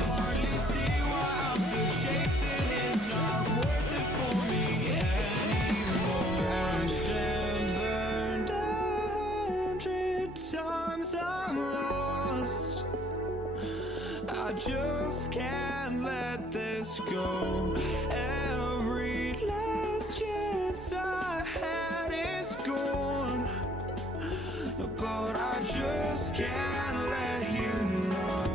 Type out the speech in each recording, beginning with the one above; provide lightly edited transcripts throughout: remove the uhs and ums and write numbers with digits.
hardly see why I'm still chasing. It's not worth it for me anymore. Crashed and burned 100 times, I'm lost. I just can't let this go. Every last chance I had is gone, but I just can't let you know.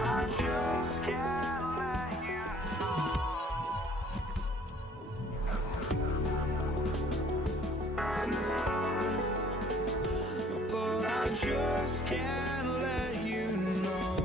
I just can't let you know. But I just can't let you know.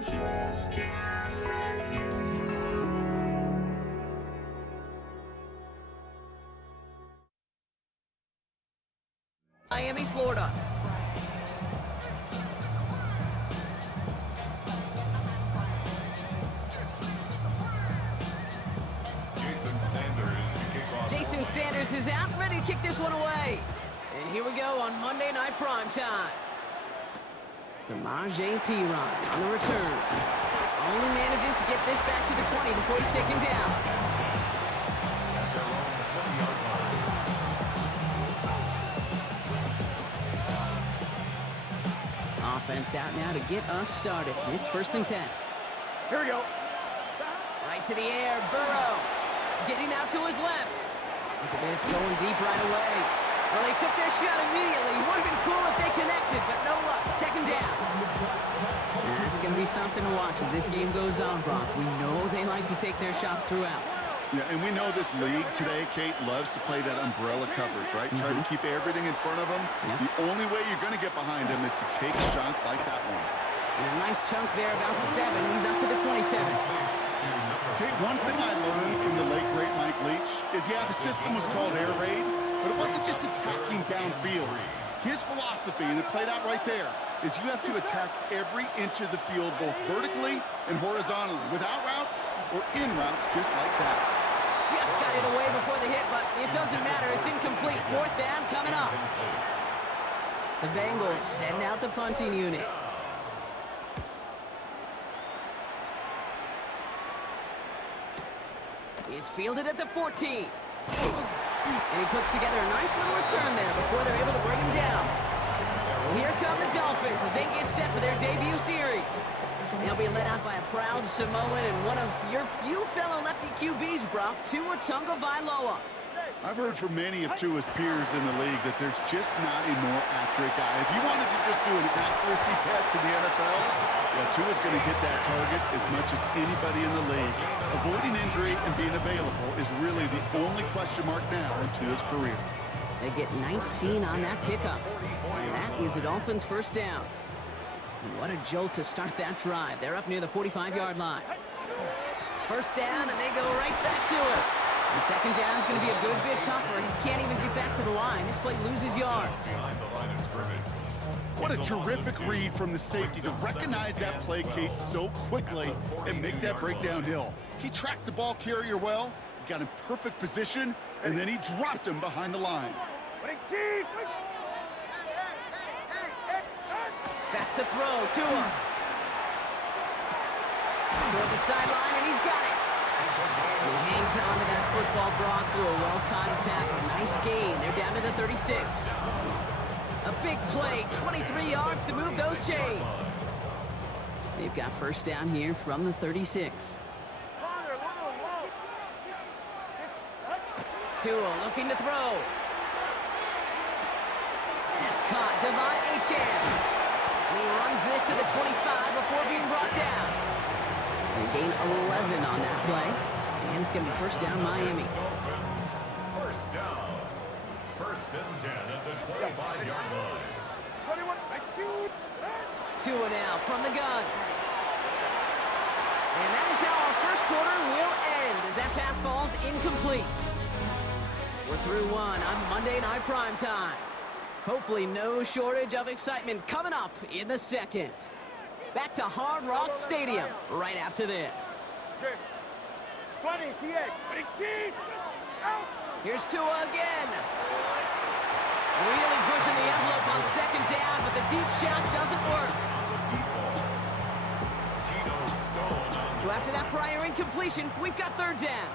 just can't let you know. Miami, Florida. Jason Sanders is out, ready to kick this one away. And here we go on Monday Night Primetime. Samaje Perine on the return. Only manages to get this back to the 20 before he's taken down. Offense out now to get us started. It's 1st and 10. Here we go. Right to the air, Burrow. Getting out to his left. Look at this, going deep right away. Well, they took their shot immediately. Would have been cool if they connected, but no luck. 2nd down. That's going to be something to watch as this game goes on, Brock. We know they like to take their shots throughout. Yeah, and we know this league today, Kate, loves to play that umbrella coverage, right? Try to keep everything in front of them. The only way you're going to get behind them is to take shots like that one. And a nice chunk there, about 7. He's up to the 27. Okay, one thing I learned from the late great Mike Leach is, yeah, the system was called air raid, but it wasn't just attacking downfield. His philosophy, and it played out right there, is you have to attack every inch of the field, both vertically and horizontally, without routes or in routes, just like that. Just got it away before the hit, but it doesn't matter. It's incomplete. 4th down coming up. The Bengals send out the punting unit. It's fielded at the 14. And he puts together a nice little return there before they're able to bring him down. Here come the Dolphins as they get set for their debut series. They'll be led out by a proud Samoan and one of your few fellow lefty QBs, Brock, Tua Tagovailoa. I've heard from many of Tua's peers in the league that there's just not a more accurate guy. If you wanted to just do an accuracy test in the NFL, yeah, Tua's going to hit that target as much as anybody in the league. Avoiding injury and being available is really the only question mark now in Tua's career. They get 19 on that pickup. And that is a Dolphins first down. And what a jolt to start that drive. They're up near the 45-yard line. First down, and they go right back to it. And second down is going to be a good bit tougher. He can't even get back to the line. This play loses yards. What a terrific read from the safety to recognize that play, Kate, so quickly and make that break downhill. He tracked the ball carrier well, got in perfect position, and then he dropped him behind the line. Back to throw, Tua. Toward the sideline, and he's got it. And he hangs on to that football, Brock, through a well-timed tackle. Nice gain. They're down to the 36. A big play, 23 yards to move those chains. They've got first down here from the 36. Tua looking to throw. That's caught. Devon Achane. And he runs this to the 25 before being brought down. They gain 11 on that play. And it's going to be first down Miami. First down. First and 10 at the 25-yard line. Tua now from the gun. And that is how our first quarter will end as that pass falls incomplete. We're through one on Monday Night Primetime. Hopefully no shortage of excitement coming up in the second. Back to Hard Rock Stadium right after this. Here's Tua again. Really pushing the envelope on second down, but the deep shot doesn't work. So after that prior incompletion, we've got third down.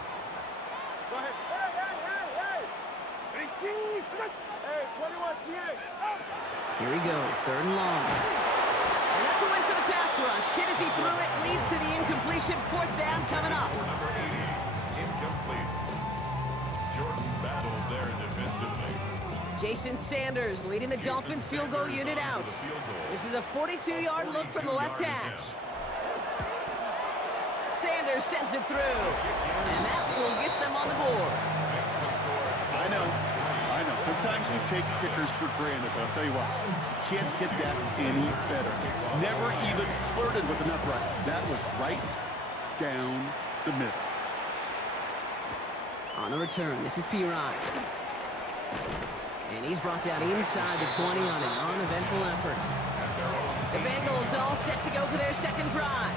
Here he goes, third and long. And that's a win for the pass rush. Hit as he threw it, leads to the incompletion. Fourth down coming up. Number 80, incomplete. Jordan battled there defensively. Jason Sanders leading the Dolphins field goal unit out. This is a 42-yard look from the left hash. Sanders sends it through, and that will get them on the board. I know. Sometimes we take kickers for granted, but I'll tell you what, you can't hit that any better. Never even flirted with an upright. That was right down the middle. On the return, this is P-Ryan. And he's brought down inside the 20 on an uneventful effort. The Bengals all set to go for their second drive.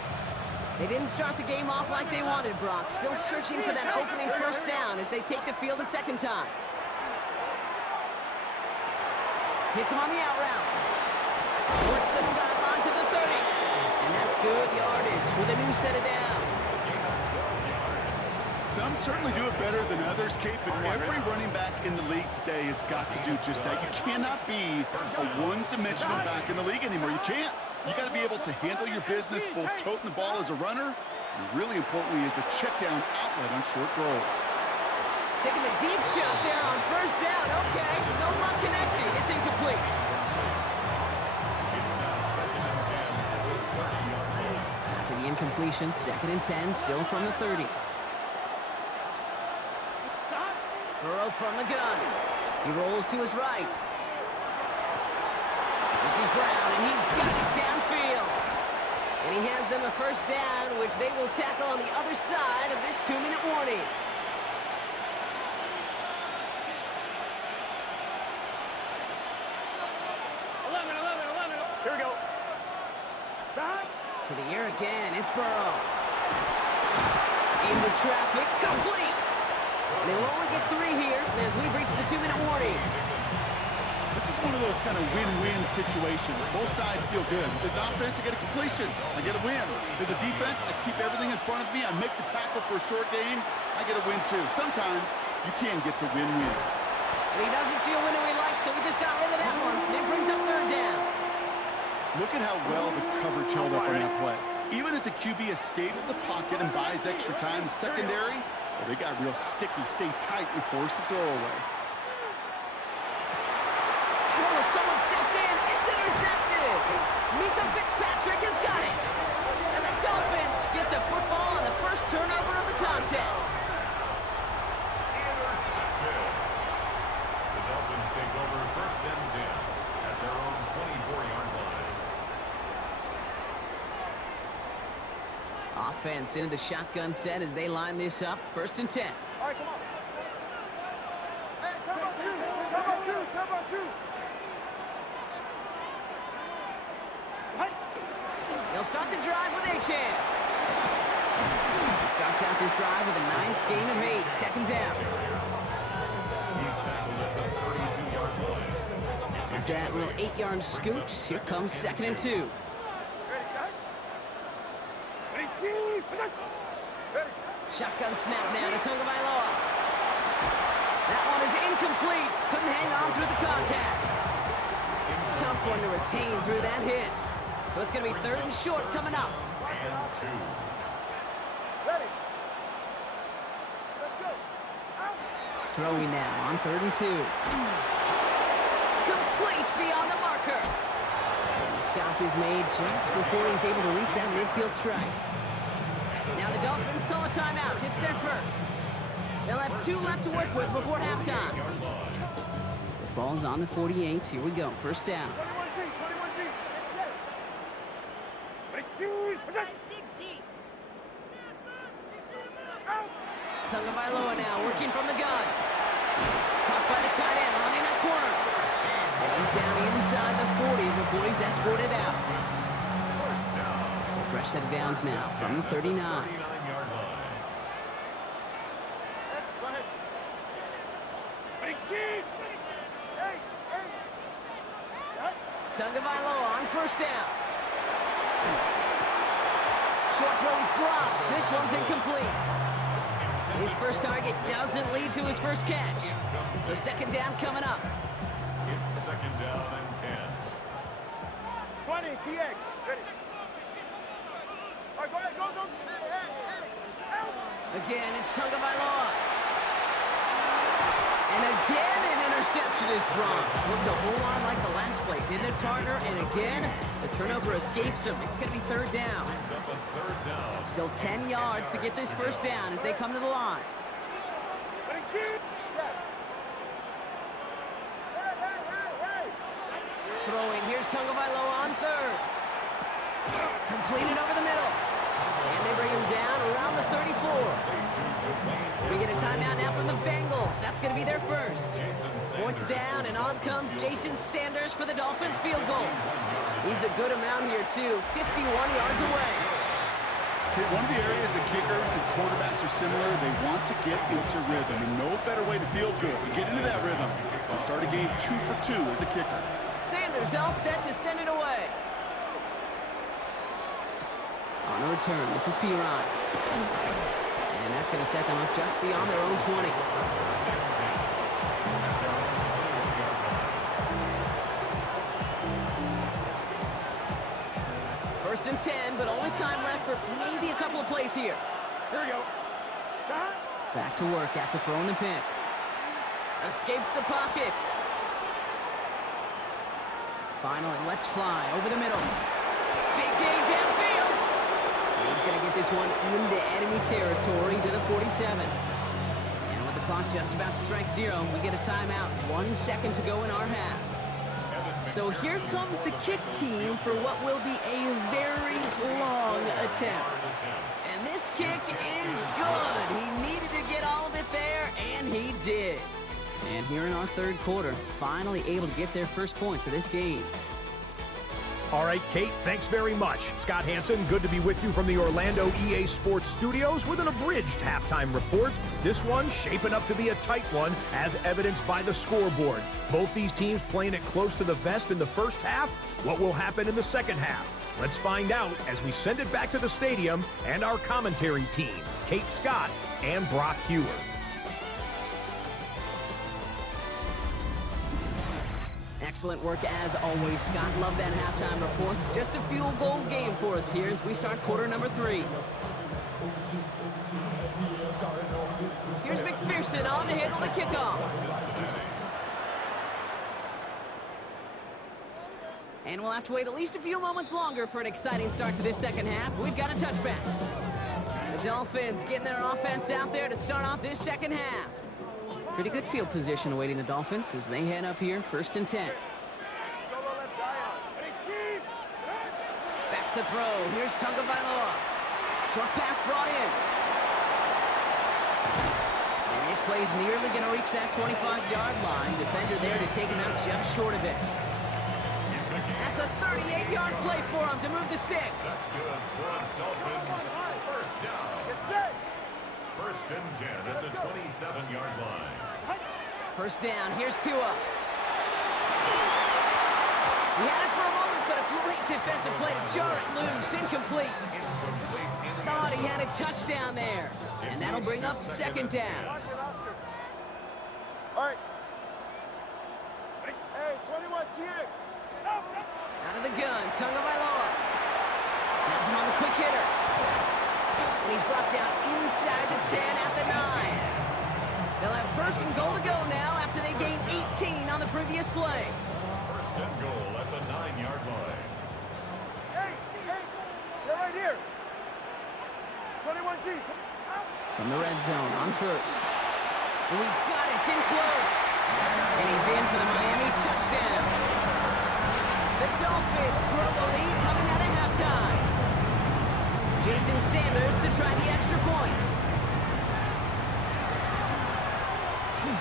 They didn't start the game off like they wanted, Brock. Still searching for that opening first down as they take the field a second time. Hits him on the out route. Works the sideline to the 30. And that's good yardage with a new set of downs. Some certainly do it better than others, Kate, but every running back in the league today has got to do just that. You cannot be a one-dimensional back in the league anymore. You can't. You got to be able to handle your business, both toting the ball as a runner, and really importantly as a check-down outlet on short throws. Taking the deep shot there on first down. Okay, no luck connecting. It's incomplete. After the incompletion, second and 10, still from the 30. Burrow from the gun. He rolls to his right. This is Brown, and he's got it downfield. buys them a first down, which they will tackle on the other side of this 2-minute warning. Here we go. To the air again, it's Burrow. Into traffic, complete! And they will only get 3 here as we've reached the 2-minute warning. This is one of those kind of win-win situations. Both sides feel good. As an offense, I get a completion. I get a win. As a defense, I keep everything in front of me. I make the tackle for a short gain. I get a win, too. Sometimes you can get to win-win. And he doesn't see a winner we like, so we just got rid of that one. It brings up 3rd down. Look at how well the coverage held up on that play. Even as a QB escapes the pocket and buys extra time, secondary, well, they got real sticky, stay tight, and force the throw away. Oh, someone stepped in. It's intercepted. Minka Fitzpatrick has got it. And the Dolphins get the football on the first turnover of the contest. Intercepted. The Dolphins take over 1st and 10 at their own 24-yard line. Offense into the shotgun set as they line this up. 1st and 10. All right, come on. Hey, turbo two. They'll start the drive with Achane. He starts out this drive with a nice gain of 8. 2nd down. He's tackled at the 32-yard line. After that little 8-yard scoot, here comes 2nd and 2. Ready, shot. Ready, two. Ready. Shotgun snap now to Tagovailoa. That one is incomplete. Couldn't hang on through the contact. Tough one to retain through that hit. So it's going to be 3rd and short coming up. And 2. Ready. Let's go. Out. Throwing now on 3rd and 2. Complete beyond the marker. And the stop is made just before he's able to reach that midfield strike. Now the Dolphins call a timeout. It's their first. They'll have 2 left to work with before halftime. The ball's on the 48. Here we go. 1st down. 21G. Set. Ready, two. Out. Tagovailoa now working from the gun. Caught by the tight end, running that corner. And he's down inside the 40 before he's escorted out. So fresh set of downs now from the 39. 39-yard line. Go ahead. Ready, two. Hey. Shot. Tagovailoa on 1st down. Short throw is dropped. This one's incomplete. His first target doesn't lead to his first catch. So 2nd down coming up. It's 2nd down and 10. 20, TX. Ready. All right, go ahead. Go. Out. Again, it's Tagovailoa. And again, an interception is dropped. Looked a whole lot like the last play, didn't it, partner? And again, the turnover escapes him. It's going to be 3rd down. Brings up a 3rd down. Still 10 yards to get this first down as they come to the line. Ready, two. Step. Hey. Throwing, here's Tagovailoa on 3rd. Completed over the middle. And they bring him down around the 34. We get a timeout now from the Bengals. That's going to be their first. 4th down, and on comes Jason Sanders for the Dolphins field goal. Needs a good amount here, too. 51 yards away. Okay, one of the areas that kickers and quarterbacks are similar, they want to get into rhythm, and no better way to feel good than get into that rhythm and start a game 2 for 2 as a kicker. Sanders all set to send it away. On a return, this is Piron. And that's going to set them up just beyond their own 20. First and 10, but only time left for maybe a couple of plays here. Here we go. Back to work after throwing the pick. Escapes the pocket. Finally, let's fly over the middle. Big gain downfield. He's going to get this one into enemy territory to the 47. And with the clock just about to strike 0, we get a timeout. 1 second to go in our half. So here comes the kick team for what will be a very long attempt. And this kick is good. He needed to get all of it there, and he did. And here in our third quarter, finally able to get their first points of this game. All right, Kate, thanks very much. Scott Hansen, good to be with you from the Orlando EA Sports Studios with an abridged halftime report. This one shaping up to be a tight one, as evidenced by the scoreboard. Both these teams playing it close to the vest in the first half. What will happen in the second half? Let's find out as we send it back to the stadium and our commentary team, Kate Scott and Brock Hewer. Excellent work as always, Scott. Love that halftime report. Just a field goal game for us here as we start quarter number 3. Here's McPherson on to handle the kickoff. And we'll have to wait at least a few moments longer for an exciting start to this second half. We've got a touchback. The Dolphins getting their offense out there to start off this second half. Pretty good field position awaiting the Dolphins as they head up here, 1st and 10. Back to throw. Here's Tagovailoa. Short pass brought in. And this play's nearly going to reach that 25-yard line. Defender there to take him out just short of it. That's a 38-yard play for him to move the sticks. That's good for Dolphins. First down. Get set. 1st and 10 at the 27-yard line. First down, here's Tua. He had it for a moment, but a great defensive play to jar it loose. Incomplete. Thought he had a touchdown there. And that'll bring up 2nd down. All right. Hey, 21 TX. Out of the gun, Tagovailoa. Has him on the quick hitter. And he's brought down inside the 10 at the 9. They'll have 1st and goal to go now after they gained 18 on the previous play. 1st and goal at the 9-yard line. Hey, they're right here. 21G. From the red zone on 1st. Oh, he's got it. It's in close. And he's in for the Miami touchdown. The Dolphins grow the lead coming out of halftime. Jason Sanders to try the extra point.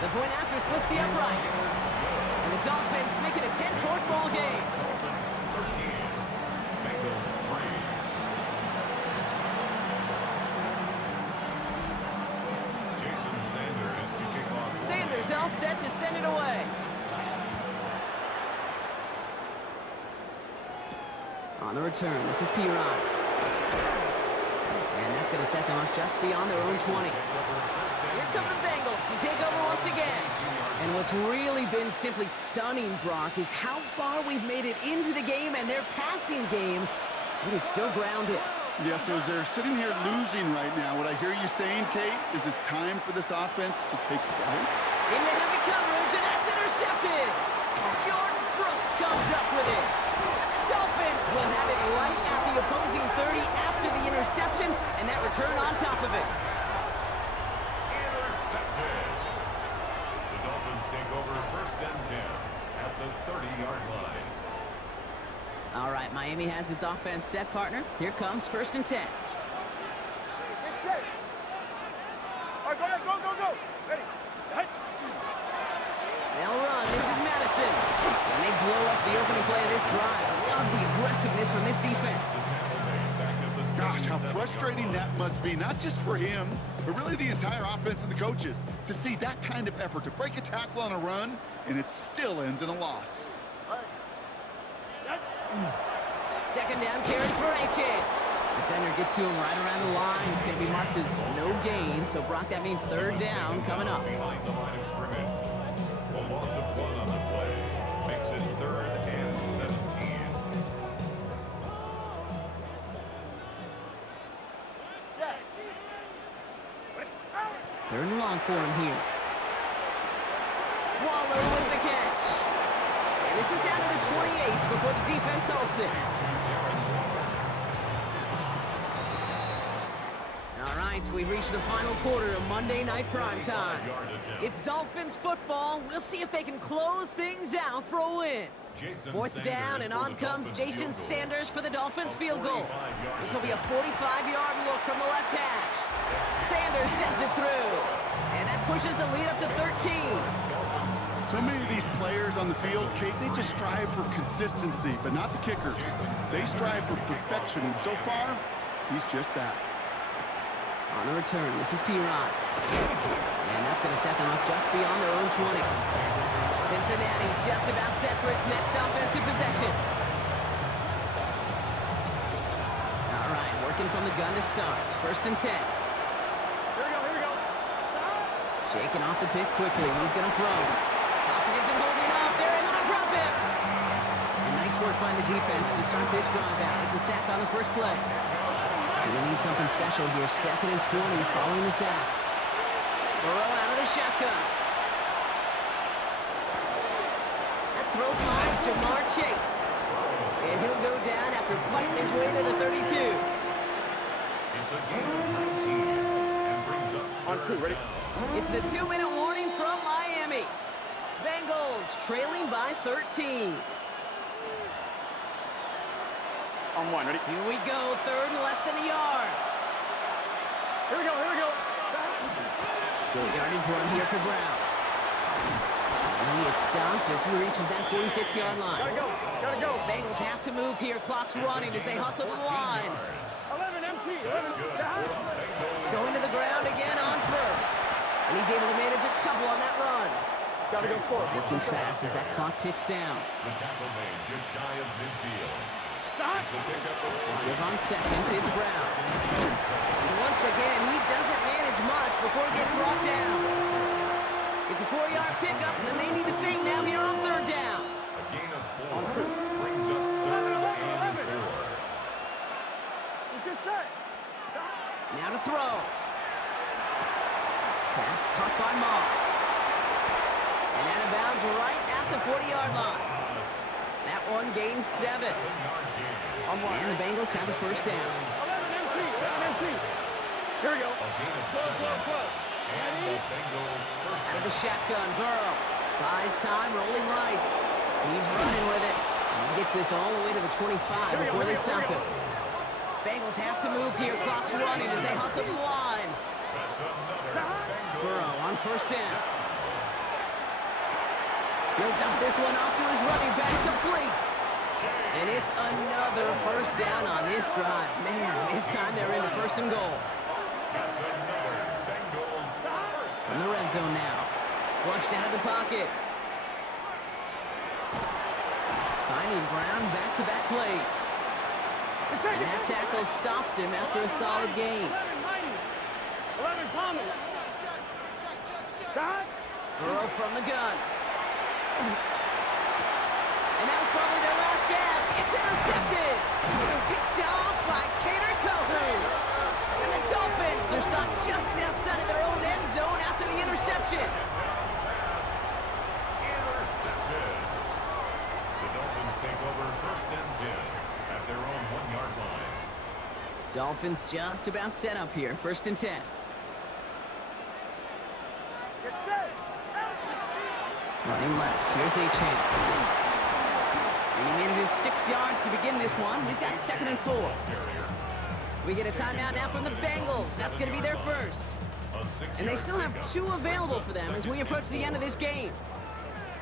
The point after splits the uprights. And the Dolphins make it a 10-point ball game. Dolphins 13. Bengals 3. Jason Sanders to kick off. Sanders all set to send it away. On the return, this is P-Rod. And that's going to set them up just beyond their own 20. Here come the Bengals to take over once again. And what's really been simply stunning, Brock, is how far we've made it into the game, and their passing game, it is still grounded. Yeah, so as they're sitting here losing right now, what I hear you saying, Kate, is it's time for this offense to take flight? Into heavy coverage, and that's intercepted. Jordan Brooks comes up with it. And the Dolphins will have it right at the opposing 30 after the interception, and that return on top of it. Intercepted. The Dolphins take over 1st and 10 at the 30-yard line. All right, Miami has its offense set, partner. Here comes 1st and 10. Get set. All right, go ahead, go. Ready. Hey. They'll run. This is Madison. And they blow up the opening play of this drive. Love the aggressiveness from this defense. Gosh, how frustrating that must be, not just for him, but really the entire offense and the coaches, to see that kind of effort, to break a tackle on a run, and it still ends in a loss. All right. 2nd down carry for Achane. Defender gets to him right around the line. It's going to be marked as no gain. So, Brock, that means 3rd down coming up. Behind the line of scrimmage. A loss of 1 on the play makes it 3rd and 17. Stat. 3rd and long for him here. Waller with the catch. And this is down to the 28 before the defense halts it. All right, right, we've reached the final quarter of Monday Night Primetime. It's Dolphins football. We'll see if they can close things out for a win. Fourth down, and on comes Jason Sanders for the Dolphins field goal. This will be a 45-yard look from the left hash. Sanders sends it through, and that pushes the lead up to 13. So many of these players on the field, Kate, they just strive for consistency, but not the kickers. They strive for perfection, and so far, he's just that. On the return, this is P-Rod. And that's going to set them up just beyond their own 20. Cincinnati just about set for its next offensive possession. All right, working from the gun to start. First and 10. Here we go. Shaking off the pick quickly. He's going to throw. Pocket isn't holding up. They're able to drop it. And nice work by the defense to start this drive out. It's a sack on the first play. And they need something special here. Second and 20 following the sack. Burrow out of the shotgun. That throw finds Jamar Chase. And he'll go down after fighting his way to the 32. It's a game of 19 and brings up On two, ready? It's the 2-minute warning from Miami. Bengals trailing by 13. On one, ready? Here we go, third and less than a yard. Here we go. Short yardage run here for Brown. And he is stopped as he reaches that 46-yard line. Gotta go. Bengals have to move here. Clock's running as they hustle to the line. 11 MT. 11. Going to the ground again on first. And he's able to manage a couple on that run. Gotta go score. Looking fast as that clock ticks down. the tackle made just shy of midfield. Stop. So pick up Give on seconds, it's Brown. And once again, he doesn't manage much before getting brought down. It's a 4-yard pickup, and they need the same now here on third down. a gain of 4 brings up third and 4. Let's get set. Now to throw. Pass caught by Moss. And out of bounds right at the 40-yard line. That one gains 7. On one. And the Bengals have a first down. 11 MT. Here we go. A gain of 7. And the Bengals first Out of the shotgun, Burrow buys time, rolling right. He's running with it. And he gets this all the way to the 25 before they stop him. Bengals have to move here. Clock's running as they hustle to the line. That's another Burrow on first down. He'll dump this one off to his running back, complete. And it's another first down on this drive. Man, this time they're into first and goal. That's another Bengals first. In the red zone now. Flushed out of the pocket. Finding Brown back-to-back plays. And that tackle stops him after a solid gain. 11 Thomas. Stop. Burrow from the gun. And that was probably their last gasp. It's intercepted. Picked off by Kader Kohou. And the Dolphins are stopped just outside of their own end zone after the interception. Intercepted. The Dolphins take over first and 10 at their own 1-yard line. Dolphins just about set up here. First and 10. Get set. Running left. Here's Achane. And he manages 6 yards to begin this one. We've got second and 4. We get a timeout now from the Bengals. That's going to be their first. And they still have 2 available for them as we approach the end of this game.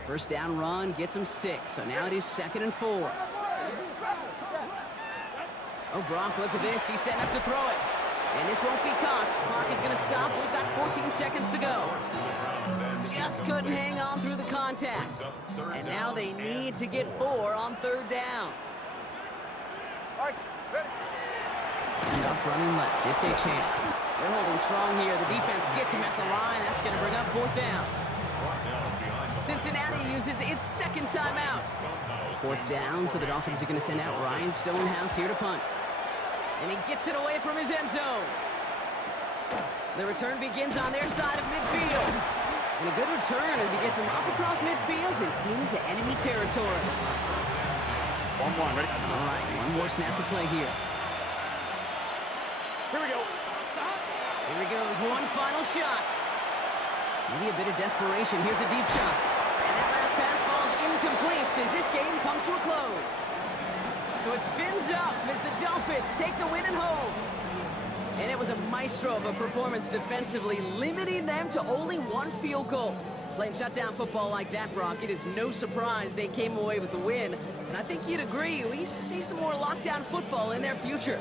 First down run gets them 6. So now it is second and 4. Oh, Brock, look at this. He's setting up to throw it. And this won't be caught. Clock is going to stop. We've got 14 seconds to go. Just couldn't hang on through the contact. And now they need to get 4 on third down. All right, ready. And off running left. It's Achane. They're holding strong here. The defense gets him at the line. That's going to bring up fourth down. Cincinnati uses its second timeout. Fourth down, so the Dolphins are going to send out Ryan Stonehouse here to punt. And he gets it away from his end zone. The return begins on their side of midfield. And a good return as he gets him up across midfield and into enemy territory. 1-1, ready? All right, one more snap to play here. Here we go. Here he goes, one final shot. Maybe a bit of desperation. Here's a deep shot. And that last pass falls incomplete as this game comes to a close. So it's fins up as the Dolphins take the win at home. And it was a maestro of a performance defensively, limiting them to only one field goal. Playing shutdown football like that, Brock, it is no surprise they came away with the win. And I think you'd agree, we see some more lockdown football in their future.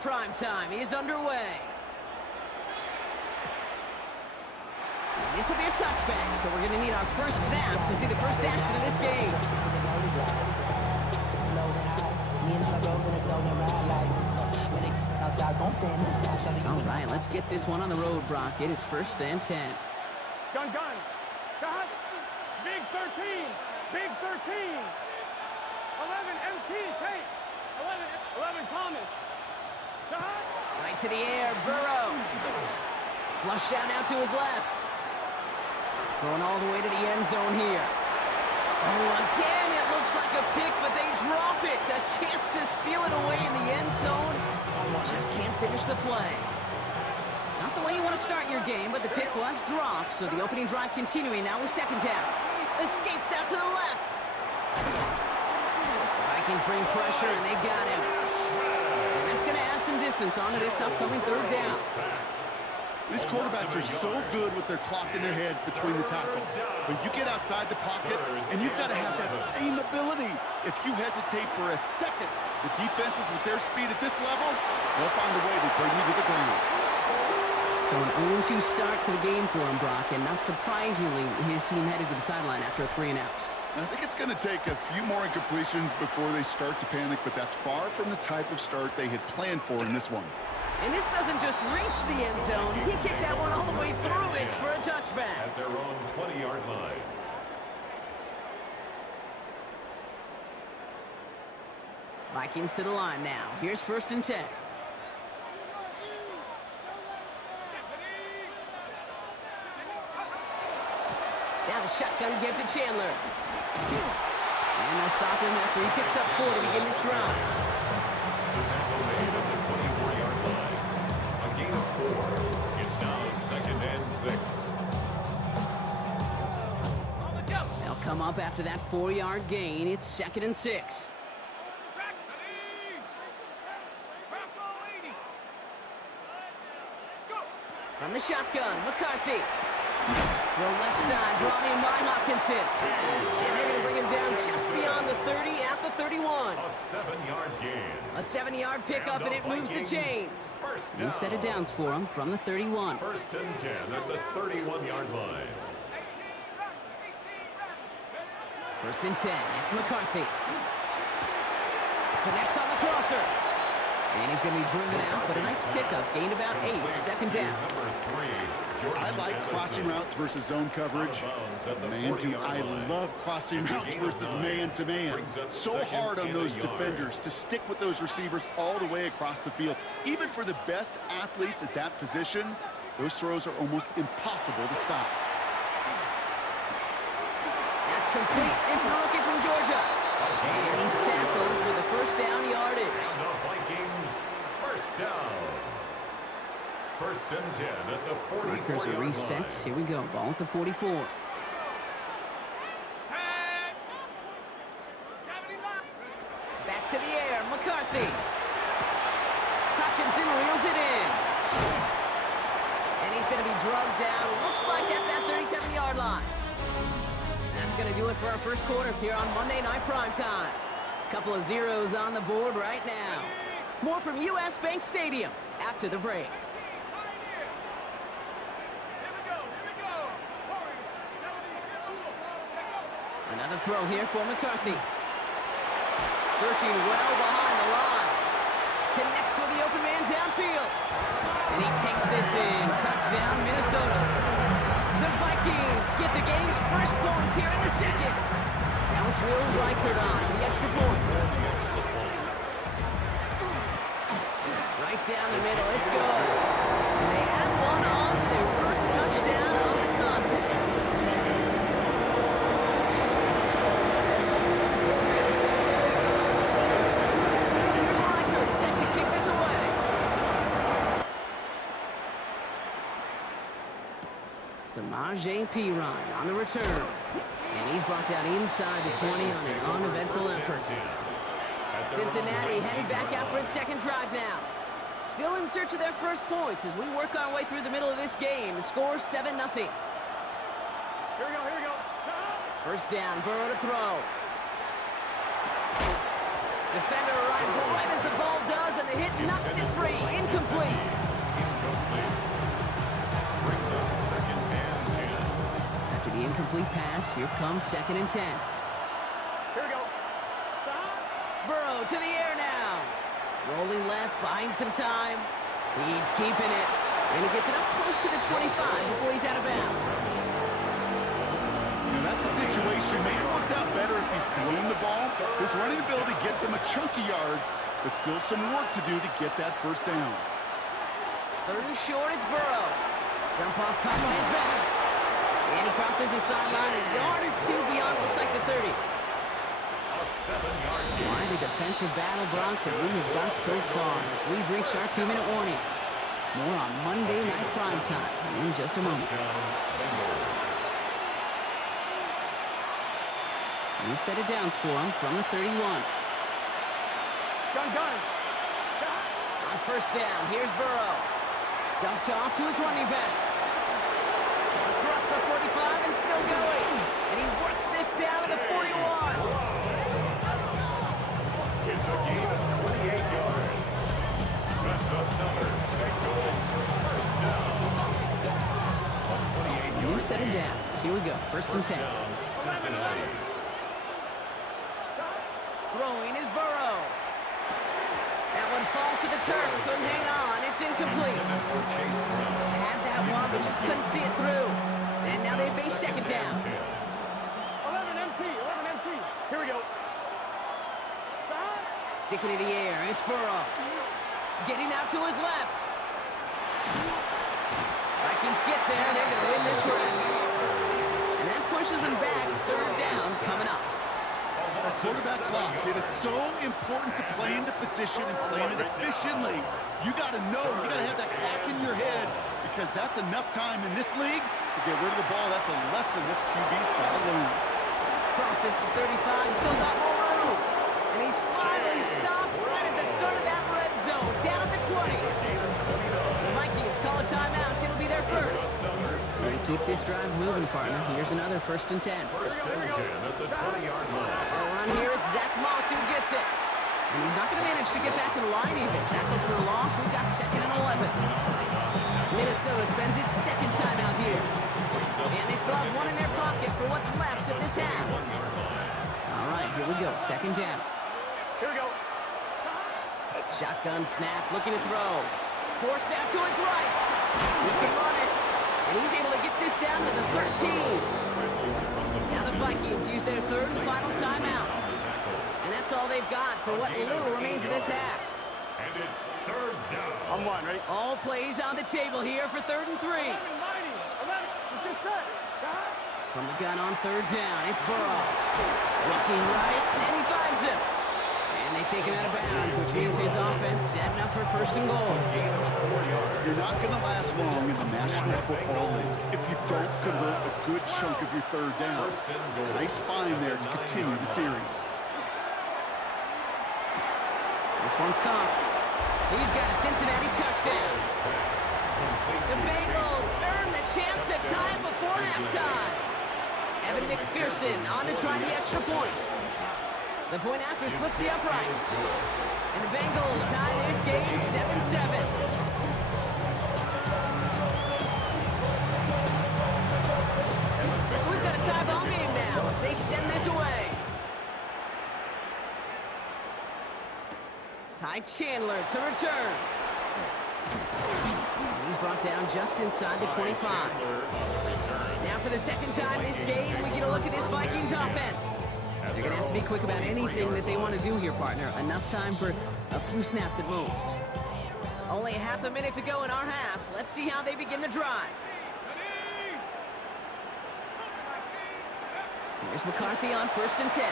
Prime time is underway. This will be a touchback, so we're going to need our first snap to see the first action of this game. All right, let's get this one on the road, Brock. It is 1st and 10. Gun. Got. Big 13. Big 13. 11 MT. Take. 11 Thomas. Right to the air, Burrow. Flush down now to his left. Throwing all the way to the end zone here. Oh, again, it looks like a pick, but they drop it. A chance to steal it away in the end zone. Just can't finish the play. Not the way you want to start your game, but the pick was dropped, so the opening drive continuing now with second down. Escapes out to the left. Vikings bring pressure, and they got him. And that's going to add some distance onto this upcoming third down. These quarterbacks are so good with their clock in their head between the tackles. But you get outside the pocket, and you've got to have that same ability. If you hesitate for a second, the defenses with their speed at this level, they'll find a way to bring you to the ground. So an 0-2 start to the game for him, Brock, and not surprisingly, his team headed to the sideline after a 3-and-out. I think it's going to take a few more incompletions before they start to panic, but that's far from the type of start they had planned for in this one. And this doesn't just reach the end zone. He kicked that one all the way through it for a touchback. At their own 20-yard line. Vikings to the line now. Here's 1st and 10. Now the shotgun give to Chandler. And they'll stop him after he picks up 4 to begin this drive. The tackle made at the 24-yard line. A gain of 4. It's now 2nd and 6. They'll come up after that 4-yard gain. It's 2nd and 6. From the shotgun, McCarthy. Throw left side, brought in by Hawkinson. And they're going to bring him down just beyond the 30 at the 31. A 7-yard gain. A 7-yard pickup, and it moves the chains. First New down. set of downs for him from the 31. 1st and 10 at the 31-yard line. 1st and 10, it's McCarthy. Connects on the crosser. And he's going to be driven out, but a nice pickup. Gained about 8, 2nd down. Number 3, Jordan I like crossing Addison. routes versus zone coverage. Man, do I love crossing routes versus man-to-man. So hard on those defenders to stick with those receivers all the way across the field. Even for the best athletes at that position, those throws are almost impossible to stop. That's complete. It's the rookie from Georgia. And he's tackled with the 1st down yardage. And the Vikings, 1st down. 1st and 10 at the 44-yard Markers are reset. line. Here we go. Ball at the 44. Back to the air. McCarthy. Hawkinson reels it in. And he's going to be drugged down. Looks like at that 37-yard line. That's going to do it for our first quarter here on Monday Night Primetime. Couple of zeros on the board right now. More from U.S. Bank Stadium after the break. Another throw here for McCarthy. Searching well behind the line. Connects with the open man downfield. And he takes this in. Touchdown, Minnesota. The Vikings get the game's first points here in the 2nd. Now it's Will Reichert on for the extra point. Right down the middle. It's good. And they add one on to their first touchdown of the contest. Set to kick this away. Samaje Perine on the return. And he's brought down inside the 20 on an uneventful effort. Cincinnati headed back out for its 2nd drive now. Still in search of their first points as we work our way through the middle of this game. The score 7-0. Here we go. 1st down, Burrow to throw. Defender arrives right as the ball does, and the hit knocks it free. Incomplete. Brings up 2nd and 10. After the incomplete pass, here comes 2nd and 10. Here we go. Burrow to the air now. Rolling left, buying some time. He's keeping it. And he gets it up close to the 25 before he's out of bounds. That's a situation. Maybe it worked out better if he'd thrown the ball. His running ability gets him a chunky yards, but still some work to do to get that 1st down. 3rd and short, it's Burrow. Dump off caught by his back. And he crosses the sideline a yard or two beyond, looks like the 30. A 7-yard gain. Quite a defensive battle, Bronx, that we have got so far as we've reached our 2-minute warning. More on Monday Night Primetime in just a moment. New set of downs for him from the 31. Gun. On first down, here's Burrow. Dumped off to his running back. Across the 45 and still going. And he works this down to the 41. It's a gain of 28 yards. That's another Bengals first down. A 28-yard New set of downs. Here we go, first and 10. down, Cincinnati. Throwing is Burrow. That one falls to the turf. Couldn't hang on. It's incomplete. For Chase Brown. Had that one, but just couldn't see it through. And now they face second down. 11 MT. Here we go. Sticking in the air. It's Burrow. Getting out to his left. Vikings get there. They're going to win this run. And that pushes them back. Third down coming up. A quarterback clock. It is so important to play into position and play it efficiently. You got to know, you got to have that clock in your head because that's enough time in this league to get rid of the ball. That's a lesson this QB's got to learn. Crosses the 35, still got more room. And he's finally stopped right at the start of that red zone, down at the 20. The Vikings call a timeout. It'll be their first. And keep this drive moving, partner. Here's another first and 10. First and 10 at the 20-yard line. Around here, it's Zach Moss who gets it. And he's not going to manage to get back to the line even. Tackled for a loss. We've got second and 11. Minnesota spends its second time out here. And they still have one in their pocket for what's left of this half. All right, here we go. Second down. Here we go. Shotgun snap, looking to throw. Forced out to his right. He can run it. And he's able to get this down to the 13. Now the Vikings use their third and final timeout. And that's all they've got for what little remains of this half. And it's third down. On one, ready? All plays on the table here for third and 3. 11. Let's get set. From the gun on third down, it's Burrow. Looking right, and he finds him. And they take him out of bounds, which means his offense setting up for first and goal. You're not going to last long in the National Football League if you don't convert a good chunk of your third downs. Nice find there to continue the series. This one's caught. He's got a Cincinnati touchdown. The Bengals earn the chance to tie it before halftime. Evan McPherson on to try the extra point. The point after splits the upright. And the Bengals tie this game 7-7. So we've got a tie ball game now as they send this away. Ty Chandler to return. He's brought down just inside the 25. Now for the second time this game, we get a look at this Vikings offense. They're going to have to be quick about anything that they want to do here, partner. Enough time for a few snaps at most. Only half a minute to go in our half. Let's see how they begin the drive. Here's McCarthy on first and 10.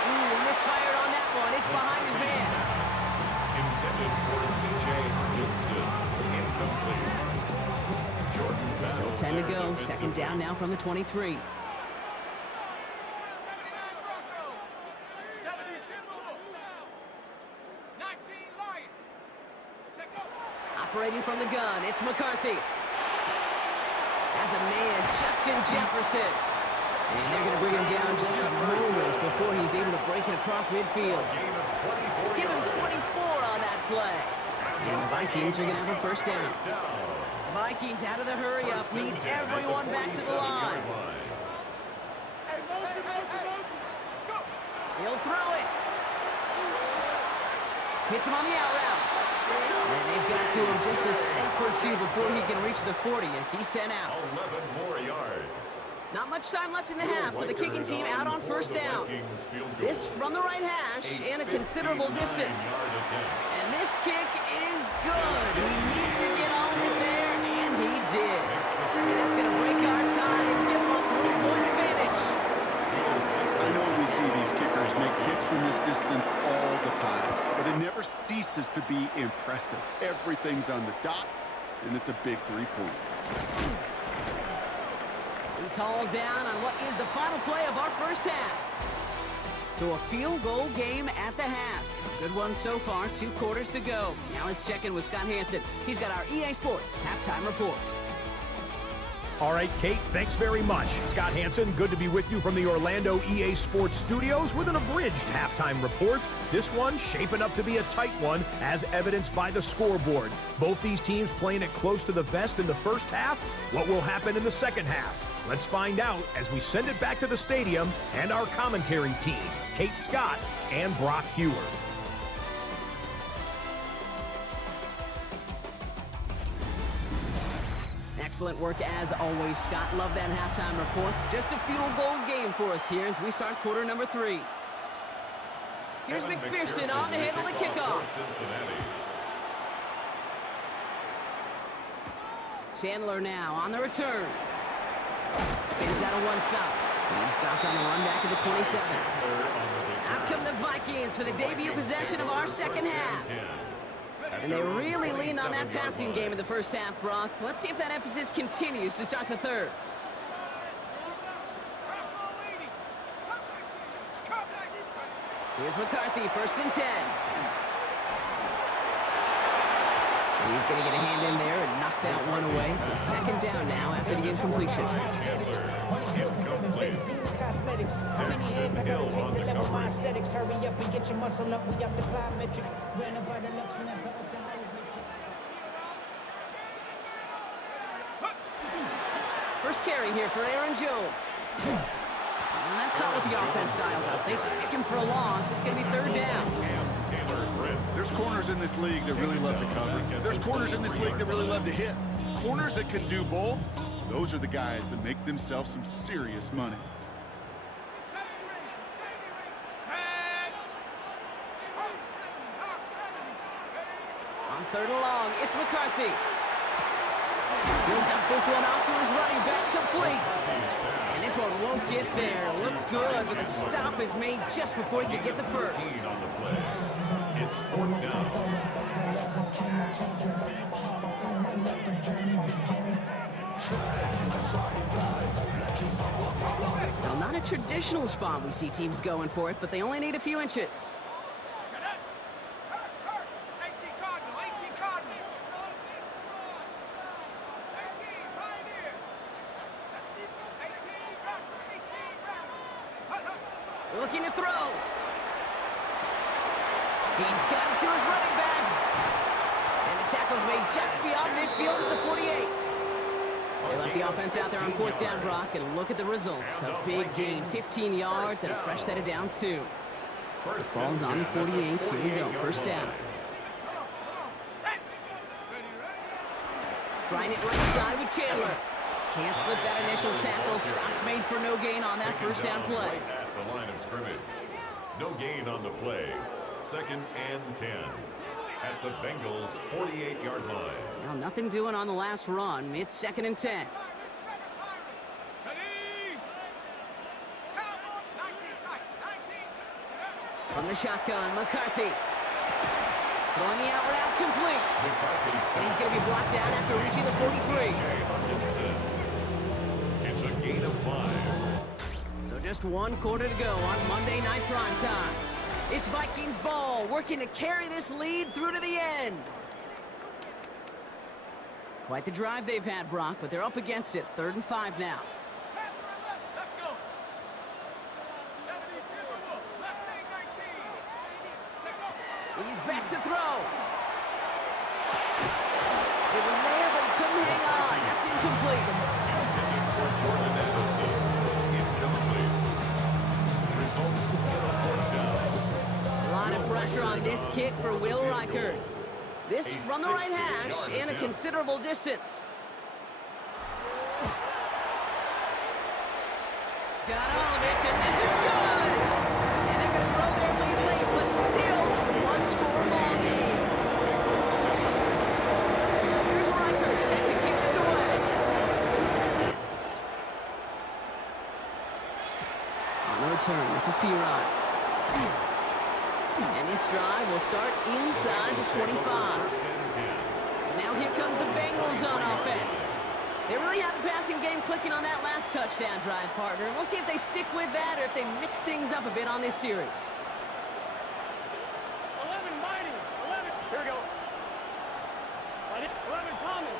He misfired on that one. It's behind his man. Intended for T.J. Higginson. Incomplete. Jordan Still 10 to go. Second down now from the 23. Operating from the gun, it's McCarthy. As a man, Justin Jefferson. And they're going to bring him down just a moment before he's able to break it across midfield. Give him 24 on that play. And the Vikings are going to have a first down. Vikings out of the hurry-up, need everyone back to the line. He'll throw it. Hits him on the out route. And they've got to him just a step or two before he can reach the 40 as he's sent out. 11 more yards. Not much time left in the half, so the kicking team out on first down. This from the right hash and a considerable distance. And this kick is good. He needed to get on it there, and he did. And that's going to be impressive. Everything's on the dot, and it's a big 3 points. He's hauled down on what is the final play of our first half. So a field goal game at the half. Good one so far, 2 quarters to go. Now let's check in with Scott Hanson. He's got our EA Sports halftime report. All right, Kate, thanks very much. Scott Hanson, good to be with you from the Orlando EA Sports Studios with an abridged halftime report. This one shaping up to be a tight one, as evidenced by the scoreboard. Both these teams playing it close to the vest in the first half. What will happen in the second half? Let's find out as we send it back to the stadium and our commentary team, Kate Scott and Brock Heward. Excellent work as always, Scott. Love that halftime report. Just a field goal game for us here as we start quarter number 3. Here's McPherson on to handle the kickoff. Chandler now on the return. Spins out of one stop. He's stopped on the run back of the 27. Out come the Vikings for the debut possession of our second half. And they really leaned on that passing game in the first half, Brock. Let's see if that emphasis continues to start the third. Here's McCarthy, 1st and 10. He's going to get a hand in there and knock that one away. So second down now after the incompletion. Cosmetics. How many hands I gotta take to level my aesthetics? Hurry up and get your muscle up. We up the plyometric. Ran up by the lux when that's up the highest metric. First carry here for Aaron Jones. And that's not what the offense dialed up. They stick him for a loss. It's going to be 3rd down. There's corners in this league that really love to cover. There's corners in this league that really love to hit. Corners that can do both, those are the guys that make themselves some serious money. On 3rd and long, it's McCarthy. He'll dump this one off to his running back, complete. And this one won't get there. Looked good, but the stop is made just before he could get the first. It's 4th down. Now, not a traditional spot we see teams going for it, but they only need a few inches. Looking to throw. He's got it to his running back. And the tackle's made just beyond midfield at the 48. They left the offense out there on 4th down, Brock, and look at the results. A big gain, 15 yards, and a fresh set of downs, too. The ball's on the 48. Here we go, 1st down. Trying it right side with Chandler. Can't slip that initial tackle. Stops made for no gain on that 1st down play. Right at the line of scrimmage. No gain on the play. 2nd and 10. At the Bengals' 48-yard line. Well, nothing doing on the last run. It's 2nd and 10. From the shotgun, McCarthy. Throwing the out route complete. And he's going to be blocked down after reaching the 43. It's a gain of 5. So just 1 quarter to go on Monday Night Primetime. It's Vikings ball, working to carry this lead through to the end. Quite the drive they've had, Brock, but they're up against it. 3rd and 5 now. He's back to throw. It was there, but he couldn't hang on. That's incomplete. Jordan Addison. Incomplete. Results 4th down. A lot of pressure on this kick for Will Reichert. This from the right hash and a considerable distance. Got Olovich, and this is good. And they're going to grow their lead late, but still a one-score ball game. Here's Reichert set to kick this away. On the return, this is Pirot. And this drive will start inside the 25. So now here comes the Bengals on offense. They really have the passing game clicking on that last touchdown drive, partner. We'll see if they stick with that or if they mix things up a bit on this series. 11, Mighty. 11. Here we go. 11, Thomas.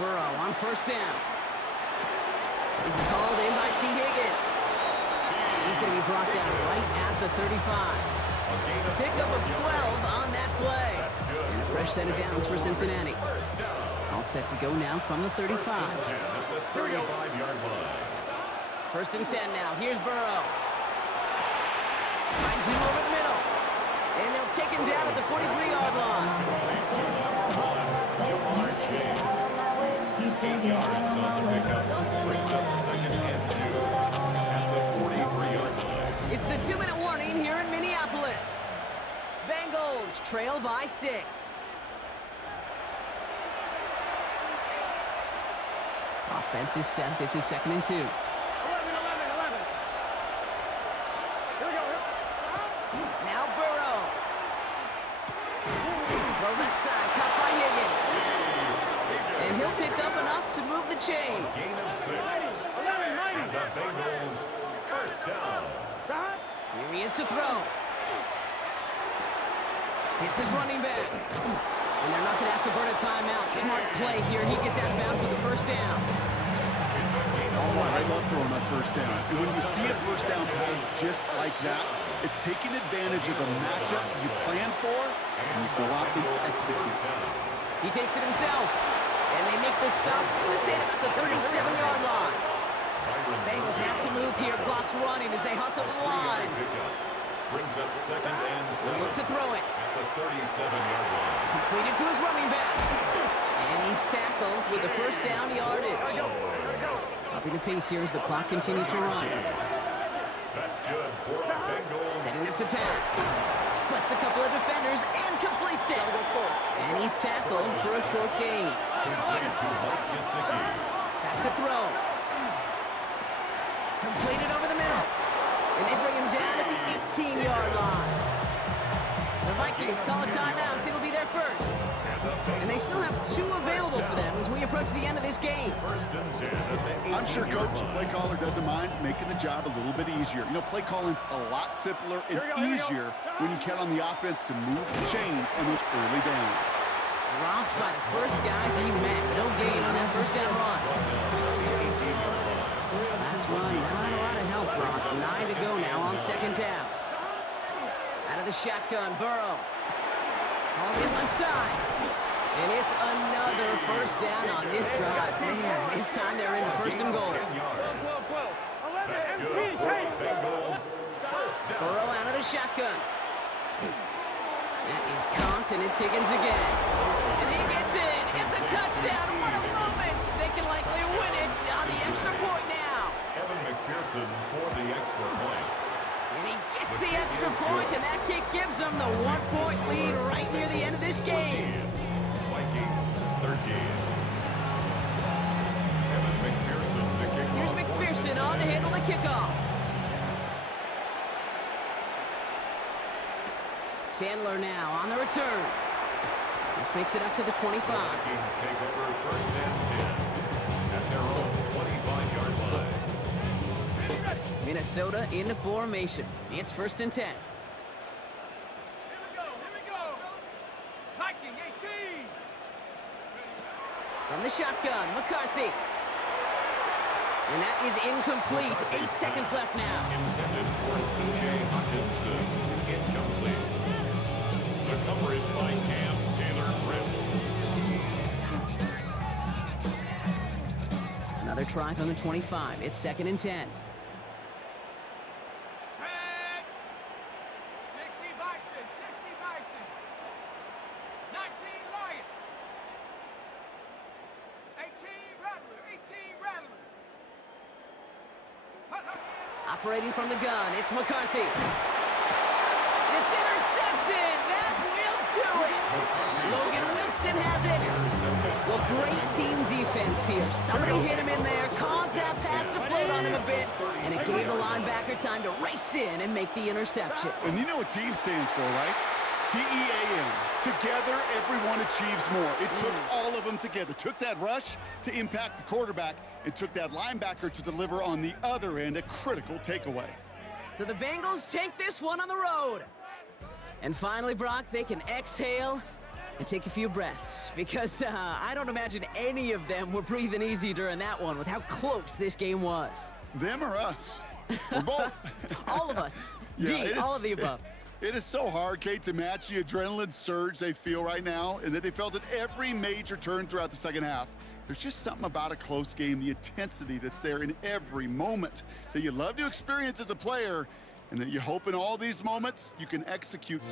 Burrow on first down. This is hauled in by T. Higgins. And he's going to be brought down right at the 35. A pickup of 12 on that play. And a fresh set of downs for Cincinnati. All set to go now from the 35. Here we go. 35-yard line. First and 10 now. Here's Burrow. Finds him over the middle. And they'll take him down at the 43-yard line. Jamar Chase. 8 yards on the pickup. Brings up second and 2 at the 43-yard line. It's the 2-minute warning here in Minneapolis. Bengals trail by 6. Offense is set. This is second and 2. 11. Here we go. Now Burrow. Throw left side, caught by Higgins. And he'll pick up enough to move the chains. Gain of 6. And the Bengals first down. Here he is to throw. Hits his running back. And they're not going to have to burn a timeout. Smart play here. He gets out of bounds with the first down. I love throwing that first down. And when you see a first down pass just like that, it's taking advantage of a matchup you plan for, and you go out and execute. He takes it himself. And they make the stop. I'm going to say at about the 37-yard line. Bengals have to move here. Clock's running as they hustle the line. Brings up second and 7. Look to throw it. At the 37-yard line. Completed to his running back. And he's tackled with the first down yardage. Upping the pace here as the clock continues to run. That's good for the Bengals. Setting up to pass. Splits a couple of defenders and completes it. And he's tackled for a short gain. Complete to Mike Gesicki. Back to throw. Completed over the middle. And they bring him down at the 18-yard line. The Vikings call a timeout. It'll be their first. And they still have 2 available for them as we approach the end of this game. First and 10 at the I'm sure 18-yard Coach, line. play caller doesn't mind making the job a little bit easier. You know, play calling's a lot simpler and easier when you count on the offense to move the chains in those early downs. Drops by the first guy he met. No gain on that first down run. Last run, not a lot of help, Brock. 9 to go now on second down. Out of the shotgun, Burrow. On the left side. And it's another first down on this drive. Man, this time they're in the first and goal. 10 yards. That's good for the Bengals. First down. Burrow out of the shotgun. That is Compton. It's Higgins again. And he gets in. It's a touchdown. What a moment. They can likely win it on the extra point now. Evan McPherson for the extra point. And he gets the extra point, and that kick gives them the 1-point lead right near the end of this game. Vikings 13. Evan McPherson to kick Here's off. McPherson on to handle the kickoff. Chandler now on the return. This makes it up to the 25. Vikings take over first and 10 at their own 25-yard line. Minnesota into formation. It's first and 10. Here we go. Viking 18. From the shotgun, McCarthy. And that is incomplete. 8 seconds left now. Intended for T.J. Hawkinson. Incomplete. The coverage by Cam Taylor-Britt. Another try from the 25. It's second and 10. Set. 60 Bison. 60 Bison. 19 Lion. 18 Rattler. 18 Rattler. Operating from the gun, it's McCarthy. It's intercepted. That will do it. Logan Wilson Shanahan has it. Well, great team defense here. Somebody hit him in there, caused that pass to float on him a bit, and it gave the linebacker time to race in and make the interception. And you know what team stands for, right? T-E-A-M. Together, everyone achieves more. It took all of them together. Took that rush to impact the quarterback and took that linebacker to deliver on the other end a critical takeaway. So the Bengals take this one on the road. And finally, Brock, they can exhale and take a few breaths, because I don't imagine any of them were breathing easy during that one with how close this game was. Them or us? We're both. All of us. Yeah, D, all of the above. It is so hard, Kate, to match the adrenaline surge they feel right now, and that they felt at every major turn throughout the second half. There's just something about a close game, the intensity that's there in every moment that you love to experience as a player, and that you hope in all these moments you can execute.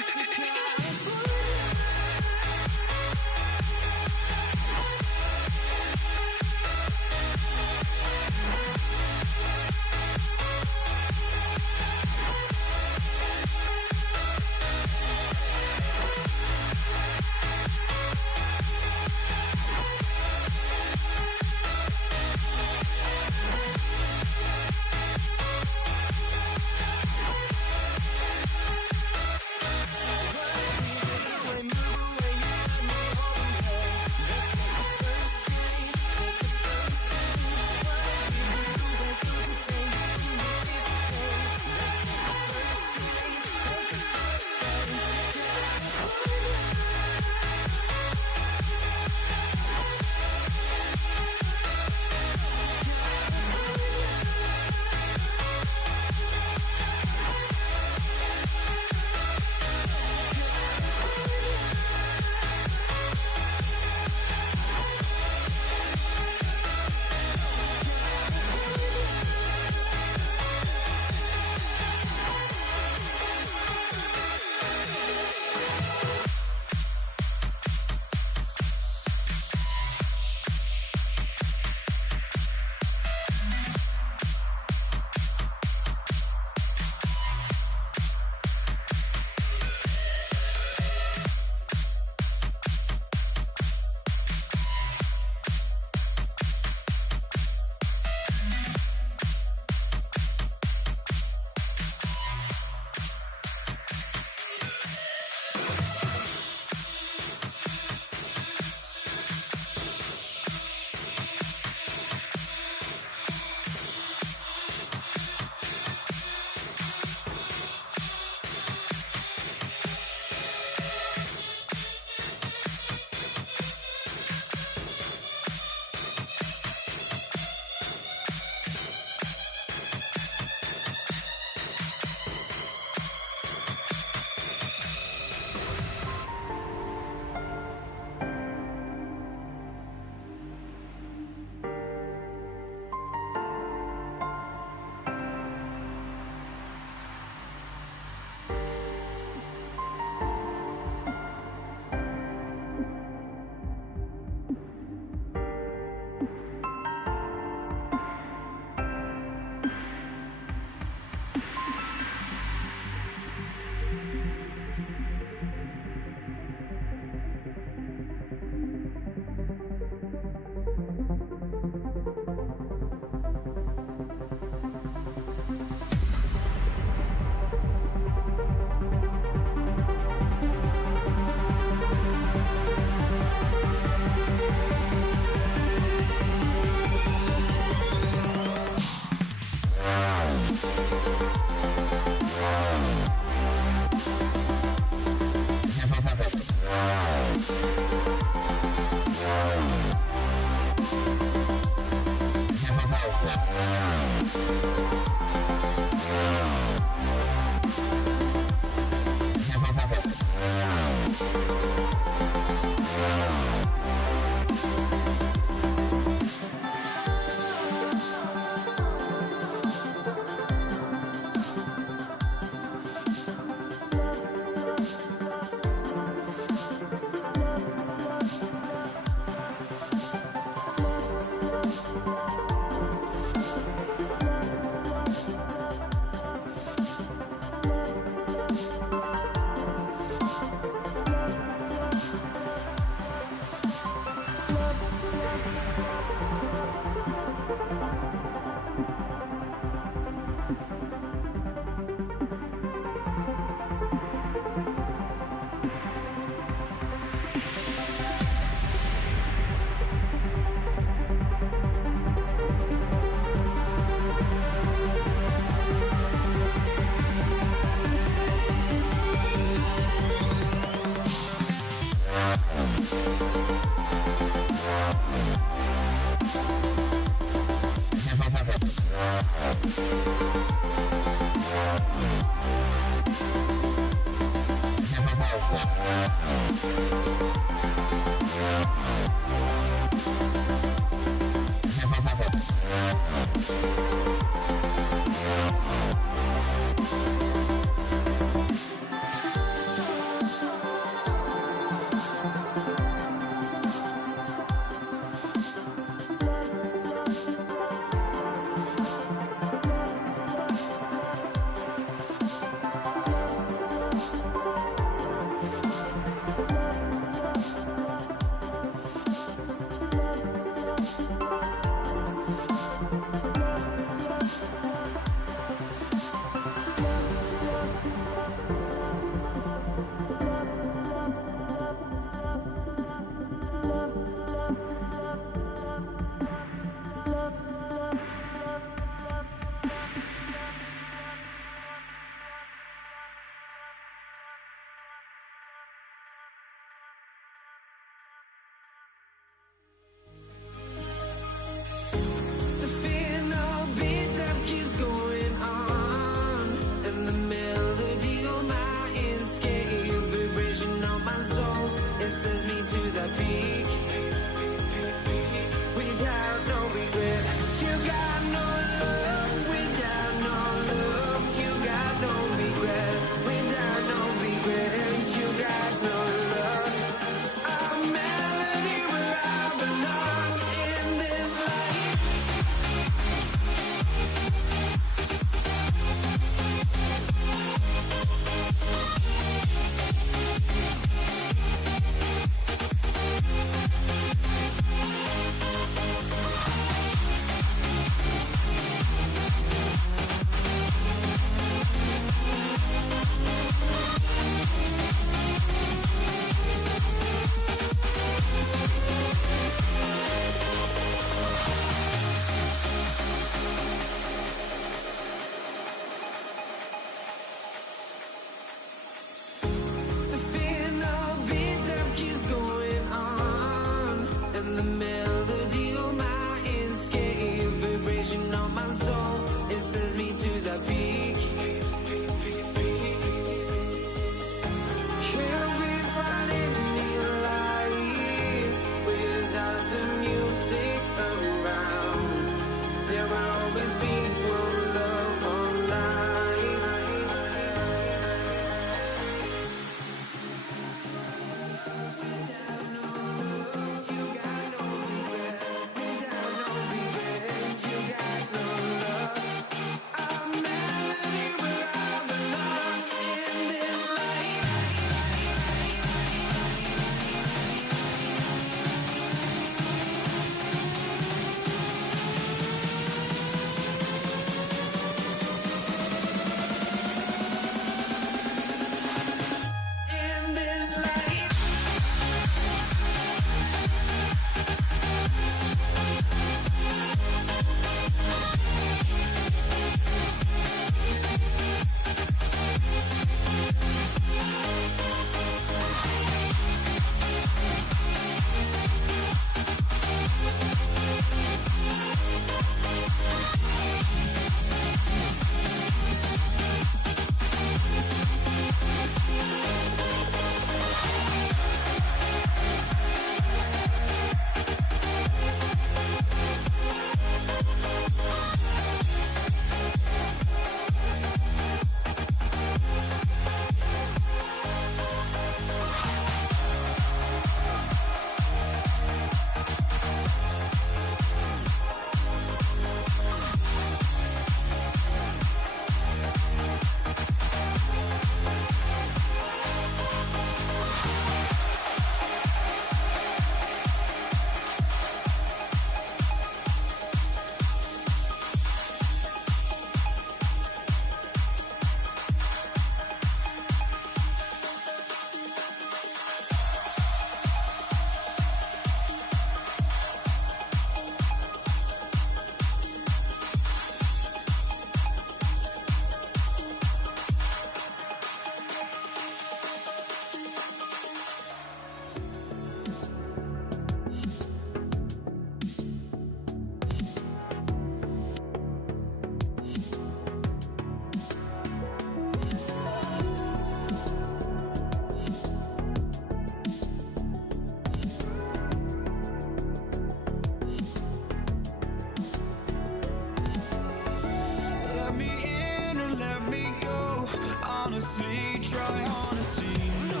honestly, try honesty. No,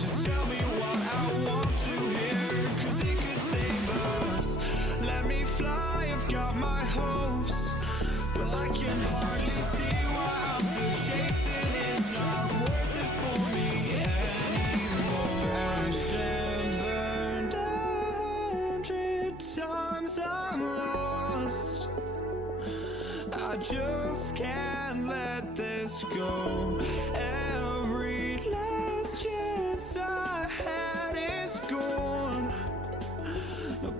just tell me what I want to hear, 'cause it could save us. Let me fly, I've got my hopes, but I can hardly see why I'm still chasing. It's not worth it for me anymore. Crashed and burned 100 times, I'm lost. I just can't let this go. Every last chance I had is gone,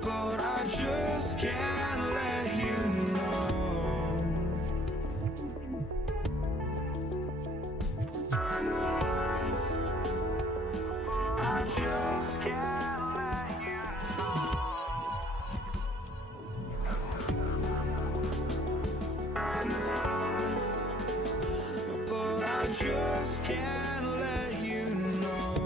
but I just can't let you know. I just can't let you know. But I just can't let you know.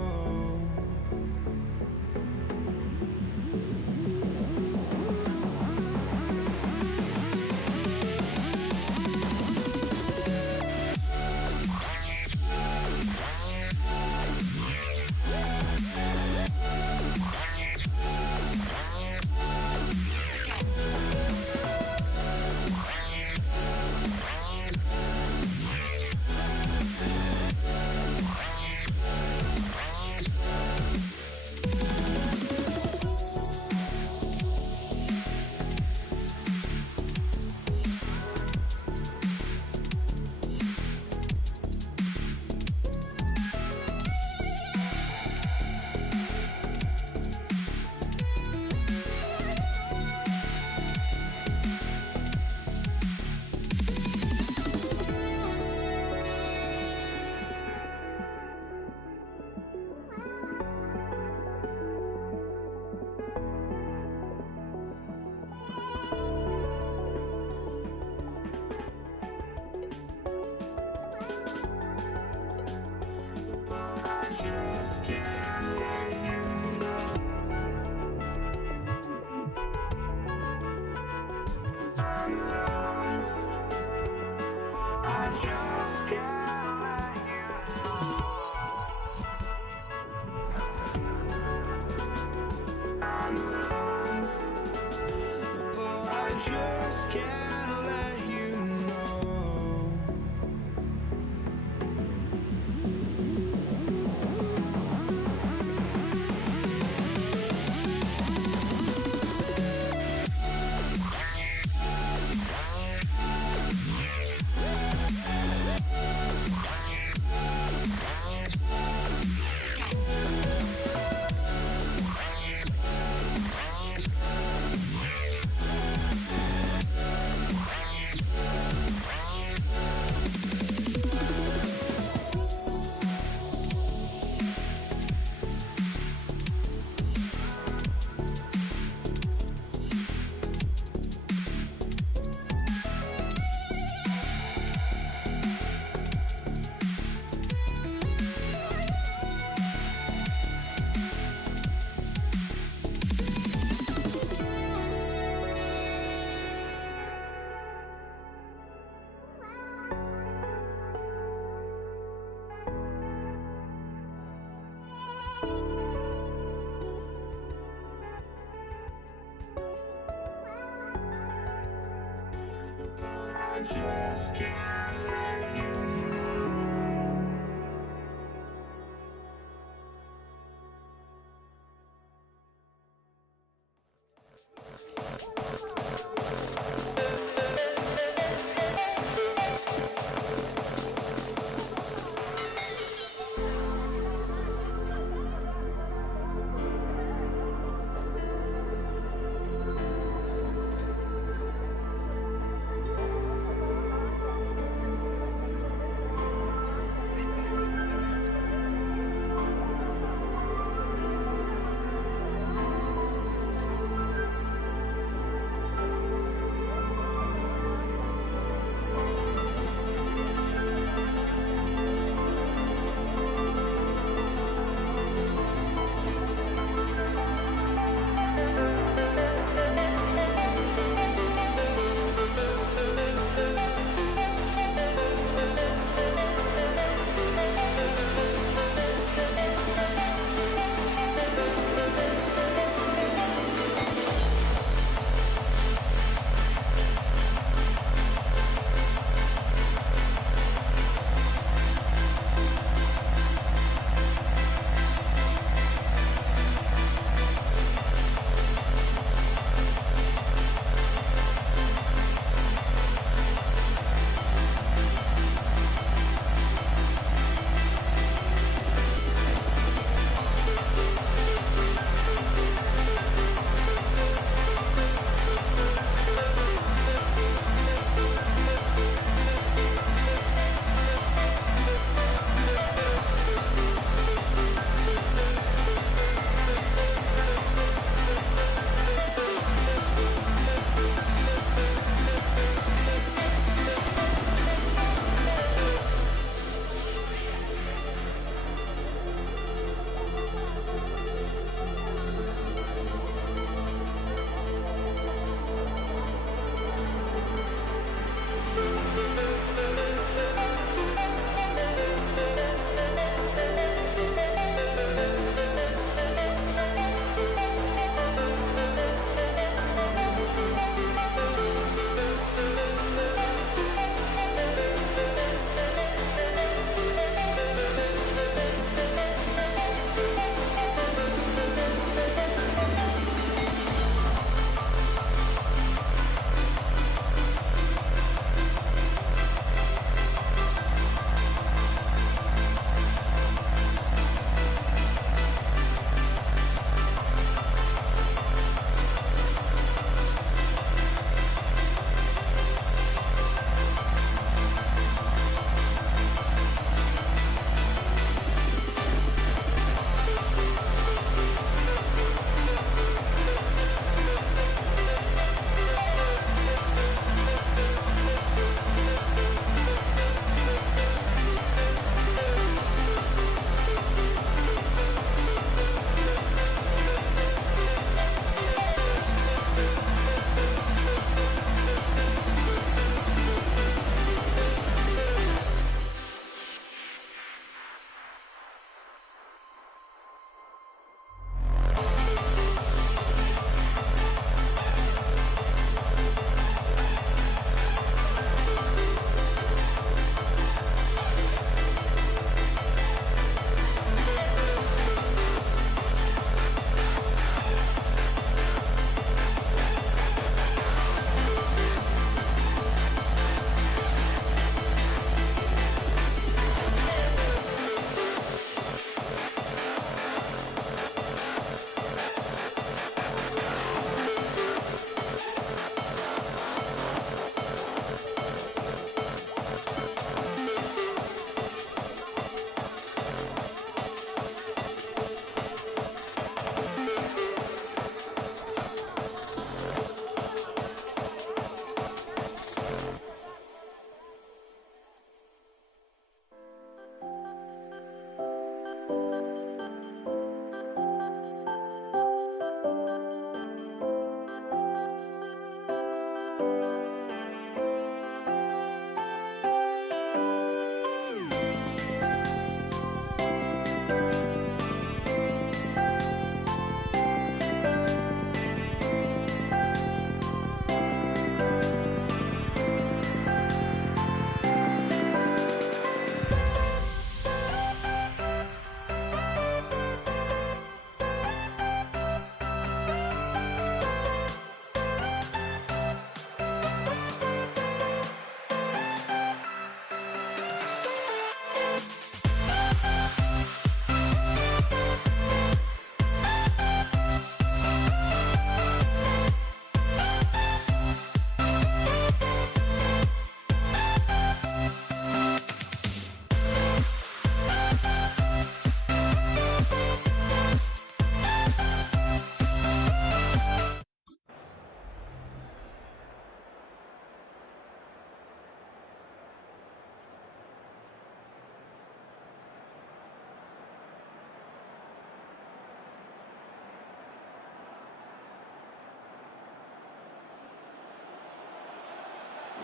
Just can't let you know.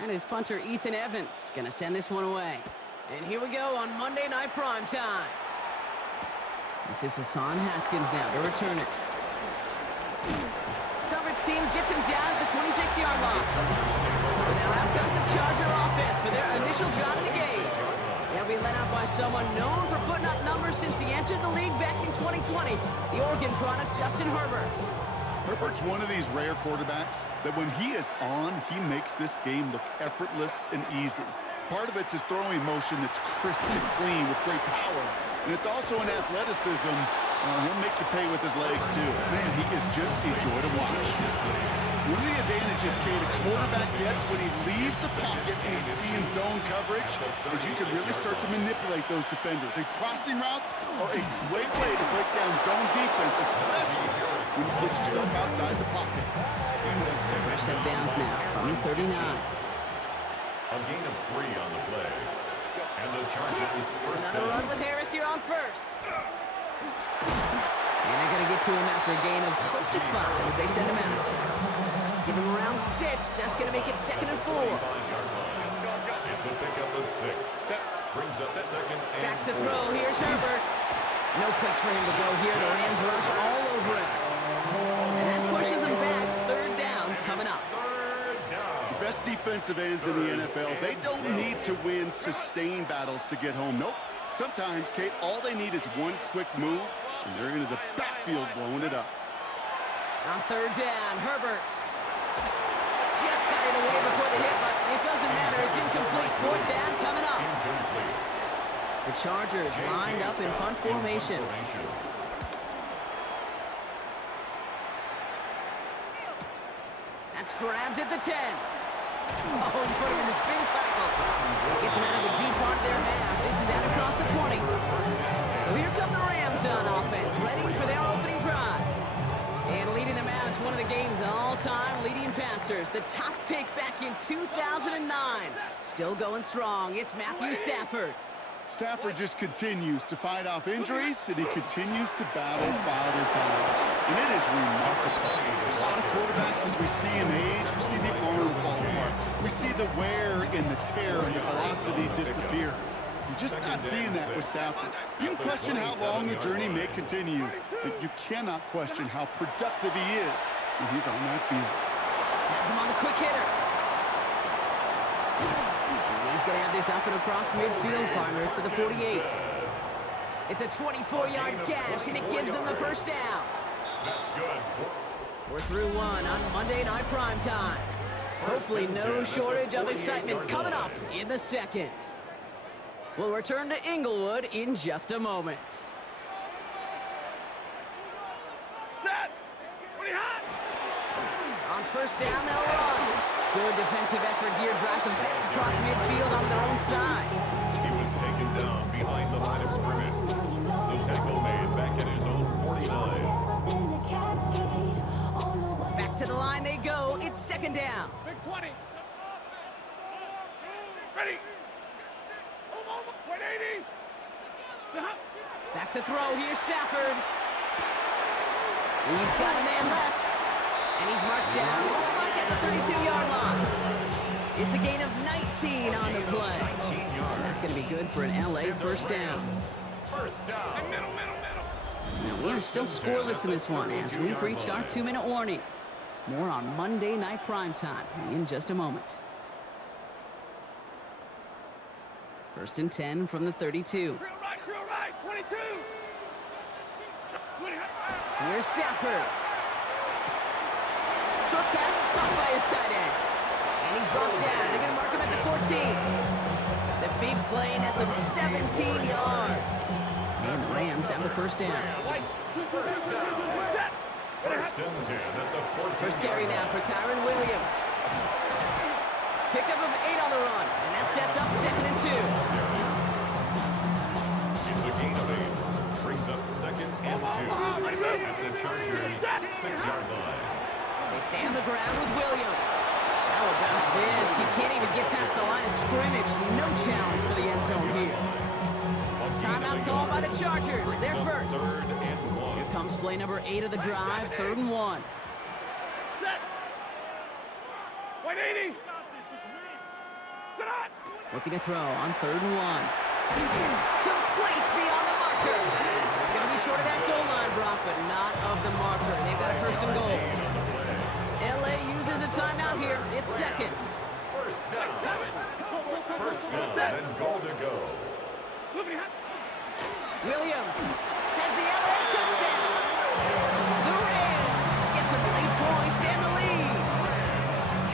And his punter, Ethan Evans, gonna send this one away. And here we go on Monday Night Primetime. This is Hassan Haskins now to return it. Coverage team gets him down at the 26-yard line. And now out comes the Charger offense for their initial drive of the game. They'll be led out by someone known for putting up numbers since he entered the league back in 2020, the Oregon product, Justin Herbert. Herbert's one of these rare quarterbacks that when he is on, he makes this game look effortless and easy. Part of it's his throwing motion that's crisp and clean with great power. And it's also an athleticism. He'll make you pay with his legs, too. Man, he is just a joy to watch. One of the advantages, Kate, a quarterback gets when he leaves the pocket and he's seeing zone coverage is you can really start to manipulate those defenders. And crossing routes are a great way to break down zone defense, especially when you get yourself outside the pocket. First set of downs now from the 39. A gain of 3 on the play. And the Chargers first Another run down. with Harris here on first. And they're going to get to him after a gain of close to 5 as they send him out. Give him around 6. That's going to make it 2nd and 4. It's a pickup of 6. Brings up 2nd and Back to 4. throw. Here's Herbert. No place for him to go here. The Rams rush all over him. And that pushes him back. 3rd down coming up. The best defensive ends in the NFL, they don't need to win sustained battles to get home. Nope. Sometimes, Kate, all they need is one quick move, and they're into the backfield blowing it up. On 3rd down, Herbert. Just got it away before the hit, but it doesn't matter. It's incomplete. 4th down coming up. Incomplete. The Chargers lined up in punt formation. That's grabbed at the 10. Oh, he put him in the spin cycle. Gets him out of the deep part of their half. This is out across the 20. So here come the Rams on offense, ready for their opening drive. And leading them out is one of the game's all-time leading passers. The top pick back in 2009. Still going strong. It's Matthew Stafford. Stafford just continues to fight off injuries, and he continues to battle Father Time. And it is remarkable. There's a lot of quarterbacks, as we see him age, we see the arm fall apart. We see the wear and the tear and the velocity disappear. You're just not seeing that with Stafford. You can question how long the journey may continue, but you cannot question how productive he is when he's on that field. Has him on the quick hitter. And he's going to have this up and across midfield, partner, to the 48. It's a 24-yard gash, and it gives them the first down. That's good. We're through one on Monday Night Primetime. Hopefully no shortage of excitement coming up in the 2nd. We'll return to Inglewood in just a moment. On 1st down, they'll run. Good defensive effort here, drives them back across midfield on their own side. He was taken down behind the line of scrimmage. The tackle made back at his own 49. Back to the line they go. It's 2nd down. Big 20. Ready. 180. Back to throw. Here's Stafford. He's got a man left. And he's marked down. Looks like at the 32-yard line. It's a gain of 19 on the play. And that's going to be good for an LA first down. First down. Now, we are still scoreless in this one as we've reached our 2-minute warning. More on Monday Night Primetime in just a moment. 1st and 10 from the 32. Drill right, 22. Here's Stafford. Short pass caught by his tight end. And he's brought down. They're going to mark him at the 14. The big play nets him 17 yards. And the Rams have the first down. First and 10 at the 14. First carry now for Kyron Williams. Pickup of 8 on the run. And that sets up 2nd and 2. It's a gain of 8. Brings up 2nd and 2 at the Chargers' 6-yard line. They stay on the ground with Williams. How about this? He can't even get past the line of scrimmage. No challenge for the end zone here. Timeout called by the Chargers. They're first. 3rd and 1. Here comes play number 8 of the drive, 3rd and 1. Set. 180. Looking to throw on 3rd and 1. Complete beyond the marker. It's going to be short of that goal line, Brock, but not of the marker. They've got a 1st and goal. LA uses a timeout here. It's seconds. First down. First down and goal to go. Williams has the LA touchdown. The Rams get some late points and the lead.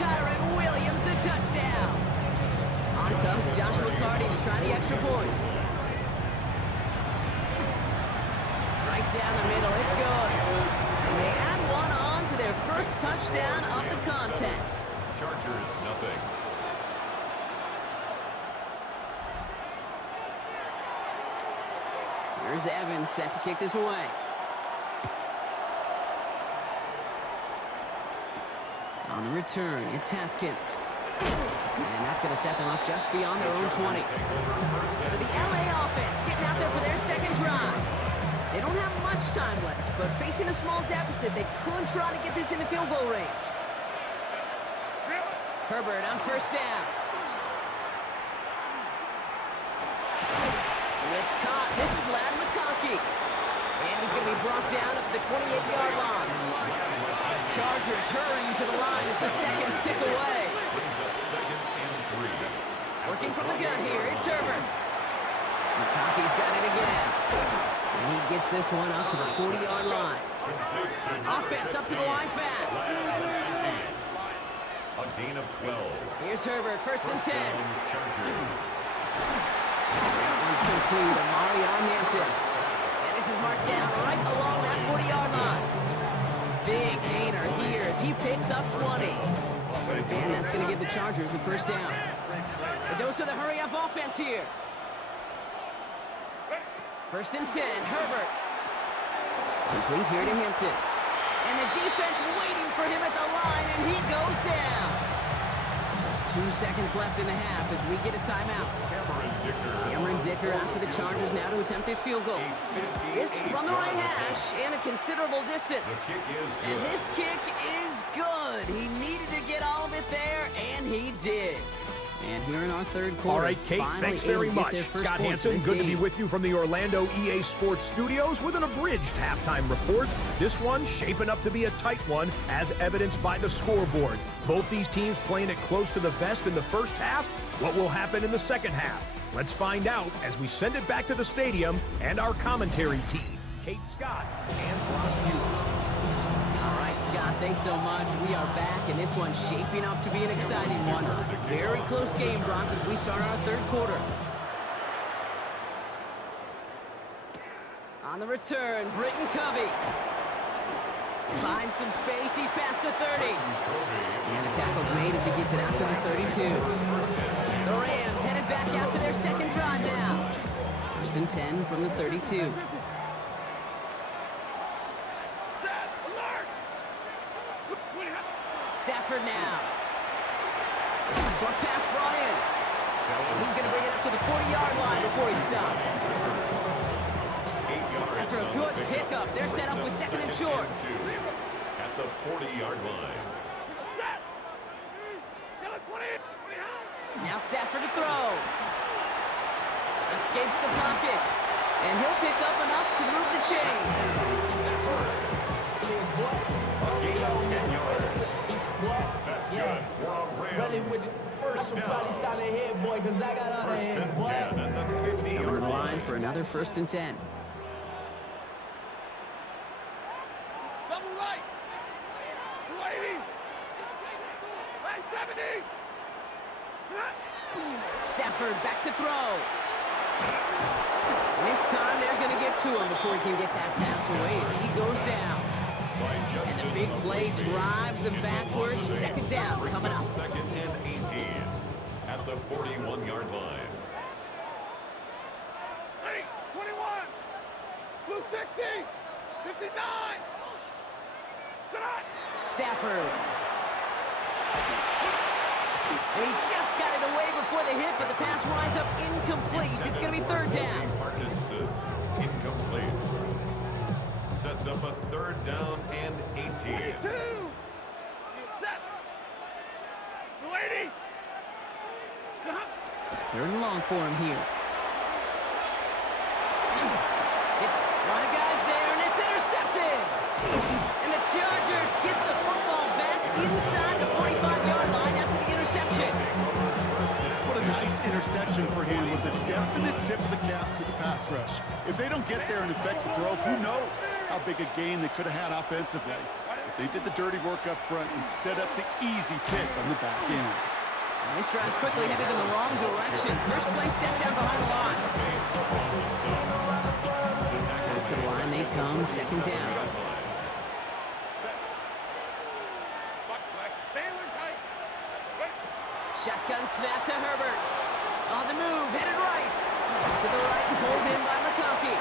Kyron Williams the touchdown. On comes Joshua Carty to try the extra point. Right down the middle, it's good. And they add one on to their first touchdown of the contest. Chargers, nothing. Here's Evans set to kick this away. On the return, it's Haskins. And that's going to set them up just beyond their own 20. So the LA offense getting out there for their second drive. They don't have much time left, but facing a small deficit, they could try to get this into field goal range. Herbert on 1st down. It's caught. This is Ladd McConkey. And he's going to be brought down at the 28-yard line. Chargers hurrying to the line as the seconds tick away. Brings up 2nd and 3. Working from the gun here, it's Herbert. McConkey's got it again. And he gets this one up to the 40-yard line. Offense up to the line fast. A gain of 12. Here's Herbert, 1st and 10. Chargers. That one's complete, Marion Hampton. And this is marked down right along that 40-yard line. Big gainer here as he picks up 20. And that's going to give the Chargers the 1st down. A dose of the hurry-up offense here. 1st and 10, Herbert. Complete here to Hampton. And the defense waiting for him at the line, and he goes down. Just 2 seconds left in the half as we get a timeout. Cameron Dicker out for the Chargers now to attempt this field goal. This from the right hash and a considerable distance. And this kick is good. He needed to get all of it there, and he did. And here in our 3rd quarter. All right, Kate, thanks very much. Scott Hanson, good to be with you from the Orlando EA Sports Studios with an abridged halftime report. This one shaping up to be a tight one, as evidenced by the scoreboard. Both these teams playing it close to the vest in the first half. What will happen in the second half? Let's find out as we send it back to the stadium and our commentary team, Kate Scott and Brock Hughes. All right, Scott, thanks so much. We are back, and this one's shaping up to be an exciting one. Very close game, Brock, as we start our 3rd quarter. On the return, Britton Covey. Finds some space. He's past the 30. And the tackle's made as he gets it out to the 32. The Rams headed back out for their 2nd drive now. 1st and 10 from the 32. Stafford now. Short pass brought in. And he's going to bring it up to the 40-yard line before he stops. After a good pickup, they're set up with 2nd and short. At the 40-yard line. Now Stafford to throw. Escapes the pocket. And he'll pick up enough to move the chains. Gain of 10 yards. That's good for a Rams. First down. First and 10 at the 50-yard Coming to the line line. for another 1st and 10. Double right. 280. Right 70. Stafford back to throw. And this time they're going to get to him before he can get that pass away as he goes down. And the big play drives them backwards. 2nd down coming up. 2nd and 18 at the 41-yard line. 21. Blue 60. 59. Stafford. And he just got it away before the hit, but the pass winds up incomplete. It's going to be 3rd down. Parkinson, incomplete. Sets up a 3rd down and 18. 2. Set. 280. Third and long for him here. It's a lot of guys there, and it's intercepted. And the Chargers get the football back inside the 45-yard line after the interception. What a nice interception for him with a definite tip of the cap to the pass rush. If they don't get there and affect the throw, who knows how big a gain they could have had offensively. But they did the dirty work up front and set up the easy pick on the back end. And this drive's quickly headed in the wrong direction. First play set down behind the line. Back to the line they come, second down. Shotgun snap to Herbert. On the move, headed right. To the right and pulled in by McConkey.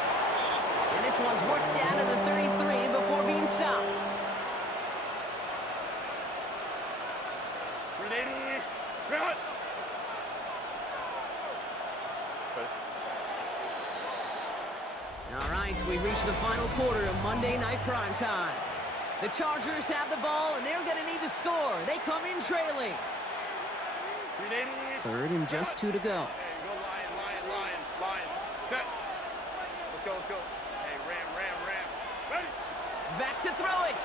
And this one's worked down to the 33 before being stopped. All right, we reached the final quarter of Monday Night Primetime. The Chargers have the ball, and they're going to need to score. They come in trailing. Third and just 2 to go. Hey, go Lion. Set. Let's go. Hey, Ram. Ready? Back to throw it.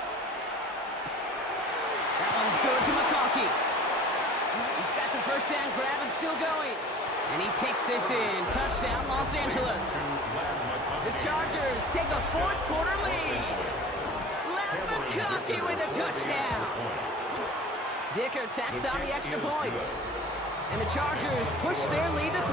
That one's good to McConkey. He's got the first down grab and still going. And he takes this in. Touchdown, Los Angeles. The Chargers take a fourth quarter lead. Ladd McConkey with a touchdown. Dicker tacks on the extra point. And the Chargers push their lead to 3.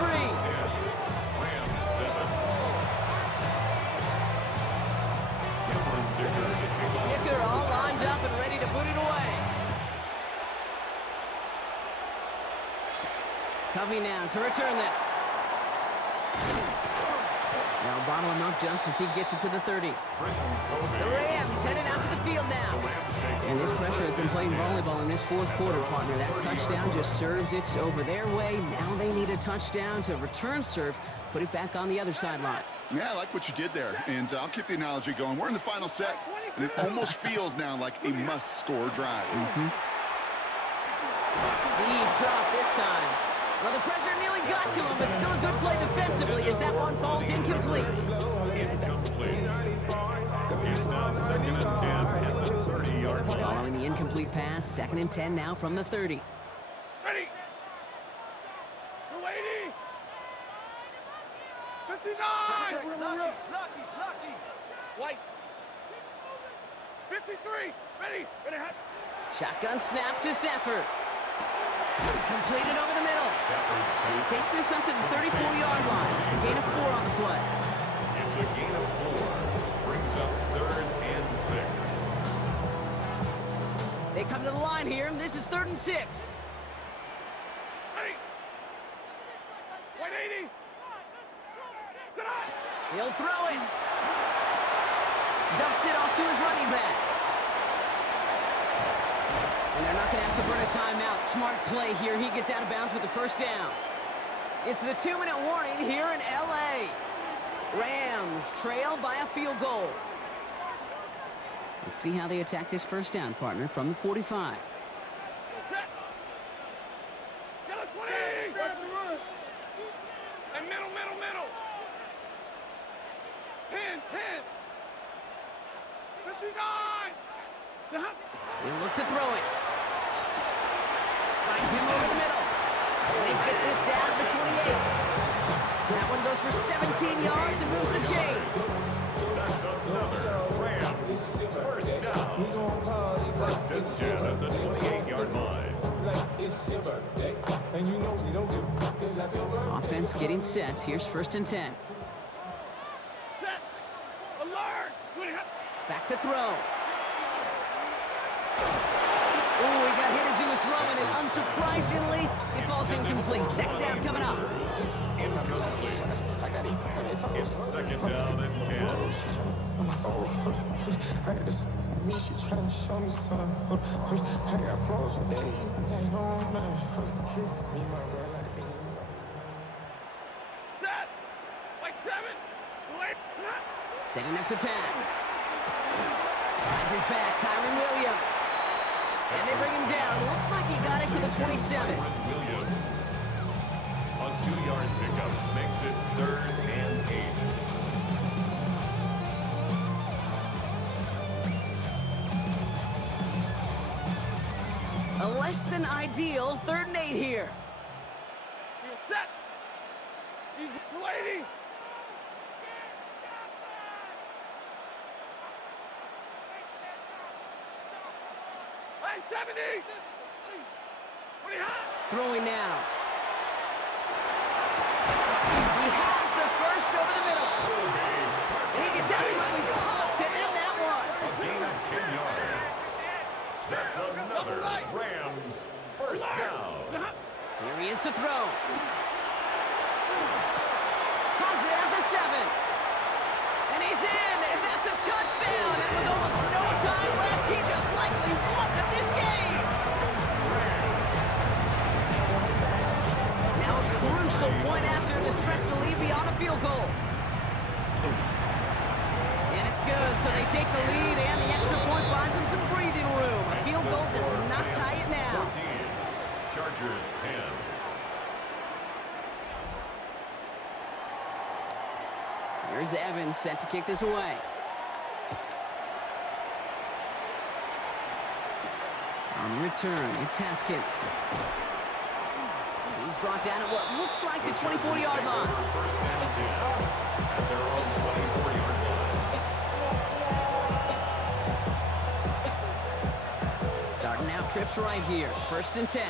Dicker all lined up and ready to put it away. Covey now to return this. Now bottle him up just as he gets it to the 30. The Rams headed out to the field now. And this pressure has been playing volleyball in this fourth quarter, partner. That touchdown just serves it over their way. Now they need a touchdown to return serve, put it back on the other sideline. Yeah, I like what you did there, and I'll keep the analogy going. We're in the final set, and it almost feels now like a must-score drive. Deep drop this time. Well, the pressure nearly got to him, but still a good play defensively as that one falls incomplete. It's now 2nd and 10 at the 30-yard line. Following the incomplete pass, 2nd and 10 now from the 30. Ready? 280. 59. Lucky. White. 53. Ready. Shotgun snap to Stafford. Completed over the middle. And he takes this up to the 34-yard line. It's a gain of 4 on the play. It's a gain of 4. Brings up 3rd and 6. They come to the line here. This is 3rd and 6. Ready. 180. He'll throw it. Dumps it off to his running back. And they're not going to have to burn a timeout. Smart play here. He gets out of bounds with the first down. It's the 2-minute warning here in L.A. Rams trail by a field goal. Let's see how they attack this first down, partner, from the 45. Set. Get it, 20. And middle. 10. 59. He'll look to throw it. Finds him over the middle. And they get this down to the 28. That one goes for 17 yards and moves the chains. That's another Rams first down. 1st and 10 at the 28-yard line. Offense getting set. Here's 1st and 10. Set. Alert. Back to throw. Oh, he got hit as he was throwing, and unsurprisingly, it falls incomplete. 2nd down coming up. Incomplete. It's 2nd down and 10. She trying to show me something. I got flows for days. Ain't on nothing. Me and my girl like it. Set. Like 7. Wait. Setting up to pass. Finds his back, Kyron Williams. And they bring him down. Looks like he got it to the 27. Williams. On 2 yards. less than ideal 3rd and 8 here. Set. He's waiting. Hey, 70. Throwing now. He has the first over the middle. And he gets absolutely popped to end that one. A gain of 10 yards. That's another Rams first down. Here he is to throw. Has it at the 7. And he's in, and that's a touchdown. And with almost no time left, he just likely won this game. Now a crucial point after to stretch the lead beyond a field goal. And it's good, so they take the lead, and the extra point buys them some breathing room. A field goal does not tie it now. 14. Chargers 10. Here's Evans set to kick this away. On the return, it's Haskins. He's brought down at what looks like the 24-yard line. First down 10 at their own 24-yard line. Starting out trips right here. 1st and 10.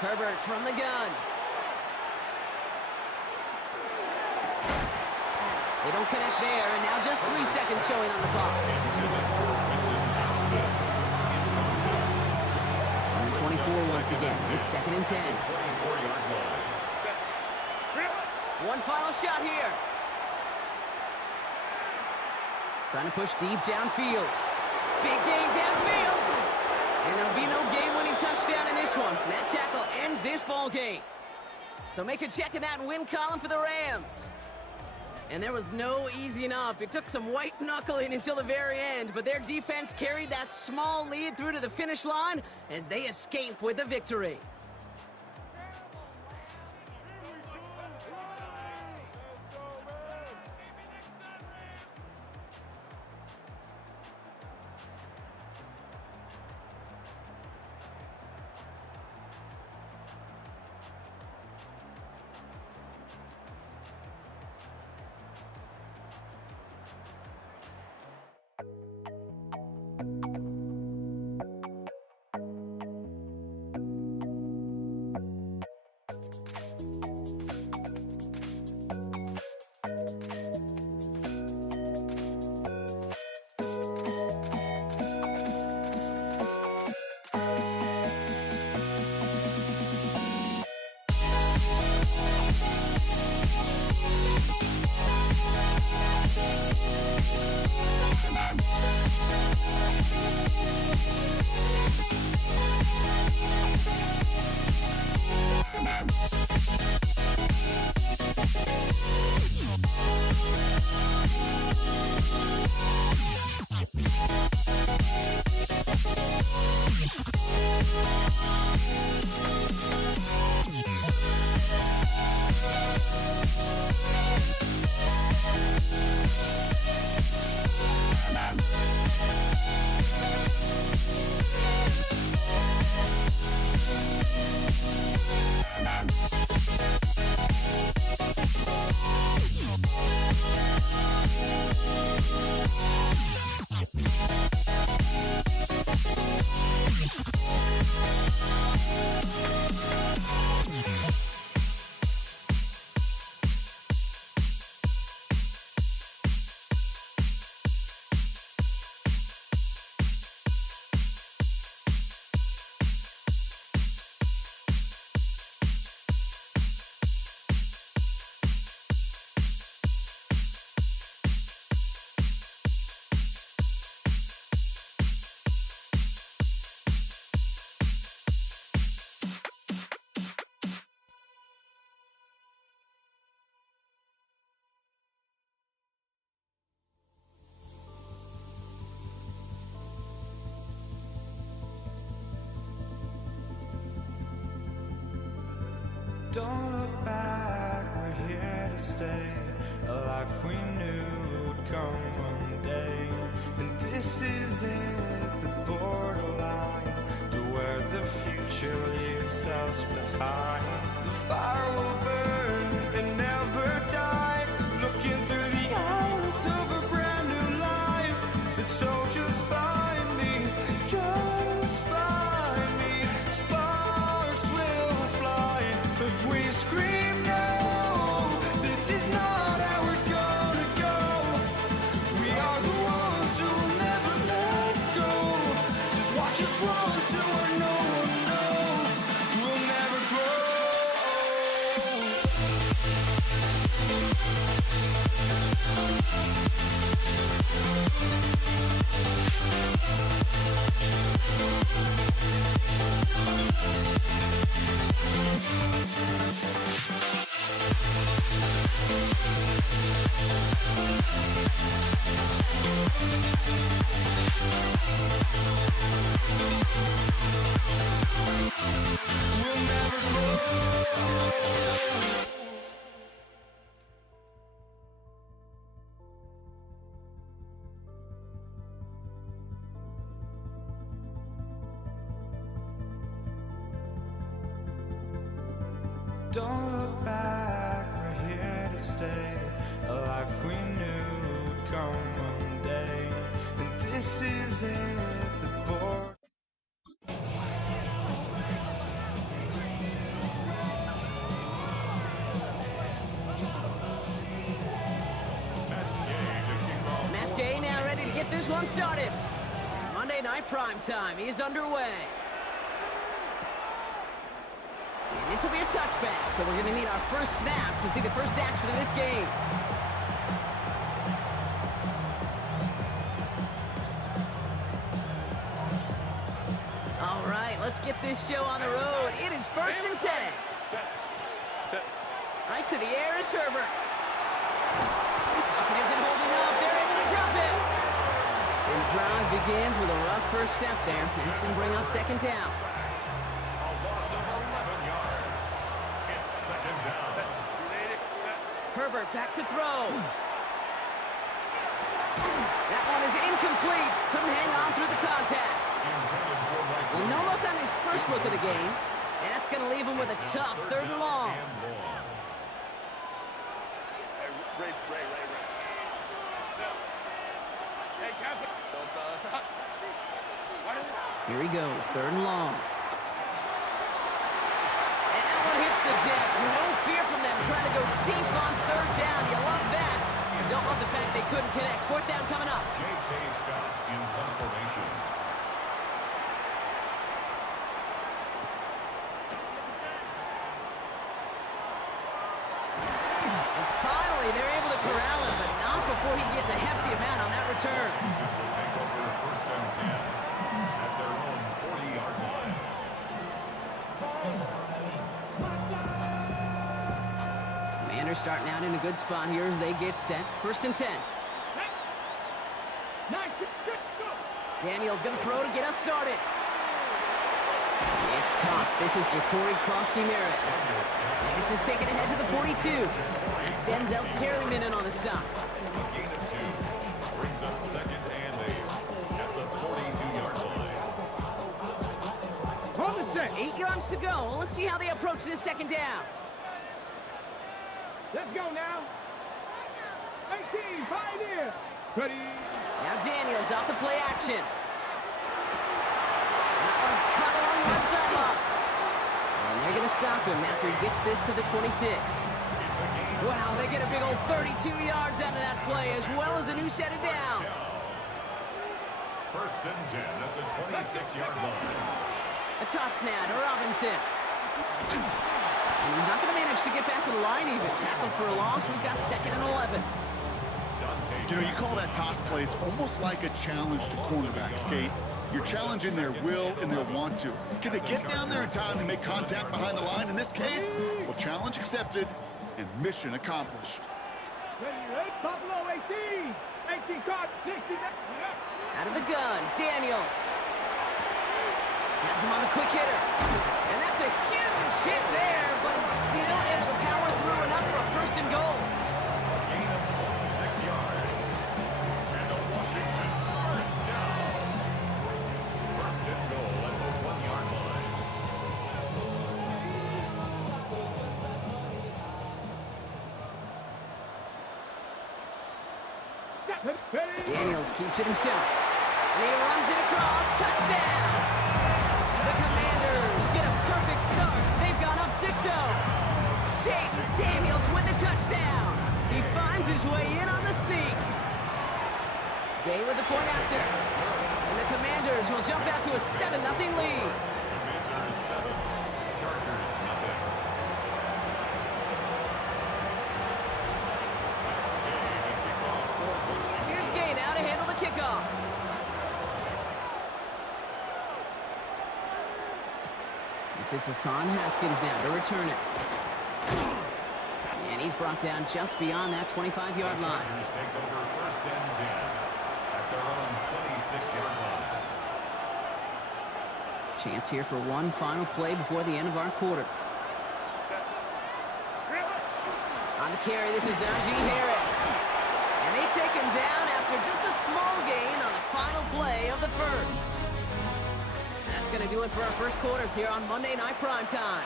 Herbert from the gun. They don't connect there, and now just 3 seconds showing on the clock. On the 24 once again. It's 2nd and 10. 24-yard line. One final shot here. Trying to push deep downfield. Big gain downfield. And there'll be no game-winning touchdown in this one. That tackle ends this ball game. So make a check in that win column for the Rams. And there was no easing up. It took some white knuckling until the very end, but their defense carried that small lead through to the finish line as they escape with the victory. Don't look back, we're here to stay. A life we knew would come one day. And this is it, the borderline to where the future leaves us behind. The fire will burn and never die, looking through the eyes of a brand new life. And so just find me, just find me. Sparks will fly if we scream no. This is not how we're gonna go. We are the ones who will never let go. Just watch us run to where no one knows. We'll never grow. We'll never grow. Don't look back, we're here to stay. A life we knew would come one day. And this is it, the board. Matt Gay now ready to get this one started. Monday Night Prime Time is underway. And this will be a touchback, so we're going to need our first snap to see the first action of this game. All right, let's get this show on the road. It is 1st and 10. Right to the air is Herbert. Lockett isn't holding up. They're able to drop him. And the drive begins with a rough first step there. That's going to bring up 2nd down. A loss of 11 yards. It's 2nd down. Herbert back to throw. That one is incomplete. Couldn't hang on through the contact. Well, no look on his first look of the game. And that's going to leave him with a tough 3rd and long. Here he goes, 3rd and long. And that one hits the deck. No fear from them trying to go deep on 3rd down. You love that. You don't love the fact they couldn't connect. 4th down coming up. J.K. Scott in formation. And finally, they're able to corral him, but not before he gets a hefty amount on that return. Will take over 1st and 10 at their own 40-yard line. Commanders starting out in a good spot here as they get set. 1st and 10. Daniels going to throw to get us started. It's Cox. This is Ja'Cory Krosky-Merritt. And this is taken ahead to the 42. That's Denzel Perryman in on the stop. A gain of 2 brings up 2nd and 8 at the 42-yard line. 8 yards to go. Well, let's see how they approach this 2nd down. Let's go now. 18, Pioneer. Ready. Now Daniels off the play action. That one's cut along the left sideline. And they're going to stop him after he gets this to the 26. Wow, they get a big old 32 yards out of that play, as well as a new set of downs. 1st and 10 at the 26-yard line. A toss now to Robinson. And he's not going to manage to get back to the line even. Tackled for a loss. We've got 2nd and 11. You know, you call that toss play, it's almost like a challenge to cornerbacks, Kate. You're challenging their will and their want to. Can they get down there in time to make contact behind the line? In this case, well, challenge accepted and mission accomplished. Buffalo 18. 18 caught. 60. Out of the gun, Daniels. Has him on the quick hitter. And that's a huge hit there, but he's still able to power through enough for a 1st and goal. Gain of 26 yards. And a Daniels keeps it himself. And he runs it across. Touchdown! The Commanders get a perfect start. They've gone up 6-0. Jaden Daniels with the touchdown. He finds his way in on the sneak. Gay with the point after. And the Commanders will jump out to a 7-0 lead. Commanders 7, Chargers nothing. Here's Gay now to handle the kickoff. This is Hassan Haskins now to return it. And he's brought down just beyond that 25-yard line. Chargers take over 1st and 10 at their own 26-yard line. Chance here for one final play before the end of our quarter. On the carry, this is Najee Harris. And they take him down after just a small gain on the final play of the first. That's going to do it for our first quarter here on Monday Night Primetime.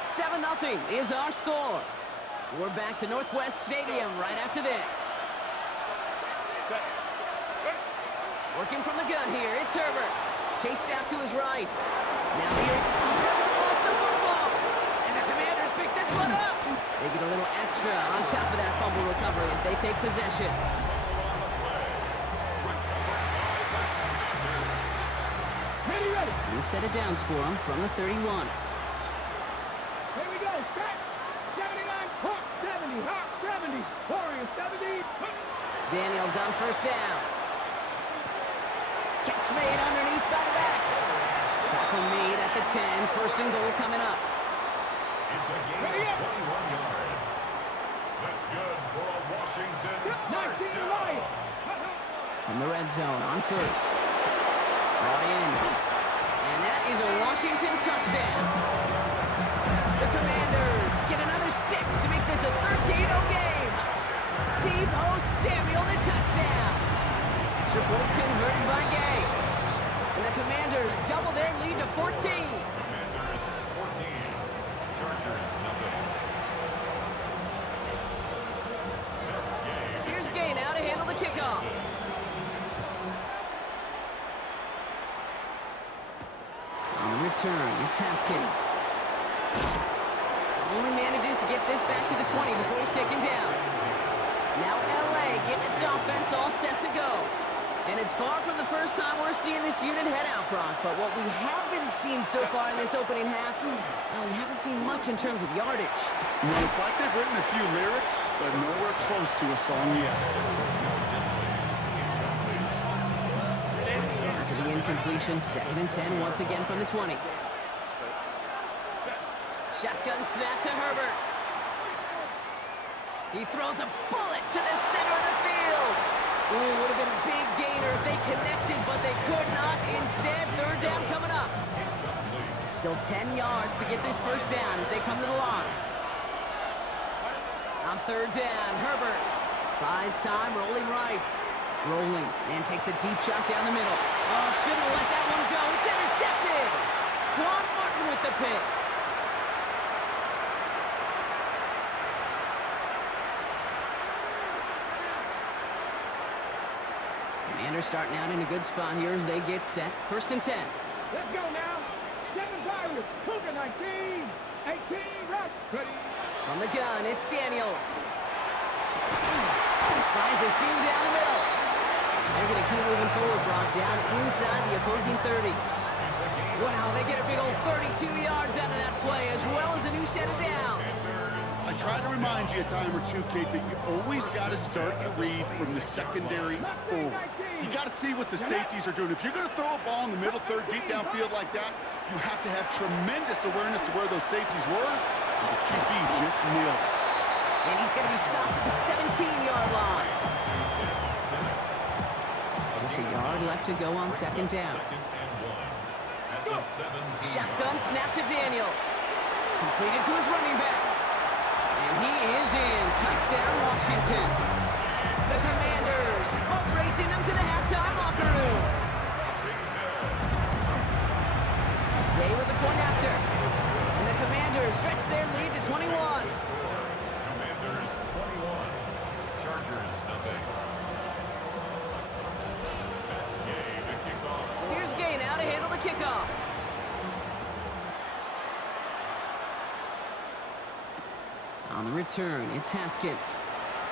7-0 is our score. We're back to Northwest Stadium right after this. Working from the gun here, it's Herbert. Chased out to his right. Now here, Herbert lost the football. And the Commanders pick this one up. They get a little extra on top of that fumble recovery as they take possession. New set of downs for him from the 31. Here we go, set. 79, Hawk 70, Hawk 70, Warrior 70. Daniels on first down. Catch made underneath by the back. Tackle made at the 10. First and goal coming up. It's a gain of 21 yards. That's good for a Washington first down. From the red zone on first. Brought in. And that is a Washington touchdown. The Commanders get another 6 to make this a 13-0 game. Deebo Samuel the touchdown. Extra point converted by Gay. And the Commanders double their lead to 14. Commanders 14, Chargers nothing. Here's Gay now to handle the kickoff. On the return, it's Haskins. Only manages to get this back to the 20 before he's taken down. Now LA getting its offense all set to go. And it's far from the first time we're seeing this unit head out, Brock. But what we haven't seen so far in this opening half, well, we haven't seen much in terms of yardage. Well, it's like they've written a few lyrics, but nowhere close to a song yet. To the incompletion, 2nd and 10 once again from the 20. Shotgun snap to Herbert. He throws a bullet to the center of the field. Ooh, would have been a big gainer if they connected, but they could not. Instead, 3rd down coming up. Still 10 yards to get this first down as they come to the line. On 3rd down, Herbert buys time, rolling right. Rolling, and takes a deep shot down the middle. Oh, shouldn't have let that one go. It's intercepted. Quan Martin with the pick. Commanders starting out in a good spot here as they get set. 1st and 10. Let's go now. 7 Tigers, Cougar 19, 18, rush. Ready. From the gun, it's Daniels. Finds a seam down the middle. They're going to keep moving forward, Brock, down inside the opposing 30. Wow, they get a big old 32 yards out of that play, as well as a new set of downs. I try to remind you a time or two, Kate, that you always got to start your read from the secondary forward. You got to see what the safeties are doing. If you're going to throw a ball in the middle third, deep downfield like that, you have to have tremendous awareness of where those safeties were. And the QB just nailed it. And he's going to be stopped at the 17-yard line. Just a yard left to go on 2nd down. 2nd and 1 at the 17. Shotgun snap to Daniels. Completed to his running back. And he is in. Touchdown, Washington. The Commanders boat racing them to the halftime locker room. They with the point after. And the Commanders stretch their lead to 21. Commanders 21, Chargers nothing. to handle the kickoff. On the return, it's Haskins.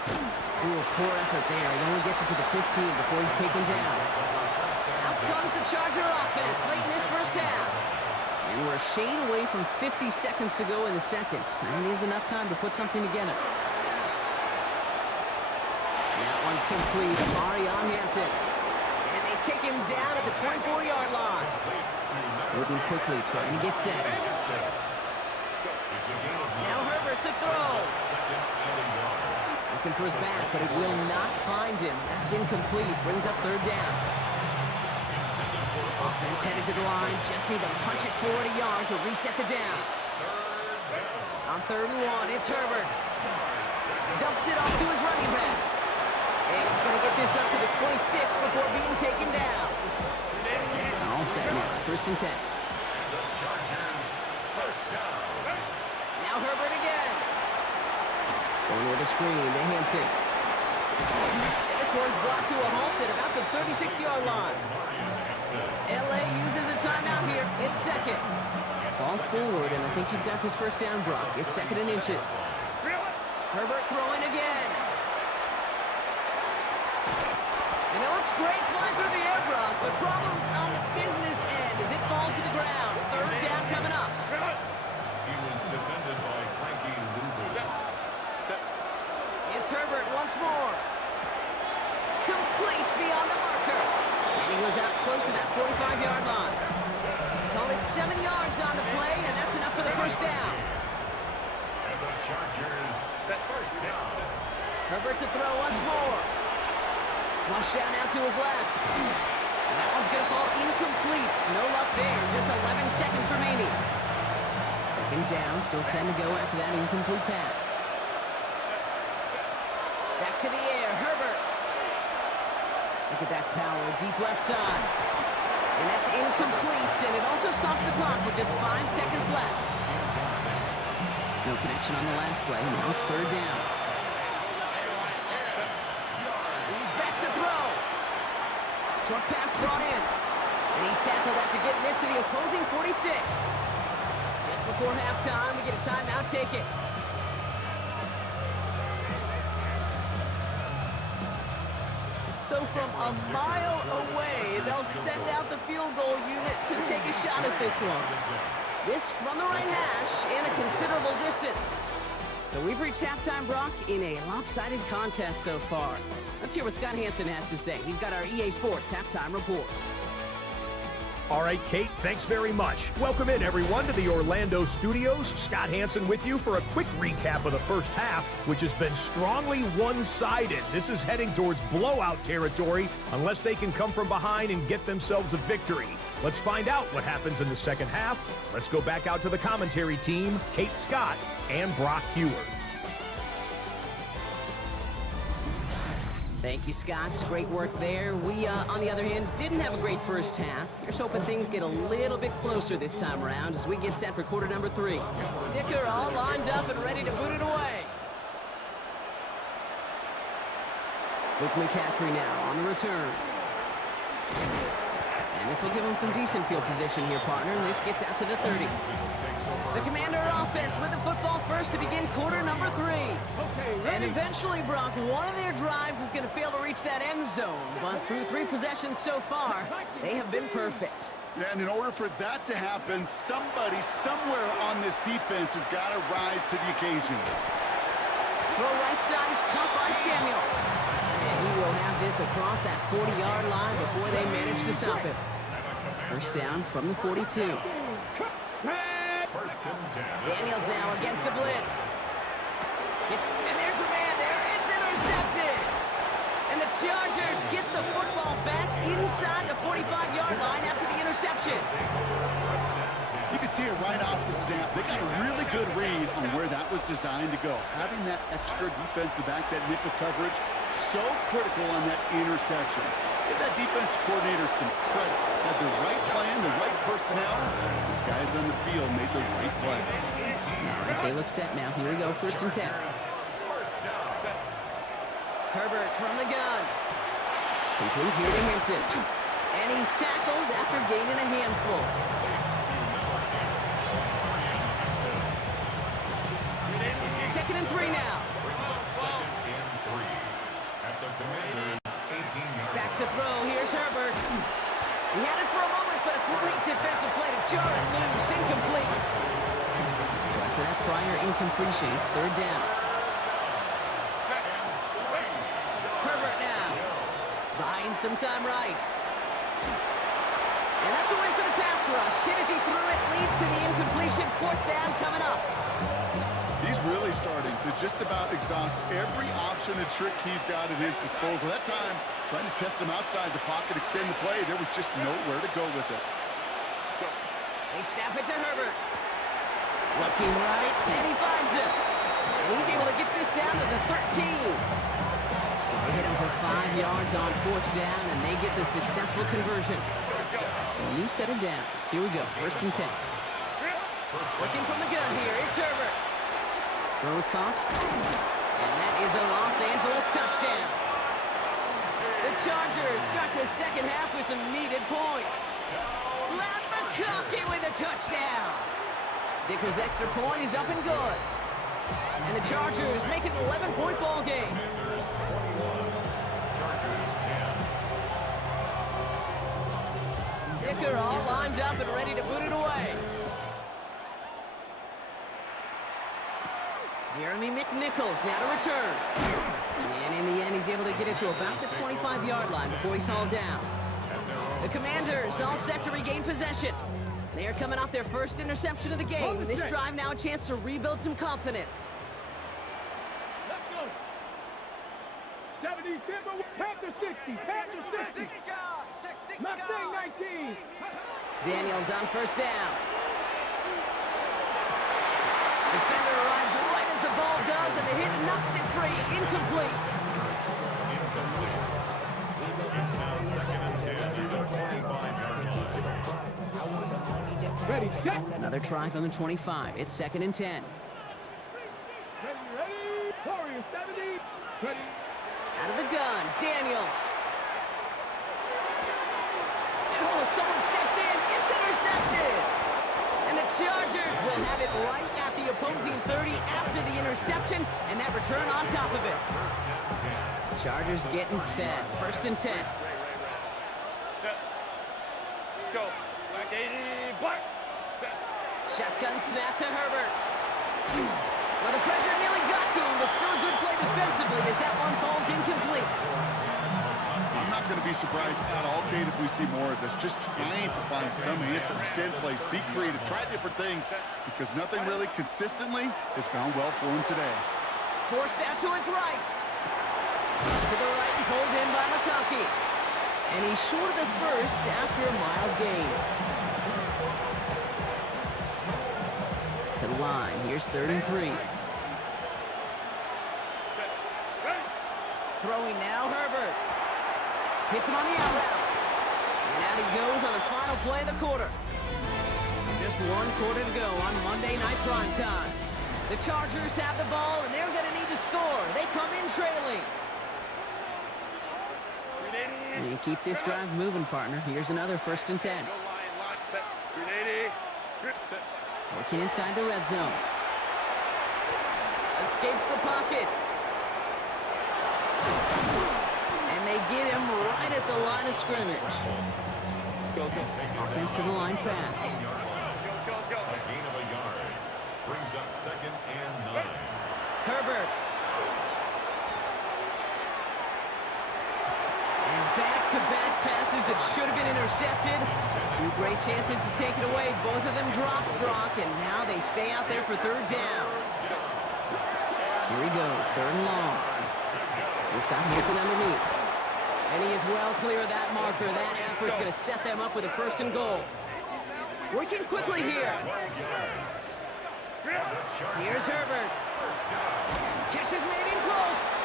Ooh, poor effort there. He only gets it to the 15 before he's taken down. Out comes the Charger offense late in this first half. And we're a shade away from 50 seconds to go in the second. And it is enough time to put something together. That one's complete. Amari on Hampton. And they take him down at the 24-yard line. Moving quickly, trying to get set. Now Herbert to throw. Looking for his back, but it will not find him. That's incomplete. Brings up third down. Offense headed to the line. Just need to punch it 40 yards to reset the downs. On 3rd and 1, it's Herbert. Dumps it off to his running back. And he's going to get this up to the 26 before being taken down. All set now. 1st and 10. Now Herbert again. Going with a screen to Hampton. And this one's brought to a halt at about the 36-yard line. LA uses a timeout here. It's second. Ball forward, and I think you've got this first down, Brock. It's 2nd and inches. Herbert throwing again. You know, it's great flying through the air, Brock. The problem's on the business end as it falls to the ground. 3rd down coming up. He was defended by Frankie Louvu. It's Herbert once more. Complete beyond the marker. And he goes out close to that 45-yard line. Call it 7 yards on the play, and that's enough for the first down. And the Chargers at first down. Herbert to throw once more. Flush down out to his left. And that one's going to fall incomplete. No luck there. Just 11 seconds remaining. 2nd down, still 10 to go after that incomplete pass. Back to the air, Herbert. Look at that power, deep left side. And that's incomplete, and it also stops the clock with just 5 seconds left. No connection on the last play, now it's 3rd down. He's back to throw. Short pass brought in. And he's tackled after getting this to the opposing 46. Just before halftime, we get a timeout, take it. So from a mile away, they'll send out the field goal unit to take a shot at this one. This from the right hash and a considerable distance. So we've reached halftime, Brock, in a lopsided contest so far. Let's hear what Scott Hanson has to say. He's got our EA Sports halftime report. All right, Kate, thanks very much. Welcome in, everyone, to the Orlando studios. Scott Hanson with you for a quick recap of the first half, which has been strongly one-sided. This is heading towards blowout territory unless they can come from behind and get themselves a victory. Let's find out what happens in the second half. Let's go back out to the commentary team, Kate Scott and Brock Huard. Thank you, Scott. Great work there. We, on the other hand, didn't have a great first half. Here's hoping things get a little bit closer this time around as we get set for quarter number 3. Ticker all lined up and ready to boot it away. Luke McCaffrey now on the return. And this will give him some decent field position here, partner. And this gets out to the 30. The Commander offense with the football first to begin quarter number 3. And eventually, Brock, one of their drives is going to fail to reach that end zone. But through 3 possessions so far, they have been perfect. Yeah, and in order for that to happen, somebody somewhere on this defense has got to rise to the occasion. Throw right side is caught by Samuel. And he will have this across that 40-yard line before they manage to stop him. First down from the 42. Daniels now against a blitz. And there's a man there. It's intercepted. And the Chargers get the football back inside the 45-yard line after the interception. You can see it right off the snap. They got a really good read on where that was designed to go. Having that extra defensive back, that nickel coverage, so critical on that interception. Give that defense coordinator some credit. Had the right plan, the right personnel. These guys on the field made the right play. All right, they look set now. Here we go, 1st and 10. Herbert from the gun. Complete here to Hampton. And he's tackled after gaining a handful. Second and 3 now. Back to throw. Here's Herbert. He had it for a moment, but a great defensive play to jar it loose. Incomplete. So after that prior incompletion, it's third down. Herbert now. Buying some time right. And that's a win for the pass rush. Hit as he threw it. Leads to the incompletion. Fourth down coming up. He's really starting to just about exhaust every option and trick he's got at his disposal. That time, trying to test him outside the pocket, extend the play, there was just nowhere to go with it. They snap it to Herbert. Looking right, and he finds him. And he's able to get this down to the 13. So they hit him for 5 yards on fourth down, and they get the successful conversion. So a new set of downs. Here we go, first and 10. Working from the gun here, it's Herbert. Throws caught. And that is a Los Angeles touchdown. The Chargers start the second half with some needed points. Matt McConkey with a touchdown. Dicker's extra point is up and good. And the Chargers make it an 11-point ball game. Dicker all lined up and ready to boot it away. Jeremy McNichols now to return. And in the end, he's able to get it to about the 25-yard line before he's hauled down. The Commanders all set to regain possession. They are coming off their first interception of the game. This drive now a chance to rebuild some confidence. Let's go. 70, Panther 60, Panther 60. Mustang 19. Daniels on first down. Defender arrives right as the ball does, and the hit knocks it free. Incomplete. It's now second and 10 at the 25-yard line. Ready, set. Another try from the 25. It's second and 10. Ready. Warrior 70. Ready. Out of the gun, Daniels. And oh, someone stepped in. It's intercepted. And the Chargers will have it right at the opposing 30 after the interception, and that return on top of it. Chargers getting set. First and 10. Go. Black 80. Black. Set. Shotgun snap to Herbert. Well, the pressure nearly got to him, but still a good play defensively as that one falls incomplete. I'm not going to be surprised at all, Kate, if we see more of this. Just trying to find some answer, extend plays, be creative, try different things, because nothing really consistently has gone well for him today. Forced out to his right. To the right and pulled in by McConkey. And he's short of the first after a mild gain. To the line. Here's third and 3. Throwing now, Herbert. Hits him on the out route. And out he goes on the final play of the quarter. Just one quarter to go on Monday Night Primetime. The Chargers have the ball, and they're going to need to score. They come in trailing. And keep this drive moving, partner. Here's another first and 10. Working inside the red zone. Escapes the pocket. And they get him right at the line of scrimmage. Offense to the line fast. A gain of a yard. Brings up second and 9. Herbert. And back-to-back passes that should have been intercepted. 2 great chances to take it away. Both of them dropped, Brock, and now they stay out there for third down. Here he goes, third and long. He's got Hilton underneath. And he is well clear of that marker. That effort's going to set them up with a first and goal. Working quickly here. Here's Herbert. Catch is made in close.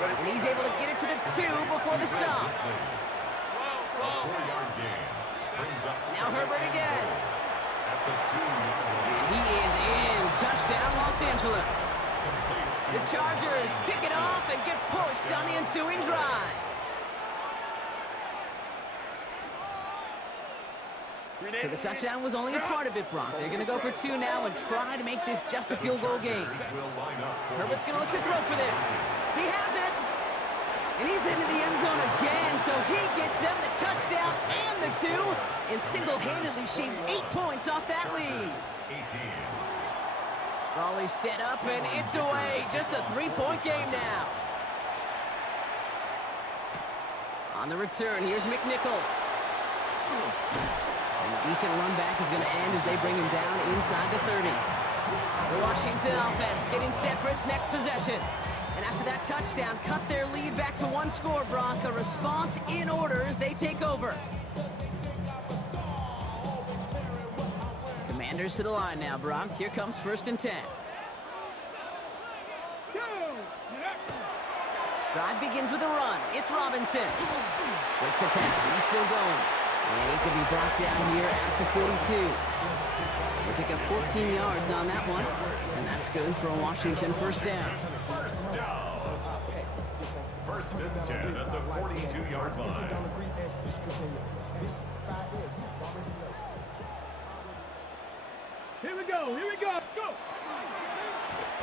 And he's able to get it to the 2 before the stop. Now Herbert again. And he is in. Touchdown, Los Angeles. The Chargers pick it off and get points on the ensuing drive. So the touchdown was only a part of it, Brock. They're going to go for 2 now and try to make this just a field goal game. Herbert's going to look to throw for this. He has it. And he's into the end zone again, so he gets them the touchdown and the 2, and single-handedly shaves 8 points off that lead. Ball is set up, and it's away. Just a 3-point game now. On the return, here's McNichols. And a decent run back is going to end as they bring him down inside the 30. The Washington offense getting set for its next possession. And after that touchdown, cut their lead back to 1 score, Brock. A response in order as they take over. Commanders to the line now, Brock. Here comes 1st and 10. Drive begins with a run. It's Robinson. Breaks a tackle. He's still going. And he's going to be brought down here at the 42. They pick up 14 yards on that one. And that's good for a Washington 1st down. First down. 1st and 10 at the 42-yard line. Here we go. Here we go. Go.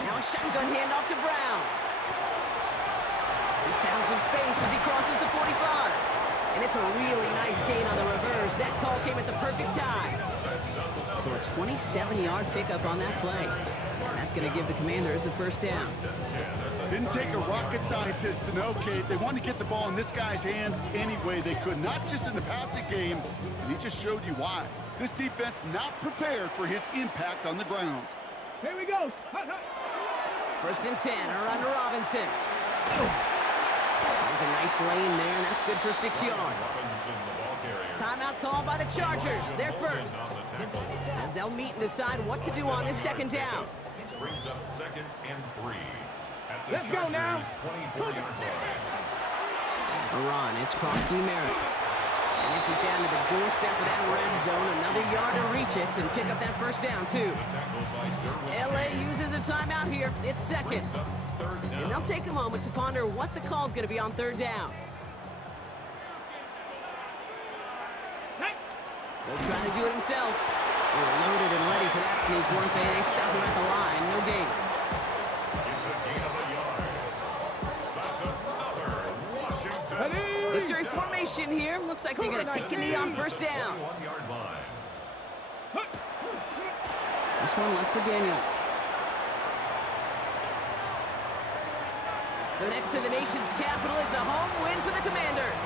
Now a shotgun handoff to Brown. He's found some space as he crosses the 45. And it's a really nice gain on the reverse. That call came at the perfect time. So a 27-yard pickup on that play. And that's going to give the Commanders a 1st down. Didn't take a rocket scientist to know, Kate. They wanted to get the ball in this guy's hands any way they could, not just in the passing game, and he just showed you why. This defense not prepared for his impact on the ground. Here we go. Hut, hut. 1st and 10, around to Robinson. Finds a nice lane there, and that's good for 6 yards. Timeout called by the Chargers. They're first. As they'll meet and decide what to do on this 2nd down. Brings up 2nd and 3. At the Let's go now. 24-yard line. A run, it's Krosky Merritt. And this is down to the doorstep of that red zone. Another yard to reach it and pick up that 1st down, too. LA uses a timeout here. It's 2nd. And they'll take a moment to ponder what the call's going to be on 3rd down. They'll try to do it himself. They were loaded and ready for that sneak, weren't they? They stop him at the line. No gain. It's a gain of a yard. That's another Washington. Victory formation here. Looks like they're going to take a knee on 1st down. 1-yard line. This one left for Daniels. So next to the nation's capital, it's a home win for the Commanders.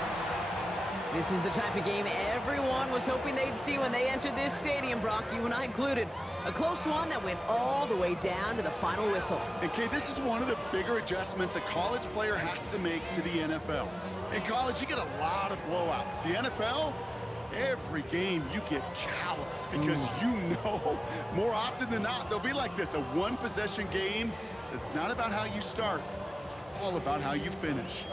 This is the type of game everyone was hoping they'd see when they entered this stadium, Brock, you and I included. A close one that went all the way down to the final whistle. And Kay, this is one of the bigger adjustments a college player has to make to the NFL. In college, you get a lot of blowouts. The NFL, every game you get calloused because you know more often than not they'll be like this, a one-possession game. It's not about how you start. It's all about how you finish.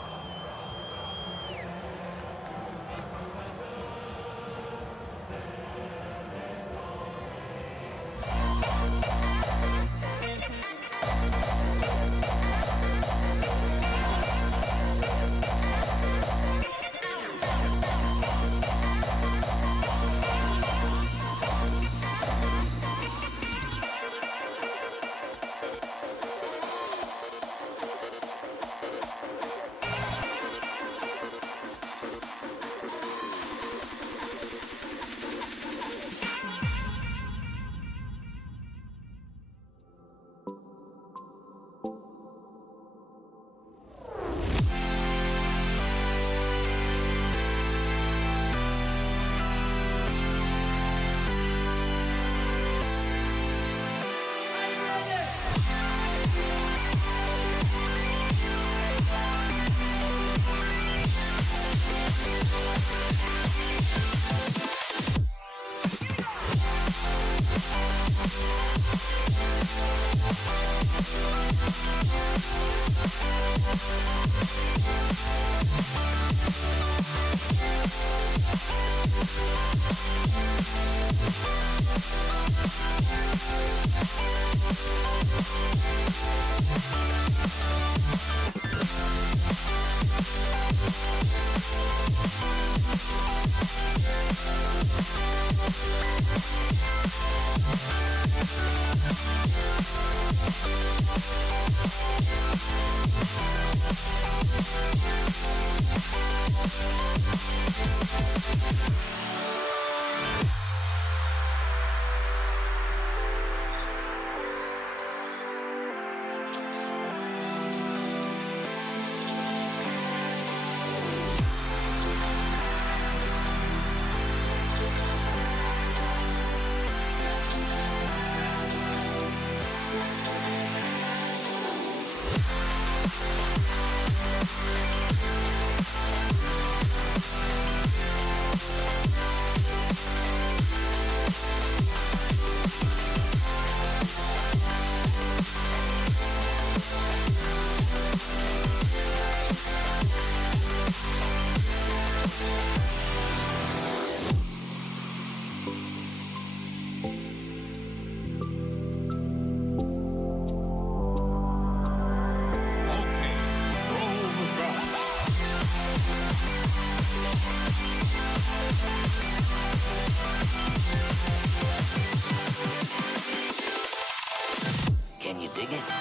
You dig it?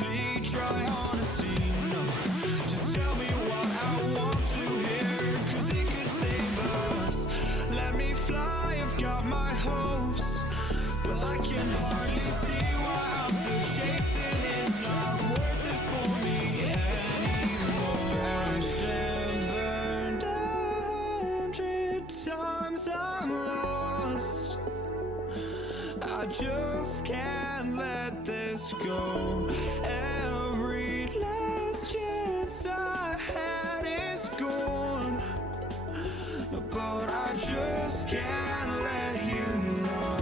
honestly, try honesty. No, just tell me what I want to hear, 'cause it could save us. Let me fly, I've got my hopes, but I can hardly see why I'm still chasing. It's not worth it for me anymore. Crashed and burned 100 times, I'm lost. I just can't let this go. Every last chance I had is gone, but I just can't let you know.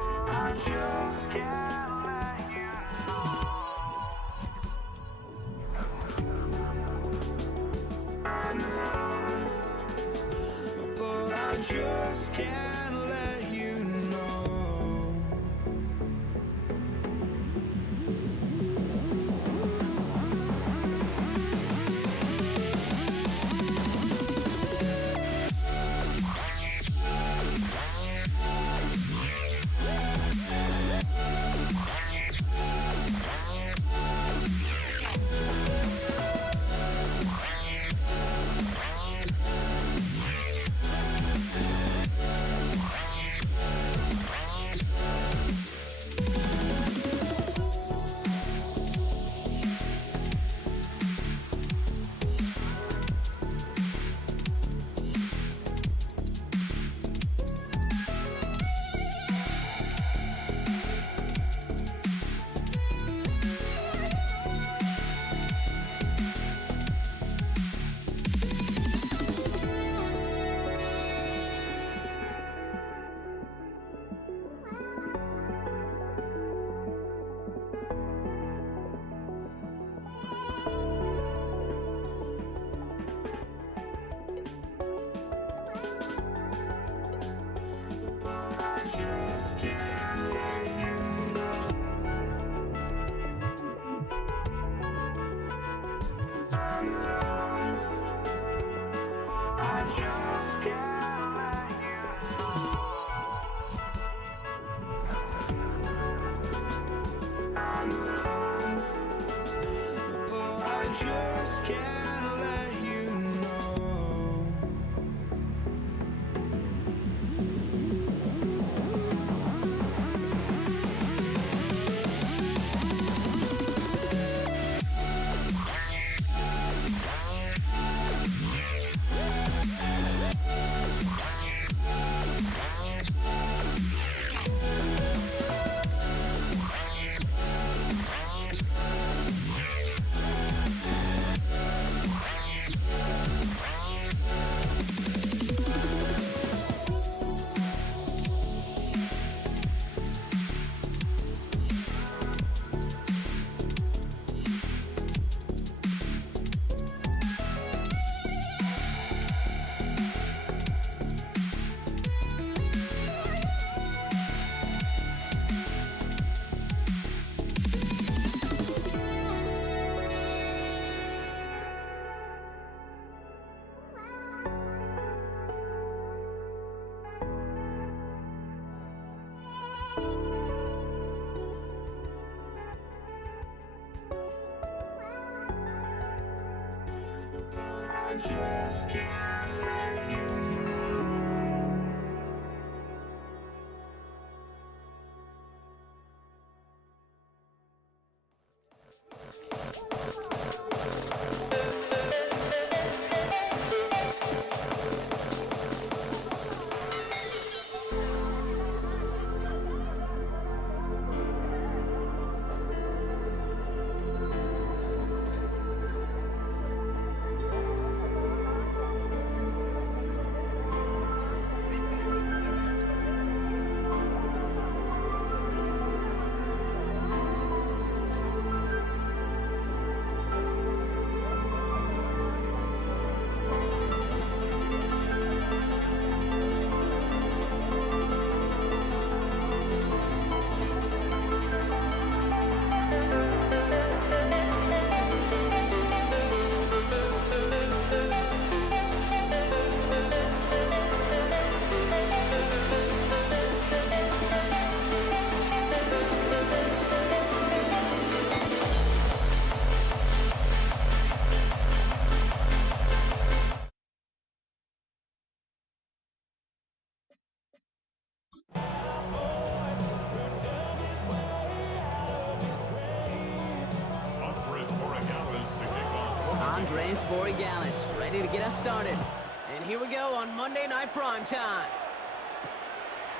I just can't let you know. But I just can't let you know. Just can't let you know. Andres Borregales, ready to get us started. And here we go on Monday Night Prime Time.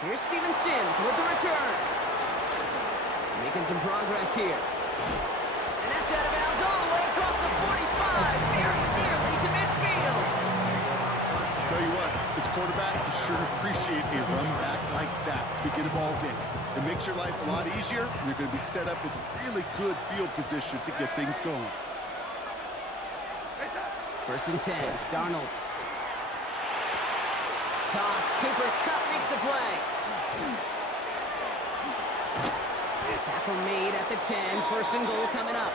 Here's Steven Sims with the return. Making some progress here. And that's out of bounds all the way across the 45, very nearly to midfield. I'll tell you what, as a quarterback, you sure appreciate a run back like that to begin a ball game. It makes your life a lot easier, and you're going to be set up with really good field position to get things going. 1st and 10, Darnold. Caught, Cooper Kupp makes the play. Tackle made at the 10, 1st and goal coming up.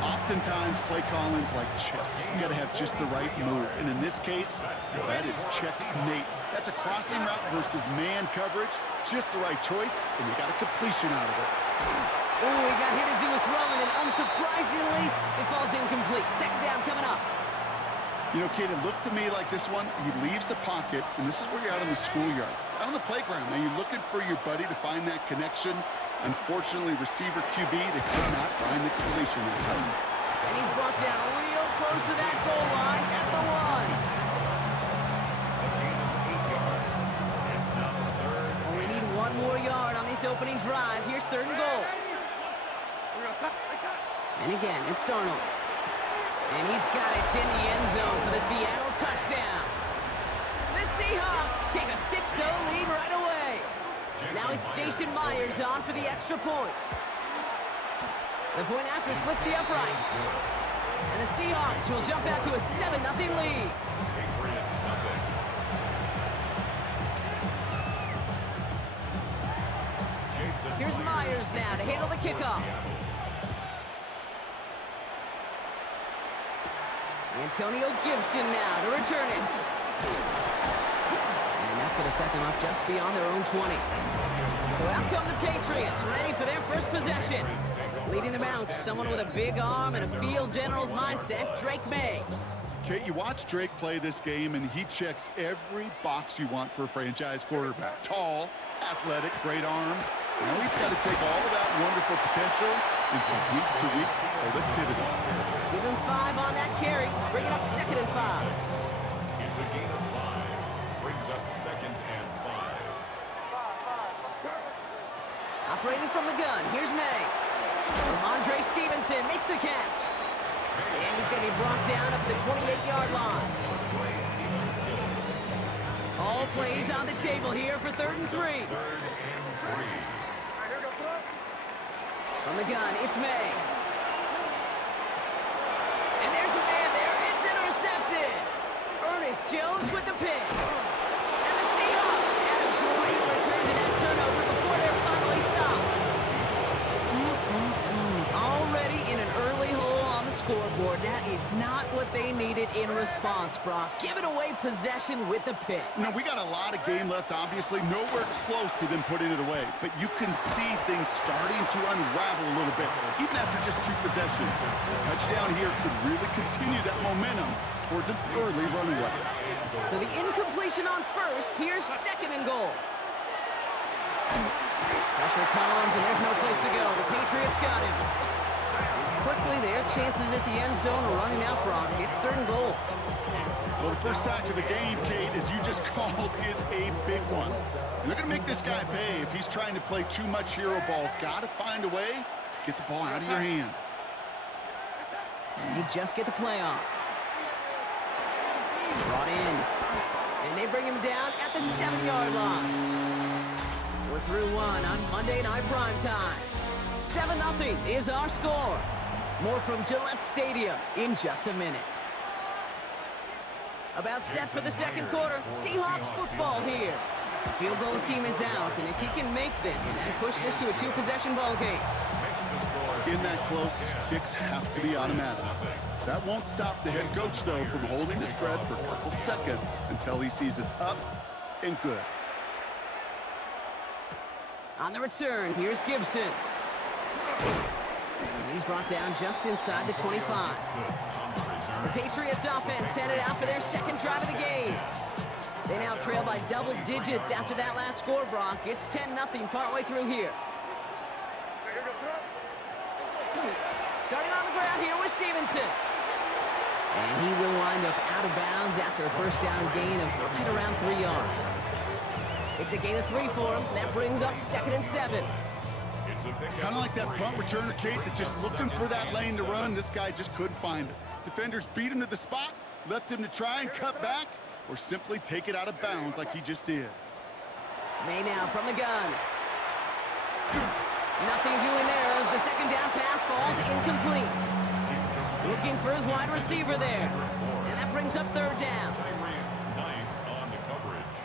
Oftentimes, play calling's like chess. You gotta have just the right move. And in this case, that is checkmate. That's a crossing route versus man coverage. Just the right choice, and you got a completion out of it. Ooh, he got hit as he was throwing, and unsurprisingly, it falls incomplete. 2nd down coming up. You know, Kate, it looked to me like this one, he leaves the pocket, and this is where you're out in the schoolyard, out on the playground. Now, you're looking for your buddy to find that connection. Unfortunately, receiver QB, they could not find the completion that time. And he's brought down real close to that goal line at the 1. Only need 1 more yard on this opening drive. Here's 3rd and goal. And again, it's Darnold. And he's got it in the end zone for the Seattle touchdown. The Seahawks take a 6-0 lead right away. Now it's Jason Myers on for the extra point. The point after splits the uprights. And the Seahawks will jump out to a 7-0 lead. Here's Myers now to handle the kickoff. Antonio Gibson now to return it. And that's going to set them up just beyond their own 20. So out come the Patriots, ready for their first possession. Leading them out, someone with a big arm and a field general's mindset, Drake May. Kate, you watch Drake play this game, and he checks every box you want for a franchise quarterback. Tall, athletic, great arm. Now he's got to take all of that wonderful potential into week-to-week productivity. Give him 5 on that carry, bring it up 2nd and 5. It's a gain of 5. Brings up 2nd and 5. Operating from the gun, here's May. Ramondre Stevenson makes the catch. And he's going to be brought down up the 28-yard line. All plays on the table here for 3rd and 3. From the gun, it's May. And there's a man there. It's intercepted. Ernest Jones with the pick. And the Seahawks had a great return to that turnover before they're finally stopped. Already in an early hole on the scoreboard. That is not what they needed in response, Brock. Giving away possession with the pick. Now, we got a lot of game left, obviously. Nowhere close to them putting it away. But you can see things starting to unravel a little bit, even after just 2 possessions. A touchdown here could really continue that momentum towards an early runaway. So the incompletion on 1st. Here's 2nd and goal. Pressure comes, and there's no place to go. The Patriots got him. And quickly, their chances at the end zone are running out, Brock. It's 3rd and goal. Well, the first sack of the game, Kate, as you just called, is a big one. They're going to make this guy pay if he's trying to play too much hero ball. Got to find a way to get the ball out of your hand. And they just get the play off. Brought in. And they bring him down at the 7-yard line. We're through 1 on Monday Night Prime Time. 7-0 is our score. More from Gillette Stadium in just a minute. About set for the 2nd quarter. Seahawks football here. The field goal team is out, and if he can make this and push this to a 2-possession ball game. In that close, kicks have to be automatic. That won't stop the head coach, though, from holding his breath for a couple seconds until he sees it's up and good. On the return, here's Gibson. And he's brought down just inside the 25. The Patriots offense headed out for their 2nd drive of the game. They now trail by double digits after that last score, Brock. It's 10-0 partway through here. Starting on the ground here with Stevenson. And he will wind up out of bounds after a first down gain of right around 3 yards. It's a gain of 3 for him. That brings up 2nd and 7. Kind of like that punt returner, Kate, that's just looking for that lane to run. This guy just couldn't find it. Defenders beat him to the spot, left him to try and cut back, or simply take it out of bounds like he just did. May now from the gun. Nothing doing there as the second down pass falls incomplete. Looking for his wide receiver there. And that brings up 3rd down. Tyrese Knight on the coverage.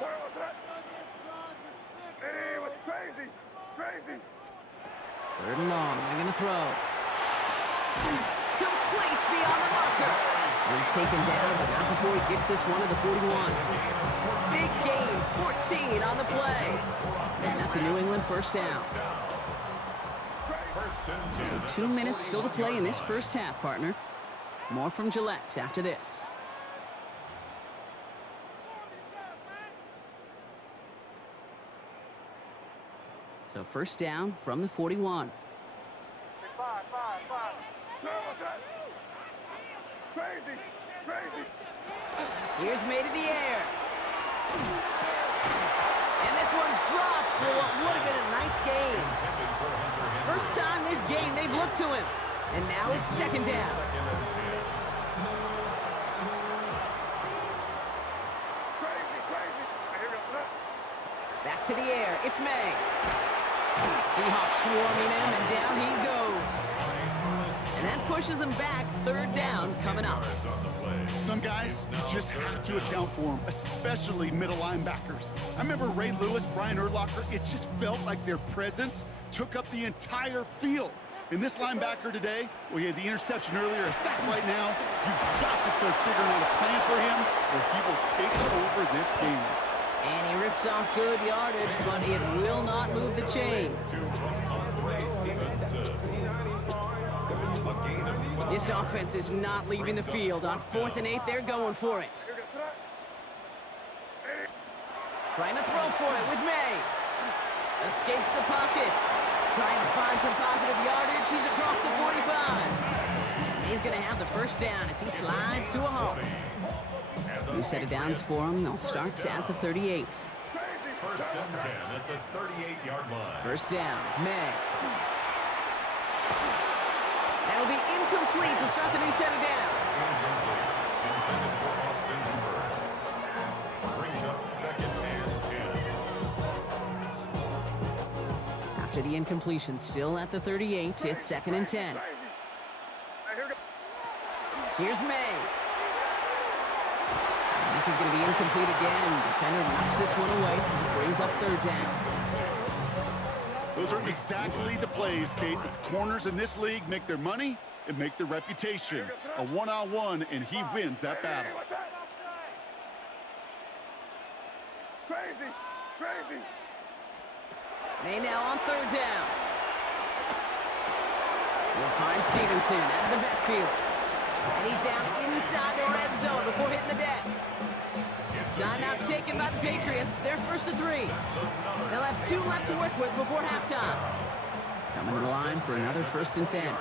Where was that? It was crazy. Crazy. 3rd and long. They're going to throw. Complete beyond the marker. And he's taken down, but not before he gets this one to the 41. Big gain, 14 on the play. And that's a New England first down. So 2 minutes still to play in this first half, partner. More from Gillette after this. So first down from the 41. Crazy. Crazy. Here's May to the air. And this one's dropped for what would have been a nice gain. First time this game they've looked to him. And now it's 2nd down. Back to the air. It's May. Seahawks swarming him, and down he goes. And that pushes him back. 3rd down coming up. Some guys, you just have to account for them, especially middle linebackers. I remember Ray Lewis, Brian Urlacher, it just felt like their presence took up the entire field. And this linebacker today, well, he had the interception earlier, a sack right now. You've got to start figuring out a plan for him, or he will take over this game. And he rips off good yardage, but it will not move the chains. This offense is not leaving the field. On 4th and 8, they're going for it. Trying to throw for it with May. Escapes the pocket. Trying to find some positive yardage. He's across the 45. He's going to have the first down as he slides to a halt. New set of downs for him. They'll start at the 38. 1st and 10 at the 38-yard line. First down, May. That'll be incomplete to start the new set of downs. Intended for Austin Hooper. Brings up 2nd and 10. After the incompletion, still at the 38, it's 2nd and 10. Here's May. This is going to be incomplete again. Defender knocks this one away. Brings up 3rd down. Those are exactly the plays, Kate, that the corners in this league make their money and make their reputation. A one-on-one, and he wins that battle. Crazy. Crazy. May now on 3rd down. We'll find Stevenson out of the backfield. And he's down inside the red zone before hitting the deck. Timeout taken by the Patriots. They're 1st and 3. They'll have 2 left to work with before halftime. Coming to the line for another 1st and 10.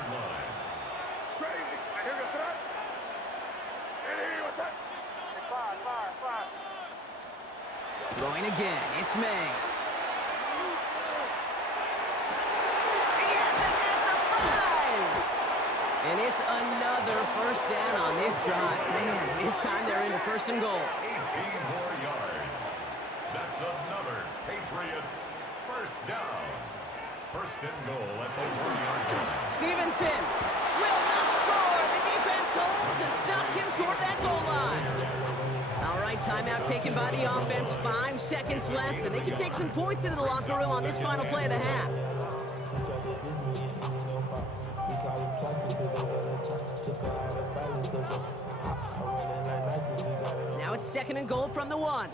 Throwing again. It's May. He has it at the 5! And it's another first down on this drive. Man, this time they're into 1st and goal. 18 more yards. That's another Patriots first down. 1st and goal at the 1-yard line. Stevenson will not score. The defense holds and stops him short of that goal line. All right, timeout taken by the offense. 5 seconds left, and they can take some points into the locker room on this final play of the half. Now it's 2nd and goal from the 1.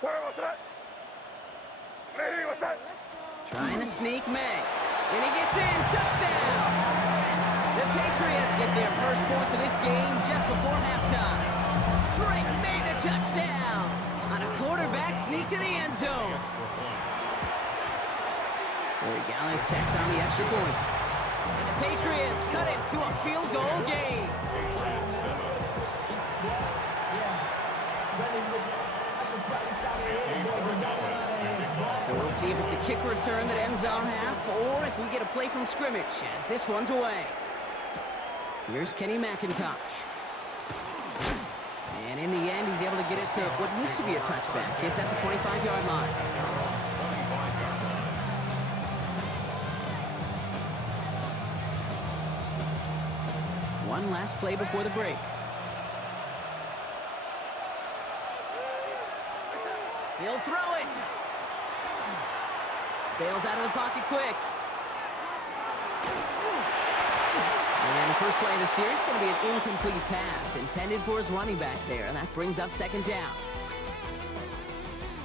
Where was that? Hey, what's that? Trying to sneak May. And he gets in. Touchdown! The Patriots get their first points of this game just before halftime. Drake made the touchdown on a quarterback sneak to the end zone. Gallus tacks on the extra point. And the Patriots cut it to a field goal game. Patriots 7. So we'll see if it's a kick return that ends our half, or if we get a play from scrimmage, as this one's away. Here's Kenny McIntosh. And in the end, he's able to get it to what used to be a touchback. It's at the 25-yard line. One last play before the break. He'll throw it. Bails out of the pocket quick. And the first play of the series is going to be an incomplete pass intended for his running back there. And that brings up second down.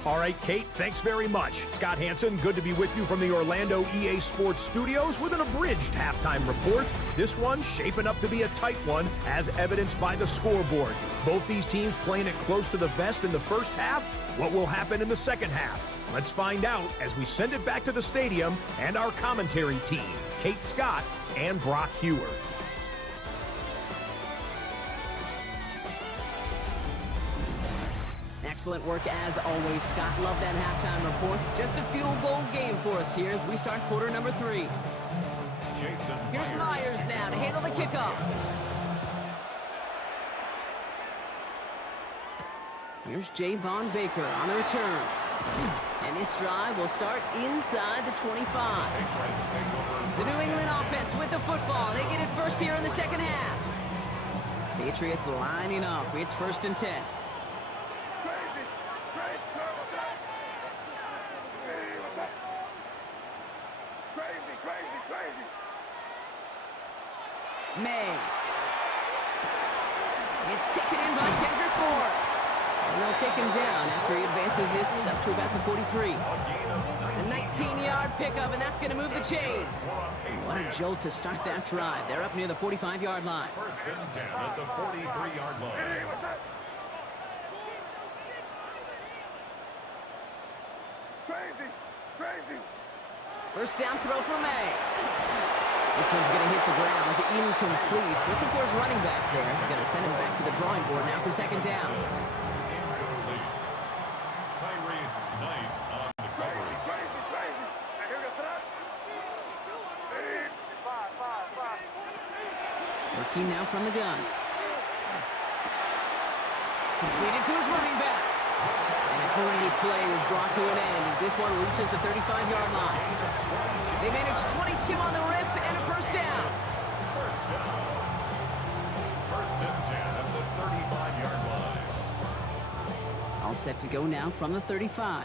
All right, Kate, thanks very much. Scott Hanson, good to be with you from the Orlando EA Sports Studios with an abridged halftime report. This one shaping up to be a tight one, as evidenced by the scoreboard. Both these teams playing it close to the vest in the first half. What will happen in the second half? Let's find out as we send it back to the stadium and our commentary team, Kate Scott and Brock Hewer. Excellent work as always, Scott. Love that halftime reports. Just a field goal game for us here as we start quarter number 3. Jason Here's Myers now to handle the kickoff. Here's Javon Baker on the return. And this drive will start inside the 25. The New England offense with the football. They get it first here in the second half. Patriots lining up. It's 1st and 10. May. It's taken in by Kendrick Bourne. And they'll take him down after he advances this up to about the 43. A 19-yard pickup, and that's going to move the chains. What a jolt to start that drive. They're up near the 45-yard line. 1st and 10 at the 43-yard line. Crazy. First down throw for May. This one's going to hit the ground to incomplete. Looking for his running back there. Going to send him back to the drawing board now for second down. Incomplete. Tyrese Knight on the coverage. Working now from the gun. Completed to his running back. And a great play is brought to an end as this one reaches the 35-yard line. They managed 22 on the rip and a first down. First down. 1st and 10 at the 35-yard line. All set to go now from the 35.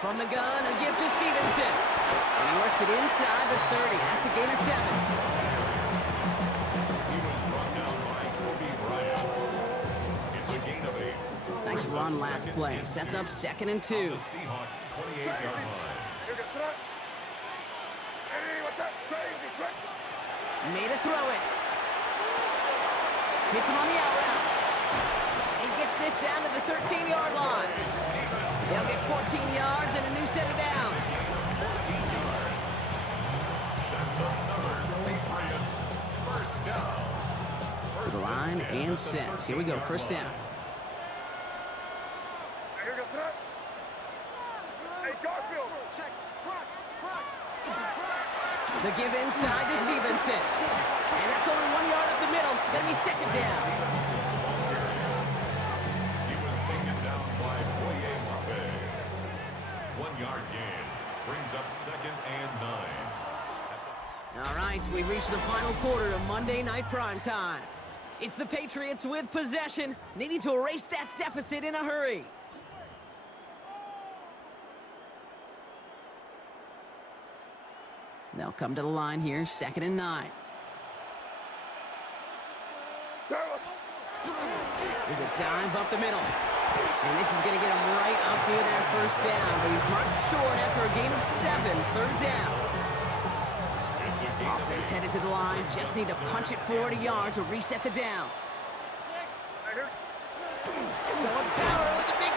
From the gun, a gift to Stevenson. And he works it inside the 30. That's a gain of 7. He was brought down by Kobe Bryant. It's a gain of 8. Nice run last play. Sets up 2nd and 2. The Seahawks 28-yard line. Made a throw it. Hits him on the out route. And he gets this down to the 13-yard line. They'll get 14 yards and a new set of downs. 14 yards. That's another Patriots first down. To the line and set. Here we go, first down. The give inside to Stevenson. And that's only 1 yard up the middle. Gonna be second down. He was taken down by Boye Mafe. 1 yard gain brings up 2nd and 9. All right, we've reached the final quarter of Monday Night Primetime. It's the Patriots with possession, needing to erase that deficit in a hurry. They'll come to the line here, 2nd and 9. There's a dive up the middle. And this is going to get him right up near that first down. But he's marked short after a gain of 7, 3rd down. Offense headed to the line. Just need to punch it 40 yards to reset the downs. Going power with a big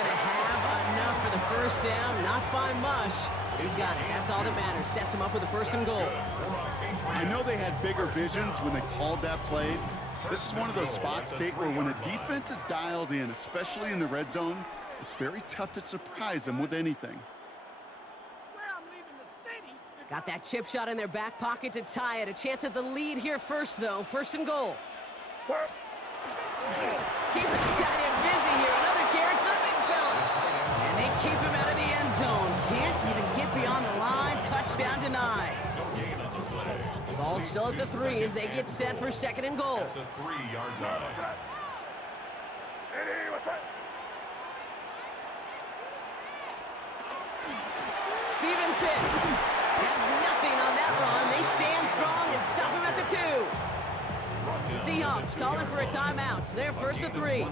going to have enough for the first down. Not by much. He got it. That's all that matters. Sets him up with a 1st and goal. I know they had bigger visions when they called that play. This is one of those spots, Kate, where when a defense is dialed in, especially in the red zone, it's very tough to surprise them with anything. Got that chip shot in their back pocket to tie it. A chance at the lead here first, though. 1st and goal. Keeping the tight end busy here. Another carry for the big fella. And they keep him out of the end zone. Can't even get beyond the line. Touchdown denied. Ball still at the 3 as they get set for 2nd and goal. At the 3-yard line. Stevenson has nothing on that run. They stand strong and stop him at the 2. The Seahawks calling for a timeout. They're 1st and 3.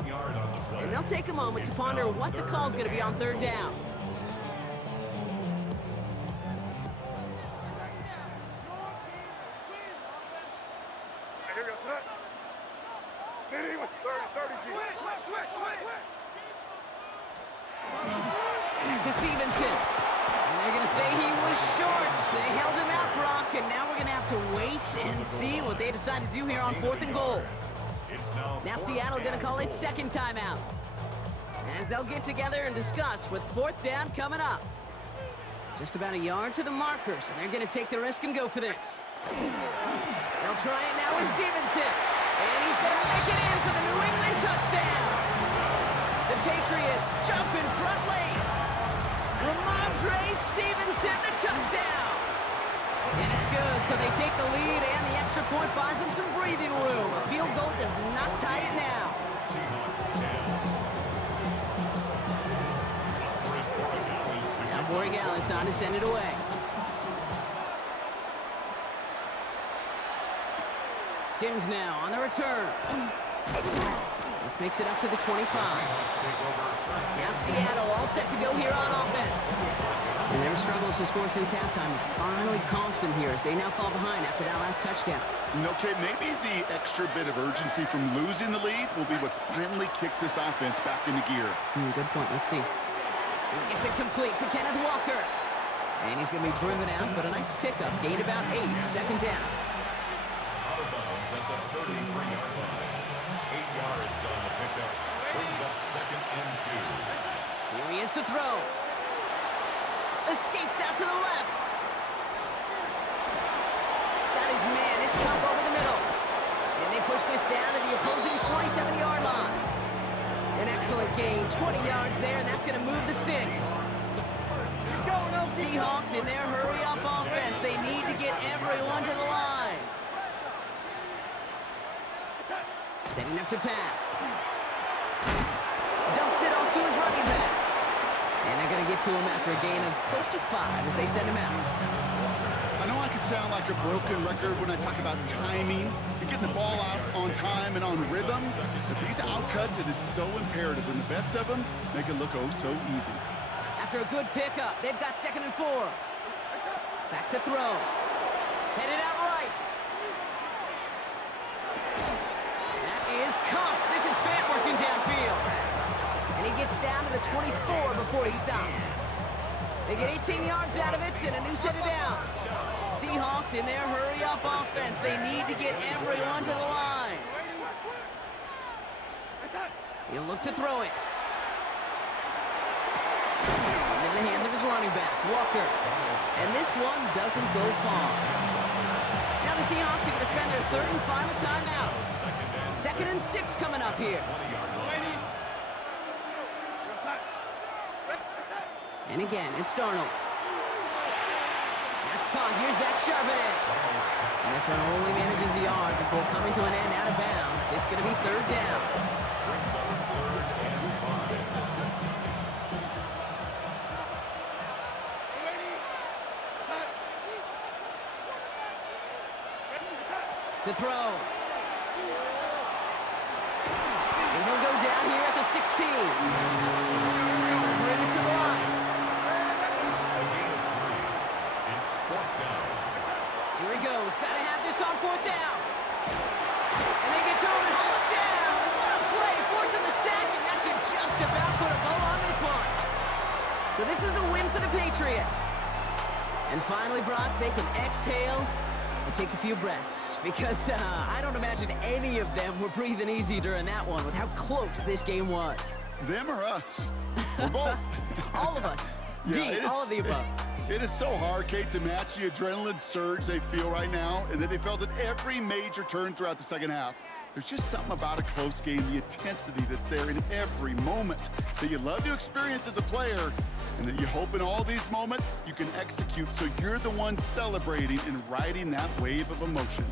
And they'll take a moment to ponder what the call is going to be on 3rd down. Back to Stevenson. And they're going to say he was short. They held him out, Brock, and now we're going to have to wait and see what they decide to do here on 4th and goal. Now Seattle going to call it 2nd timeout, as they'll get together and discuss with 4th down coming up. Just about a yard to the markers, and they're going to take the risk and go for this. They'll try it now with Stevenson, and he's going to make it in for the New England touchdown. The Patriots jump in front late. Ramondre Stevenson, the touchdown. And it's good, so they take the lead, and the extra point buys them some breathing room. A field goal does not tie it now. Now Borregales on to send it away. Sims now on the return. This makes it up to the 25. Now Seattle all set to go here on offense. And their struggles to score since halftime have finally cost them here as they now fall behind after that last touchdown. You know, Kate, maybe the extra bit of urgency from losing the lead will be what finally kicks this offense back into gear. Good point. Let's see. It's it complete to Kenneth Walker. And he's going to be driven out, but a nice pickup. Gained about 8. 2nd down. Out of bounds at the 33-yard line. 8 yards on the pickup. Brings up 2nd and 2. Here he is to throw. Escapes out to the left. Got his man. It's Cup over the middle. And they push this down to the opposing 47-yard line. An excellent gain. 20 yards there, and that's going to move the sticks. Seahawks in their hurry-up offense. They need to get everyone to the line. Setting up to pass. Dumps it off to his running back. And they're going to get to him after a gain of close to 5 as they send him out. I know I could sound like a broken record when I talk about timing and getting the ball out on time and on rhythm, but these outcuts, it is so imperative, and the best of them make it look oh so easy. After a good pickup, they've got 2nd and 4. Back to throw. Headed out right. That is Kups. This is Fant working downfield. And he gets down to the 24 before he stopped. They get 18 yards out of it and a new set of downs. Seahawks in their hurry-up offense. They need to get everyone to the line. He'll look to throw it. Into the hands of his running back, Walker. And this one doesn't go far. Now the Seahawks are going to spend their 3rd and final timeout. 2nd and 6 coming up here. And again, it's Darnold. That's caught. Here's Zach Charbonnet. And this one only manages the yard before coming to an end out of bounds. It's going to be 3rd down. To throw. And he'll go down here at the 16. Bring us to the line. Here he goes. Got to have this on 4th down. And they get to him and haul him down. What a play. Forcing the sack, and that should just about put a bow on this So this is a win for the Patriots. And finally, Brock, they can exhale and take a few breaths. Because I don't imagine any of them were breathing easy during that one with how close this game was. Them or us? We're both. All of us. Yeah, all of the above. It is so hard, Kate, to match the adrenaline surge they feel right now and that they felt at every major turn throughout the second half. There's just something about a close game, the intensity that's there in every moment that you love to experience as a player, and that you hope in all these moments you can execute so you're the one celebrating and riding that wave of emotion.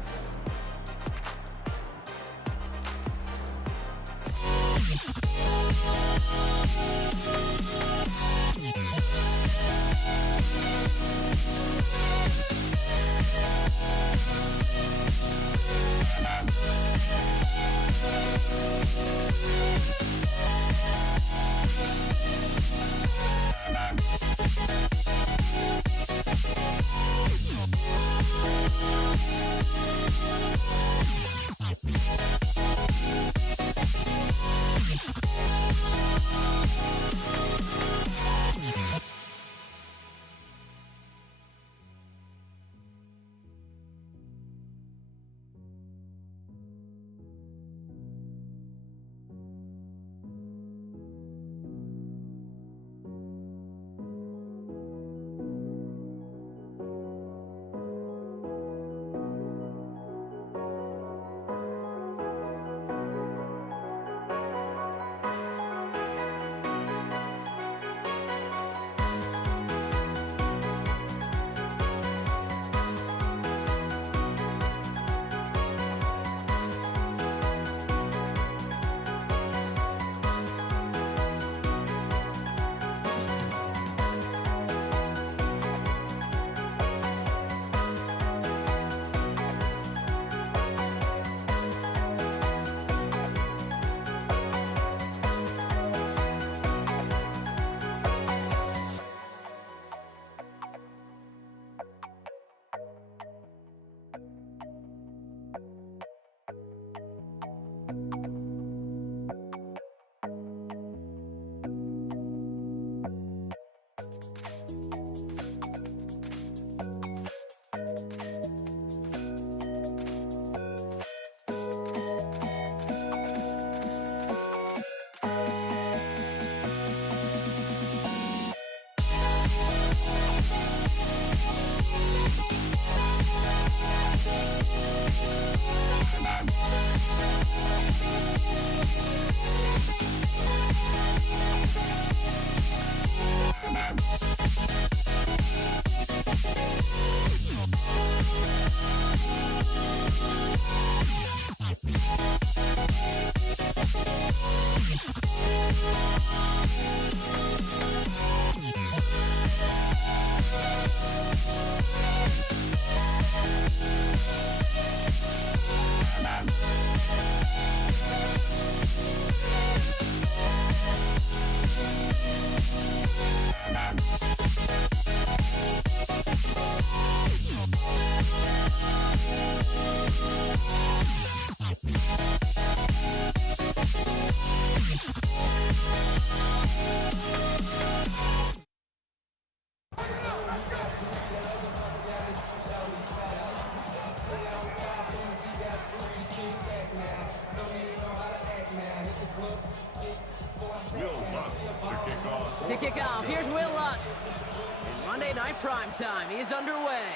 To kick off, here's Will Lutz. In Monday Night Primetime, he is underway.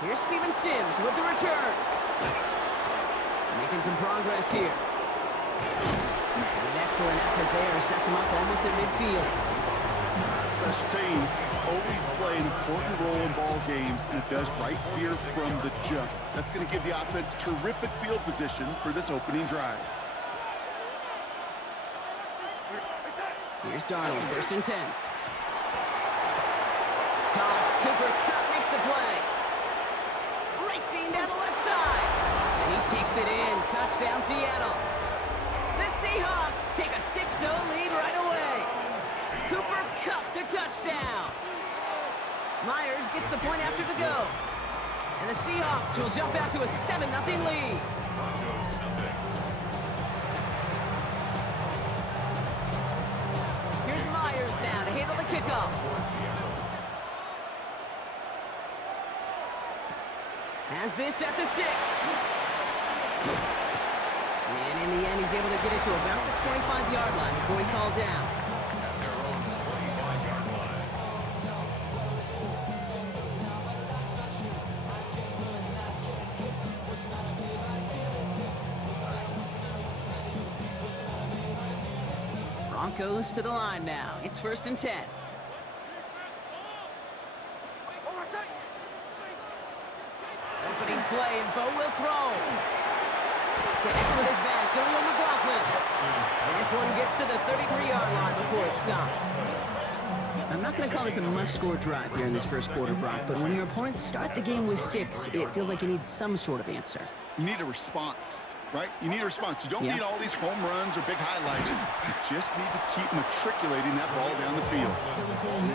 Here's Steven Sims with the return. Making some progress here. And an excellent effort there sets him up almost at midfield. Special teams always play an important role in ball games, and it does right here from the jump. That's going to give the offense terrific field position for this opening drive. Here's Darnold, 1st and 10. Caught. Cooper Kupp makes the play. Racing down the left side. And he takes it in. Touchdown, Seattle. The Seahawks take a 6-0 lead right away. Cooper Kupp the touchdown. Myers gets the point after the go. And the Seahawks will jump out to a 7-0 lead. kickoff. Has this at the 6. And in the end, he's able to get it to about the 25-yard line before he's hauled down. At their own 25-yard line. Broncos to the line now. It's 1st and 10. Opening play, and Bo will throw. Connects with his back, Jaleel McLaughlin. And this one gets to the 33-yard line before it's stopped. I'm not going to call this a must-score drive here in this first quarter, Brock, but when your opponents start the game with 6, it feels like you need some sort of answer. You need a response, right? You need a response. You don't need all these home runs or big highlights. You just need to keep matriculating that ball down the field.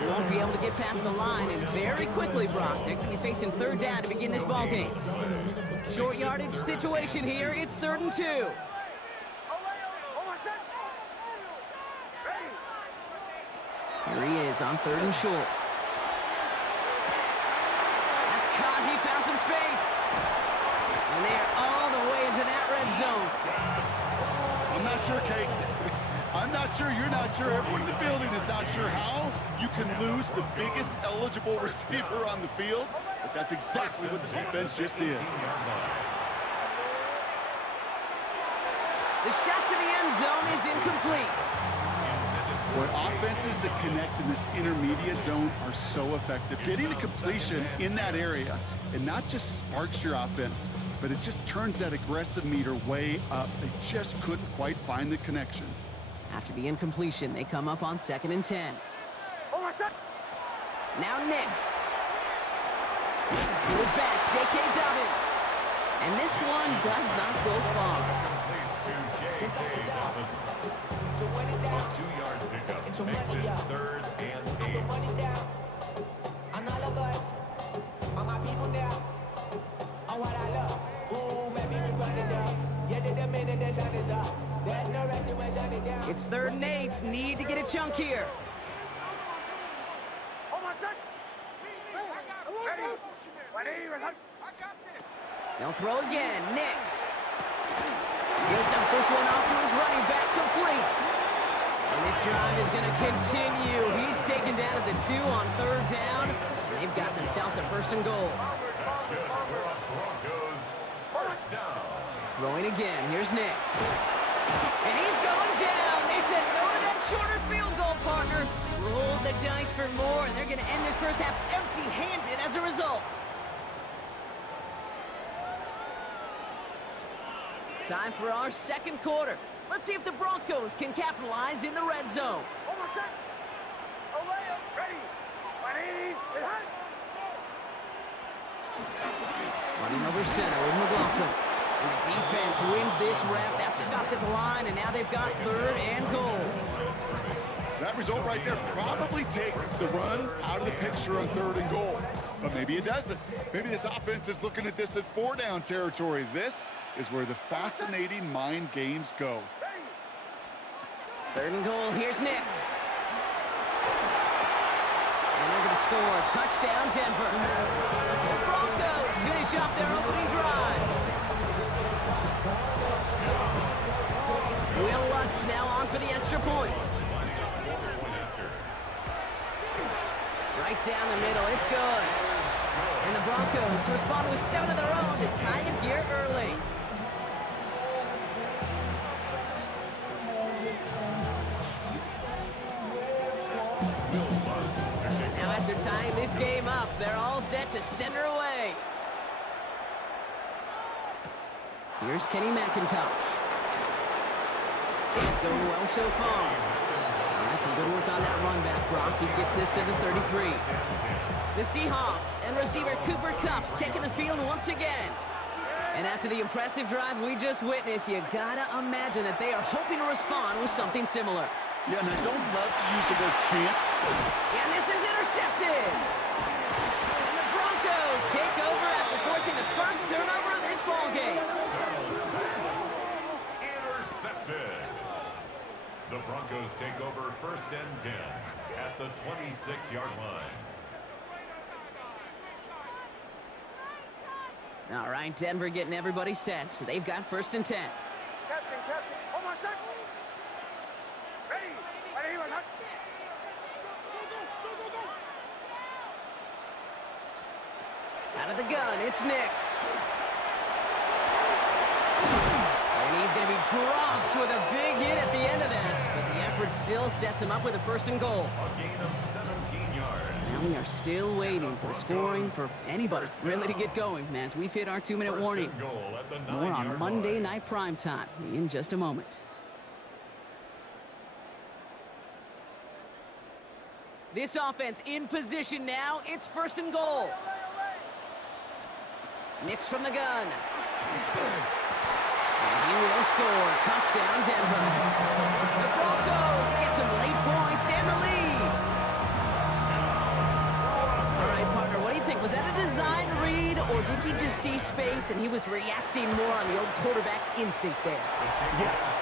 You won't be able to get past the line, and very quickly, Brock, they're going to be facing 3rd down to begin this ball game. Short yardage situation here. It's 3rd and 2. Here he is on 3rd and short. That's caught. He found some space. And they are all the way into that red zone. I'm not sure, Kate. I'm not sure. You're not sure. Everyone in the building is not sure how you can lose the biggest eligible receiver on the field. But that's exactly what the defense just did. The shot to the end zone is incomplete. Boy, offenses that connect in this intermediate zone are so effective. Getting a completion in that area, it not just sparks your offense, but it just turns that aggressive meter way up. They just couldn't quite find the connection. After the incompletion, they come up on 2nd and 10. Now Nix. To his back, J.K. Dobbins. And this one does not go far. To win it down. A 2-yard pickup It's a makes money, it y'all. 3rd and I 8. put money down on all of us, on my people now, on what I love. Ooh, maybe we run it down. Yeah, the minute the sun is up, there's no rest to when shut it down. It's 3rd and 8. Need to get a chunk here. They'll throw again. Nix. He'll dump this one off to his running back, complete. And this drive is going to continue. He's taken down at the 2 on 3rd down. And they've got themselves a 1st and goal. That's good for a Broncos 1st down. Throwing again. Here's Nix. And he's going down. They said no to that shorter field goal, partner. Roll the dice for more, and they're going to end this first half empty-handed as a result. Time for our 2nd quarter. Let's see if the Broncos can capitalize in the red zone. Running over center with McLaughlin. And the defense wins this rep. That's stopped at the line, and now they've got 3rd and goal. That result right there probably takes the run out of the picture on 3rd and goal. But maybe it doesn't. Maybe this offense is looking at this at 4-down territory. This is where the fascinating mind games go. 3rd and goal. Here's Nix. And they're going to score. Touchdown, Denver. The Broncos finish off their opening drive. Will Lutz now on for the extra point. Right down the middle. It's good. And the Broncos respond with 7 of their own to tie it here early. Now after tying this game up, they're all set to center away. Here's Kenny McIntosh. It's going well so far. That's some good work on that run back, Brock. He gets this to the 33. The Seahawks and receiver Cooper Kupp taking the field once again. And after the impressive drive we just witnessed, you gotta imagine that they are hoping to respond with something similar. Yeah, and I don't love to use the word can't. And this is intercepted. And the Broncos take over after forcing the first turnover of this ball game. Intercepted. The Broncos take over 1st and 10 at the 26-yard line. All right, Denver getting everybody set. So they've got 1st and 10. Captain, hold on a sec. Ready? Ready, go, Out of the gun, it's Nix. And he's going to be dropped with a big hit at the end of that. But the effort still sets him up with a 1st and goal. A gain of 17 yards. Now we are still waiting for the scoring for anybody really to get going as we've hit our 2-minute warning. First and goal at the More 9-yard on Monday line. Night Primetime in just a moment. This offense in position now. It's 1st and goal. Nix from the gun. And he will score. Touchdown, Denver. The Broncos get some late points and the lead. All right, partner, what do you think? Was that a design read, or did he just see space and he was reacting more on the old quarterback instinct there? Yes.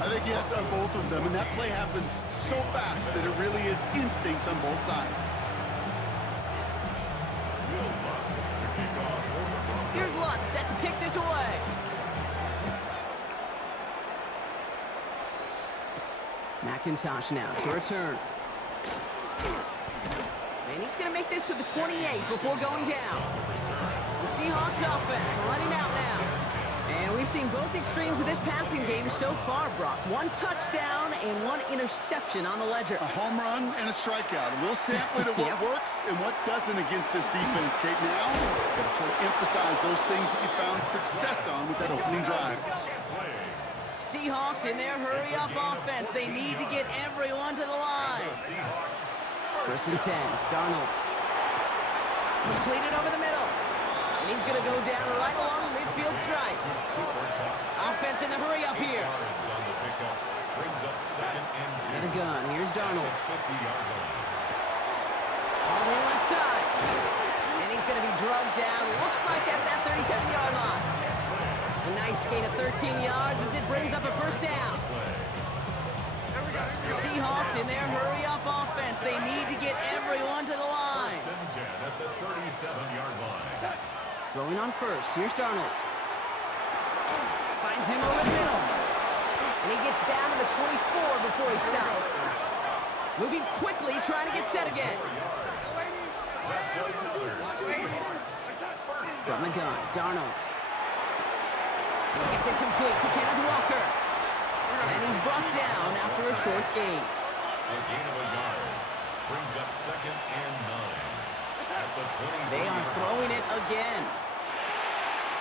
I think yes on both of them, and that play happens so fast that it really is instincts on both sides. Will Lutz to kick off for the Broncos. Here's Lutz set to kick this away. McIntosh now to return. And he's going to make this to the 28 before going down. The Seahawks offense running out now. And we've seen both extremes of this passing game so far, Brock. 1 touchdown and 1 interception on the ledger. A home run and a strikeout. A little sampling of what Yep. works and what doesn't against this defense, Kate. Now, gotta try to emphasize those things that you found success on with that opening drive. Seahawks in their hurry-up offense. They need to get everyone to the line. 1st and 10, Darnold. Completed over the middle. And he's going to go down right along the midfield stripe. Offense in the hurry-up here. Yards on the pickup. Brings up 2nd and 2. And a gun. Here's Darnold. 50-yard line. All the way left side. And he's going to be drugged down. Looks like at that 37-yard line. A nice gain of 13 yards as it brings up a 1st down. Seahawks in their hurry-up offense. They need to get everyone to the line. 1st and 10 at the 37-yard line. Going on 1st. Here's Darnold. Finds him over the middle. And he gets down to the 24 before he stops. Moving quickly, trying to get set again. That's another Seahawks. First From the gun, Darnold. It's incomplete to Kenneth Walker. And he's brought down after a short gain. A gain of a yard. Brings up 2nd and 9. At the 20. They are throwing it again.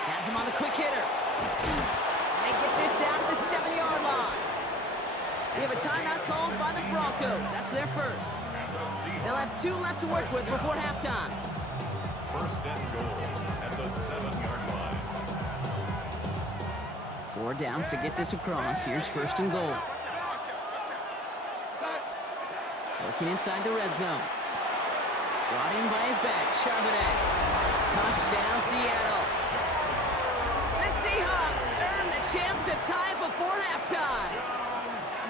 Has him on the quick hitter. And they get this down to the 7-yard line. We have a timeout called by the Broncos. That's their first. And the Seahawks. They'll have 2 left to work with before halftime. 1st and goal at the 7-yard line. 4 downs to get this across. Here's 1st and goal. Working inside the red zone. Brought in by his back, Charbonnet. Touchdown, Seattle. The Seahawks earn the chance to tie it before halftime.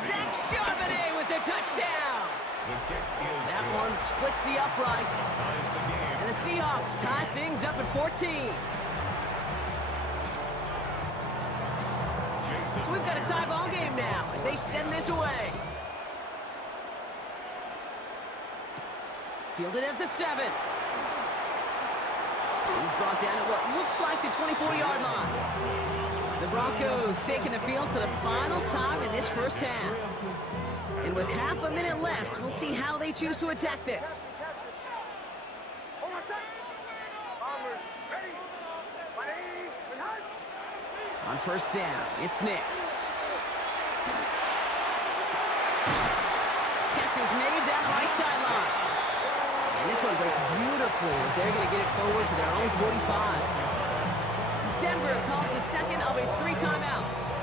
Zach Charbonnet with the touchdown. The kick is That good. one splits the uprights. Ties the game. And the Seahawks tie things up at 14. Jason So we've got a tie ball game now as they send this away. Fielded at the 7. He's brought down at what looks like the 24-yard line. The Broncos taking the field for the final time in this first half. And with half a minute left, we'll see how they choose to attack this. Hold on a sec. Bombers, ready. Ready. Behind. On 1st down, it's Nix. Catch is made down the right sideline. And this one breaks beautifully as they're going to get it forward to their own 45. Denver calls the second of its 3 timeouts.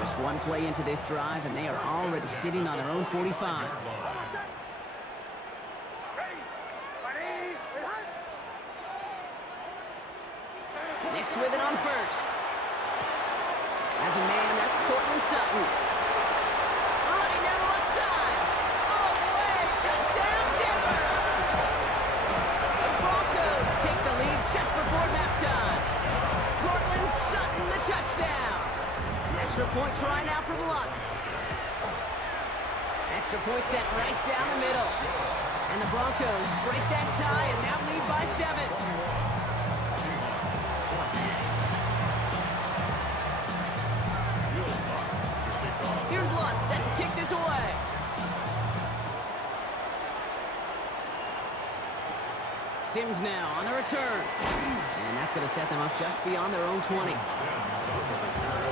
Just 1 play into this drive, and they are already sitting on their own 45. Ready. Ready. Behind. Nix with it on 1st. As a man, that's Cortland Sutton. Running down the left side. point try now from Lutz. Extra point set right down the middle. And the Broncos break that tie and now lead by 7. Seahawks 14. Will Lutz to kick off. Here's Lutz set to kick this away. Sims now on the return. And that's going to set them up just beyond their own 20. Sims on the return.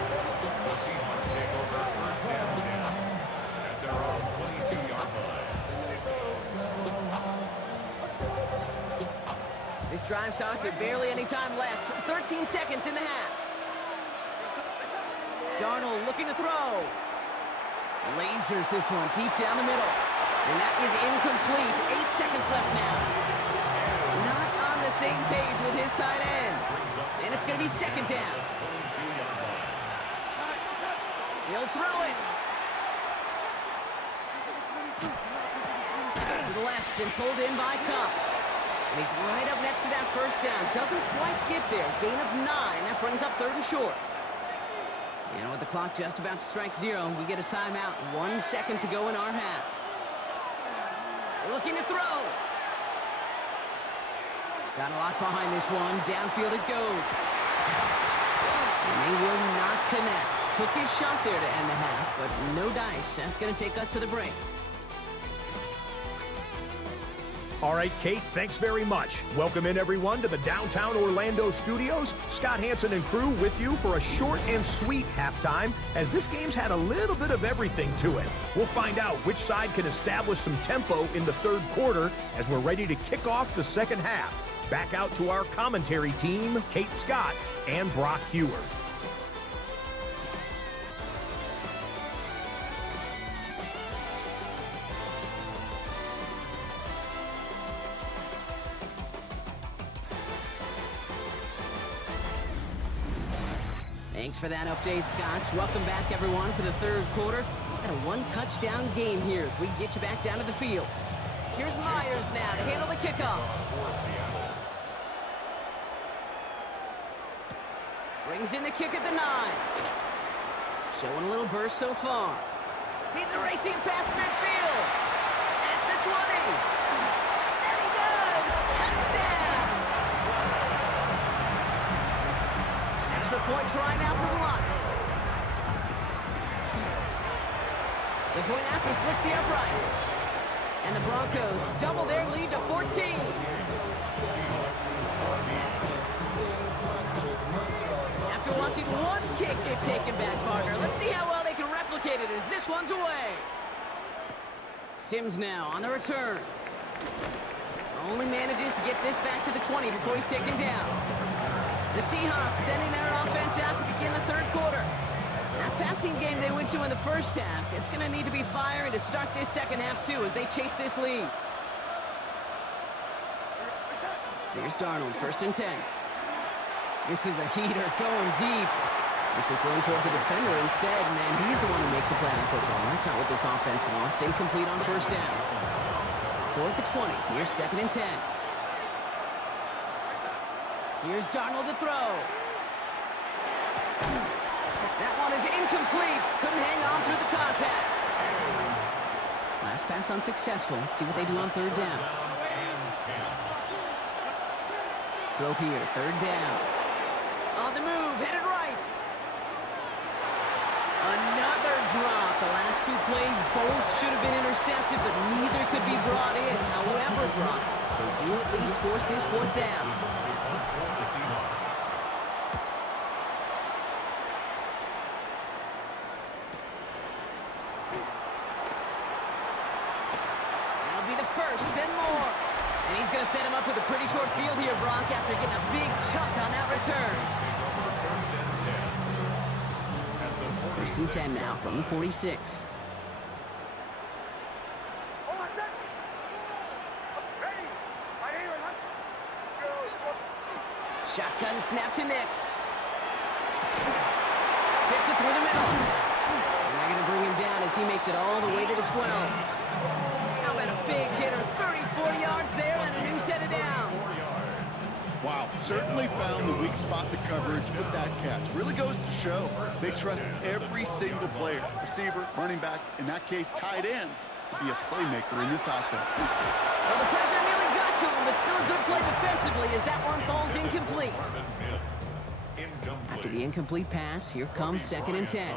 The Seahawks take over first and 10 at their own 22-yard line. This drive starts with barely any time left. 13 seconds in the half. Darnold looking to throw. Lasers this one deep down the middle. And that is incomplete. 8 seconds left now. Not on the same page with his tight end. And it's going to be second down. He'll throw it. To the left and pulled in by Cup. And he's right up next to that first down. Doesn't quite get there. Gain of 9. That brings up 3rd and short. And with the clock just about to strike 0, we get a timeout. 1 second to go in our half. Looking to throw. Got a lot behind this one. Downfield it goes. And they will not connect. Took his shot there to end the half, but no dice. That's going to take us to the break. All right, Kate, thanks very much. Welcome in, everyone, to the downtown Orlando studios. Scott Hanson and crew with you for a short and sweet halftime, as this game's had a little bit of everything to it. We'll find out which side can establish some tempo in the 3rd quarter as we're ready to kick off the 2nd half. Back out to our commentary team, Kate Scott and Brock Hewer. Thanks for that update, Scott. Welcome back, everyone, for the 3rd quarter. Got a 1-touchdown game here as we get you back down to the field. Here's Myers now to handle the kickoff. Brings in the kick at the 9. Showing a little burst so far. He's racing past midfield. At the 20. And he does! Touchdown! Extra point try now from Lutz. The point after splits the uprights. And the Broncos double their lead to 14. After watching one kick get taken back, partner, let's see how well they can replicate it as this one's away. Sims now on the return. Only manages to get this back to the 20 before he's taken down. The Seahawks sending their offense out to begin the 3rd quarter. That passing game they went to in the 1st half, it's going to need to be firing to start this 2nd half, too, as they chase this lead. Here's Darnold, 1st and 10. This is a heater going deep. This is thrown towards a defender instead, and he's the one who makes a play on football. That's not what this offense wants. Incomplete on 1st down. So at the 20, here's 2nd and 10. Here's Darnold to throw. That one is incomplete. Couldn't hang on through the contact. Last pass unsuccessful. Let's see what they do on 3rd down. Throw here, 3rd down. On the move, headed right. Another drop. The last 2 plays both should have been intercepted, but neither could be brought in. However, Brock, they do at least force this 4th down. That'll be the 1st and more. And he's going to set him up with a pretty short field here, Brock, after getting a big chunk on that return. 1st and 10 now from the 46. Shotgun snap to Nix. Fits it through the middle. And they're going to bring him down as he makes it all the way to the 12. How about a big hitter, 30, 40 yards there and a new set of downs. Wow, certainly found the weak spot in the coverage with that catch. Really goes to show they trust every single player, receiver, running back, in that case, tight end, to be a playmaker in this offense. Well, the pressure nearly got to him, but still a good play defensively as that one falls incomplete. After the incomplete pass, here comes 2nd and 10.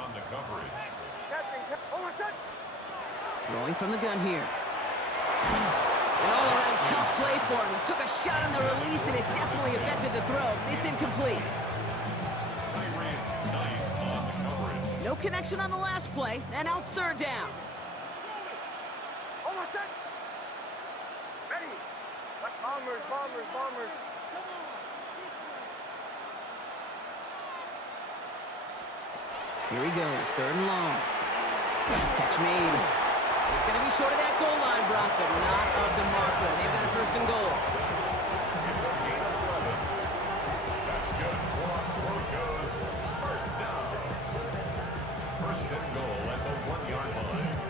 Throwing from the gun here. An all-around tough play for him. He took a shot on the release, and it definitely affected the throw. It's incomplete. No connection on the last play, and now it's 3rd down. Almost set. Ready. Let's bombers. Here he goes, 3rd and long. Catch made. He's going to be short of that goal line, Brock, but not of the marker. They've got a 1st and goal. It's a gain of 11. That's good. Broncos. 1st down. 1st and goal at the 1-yard line.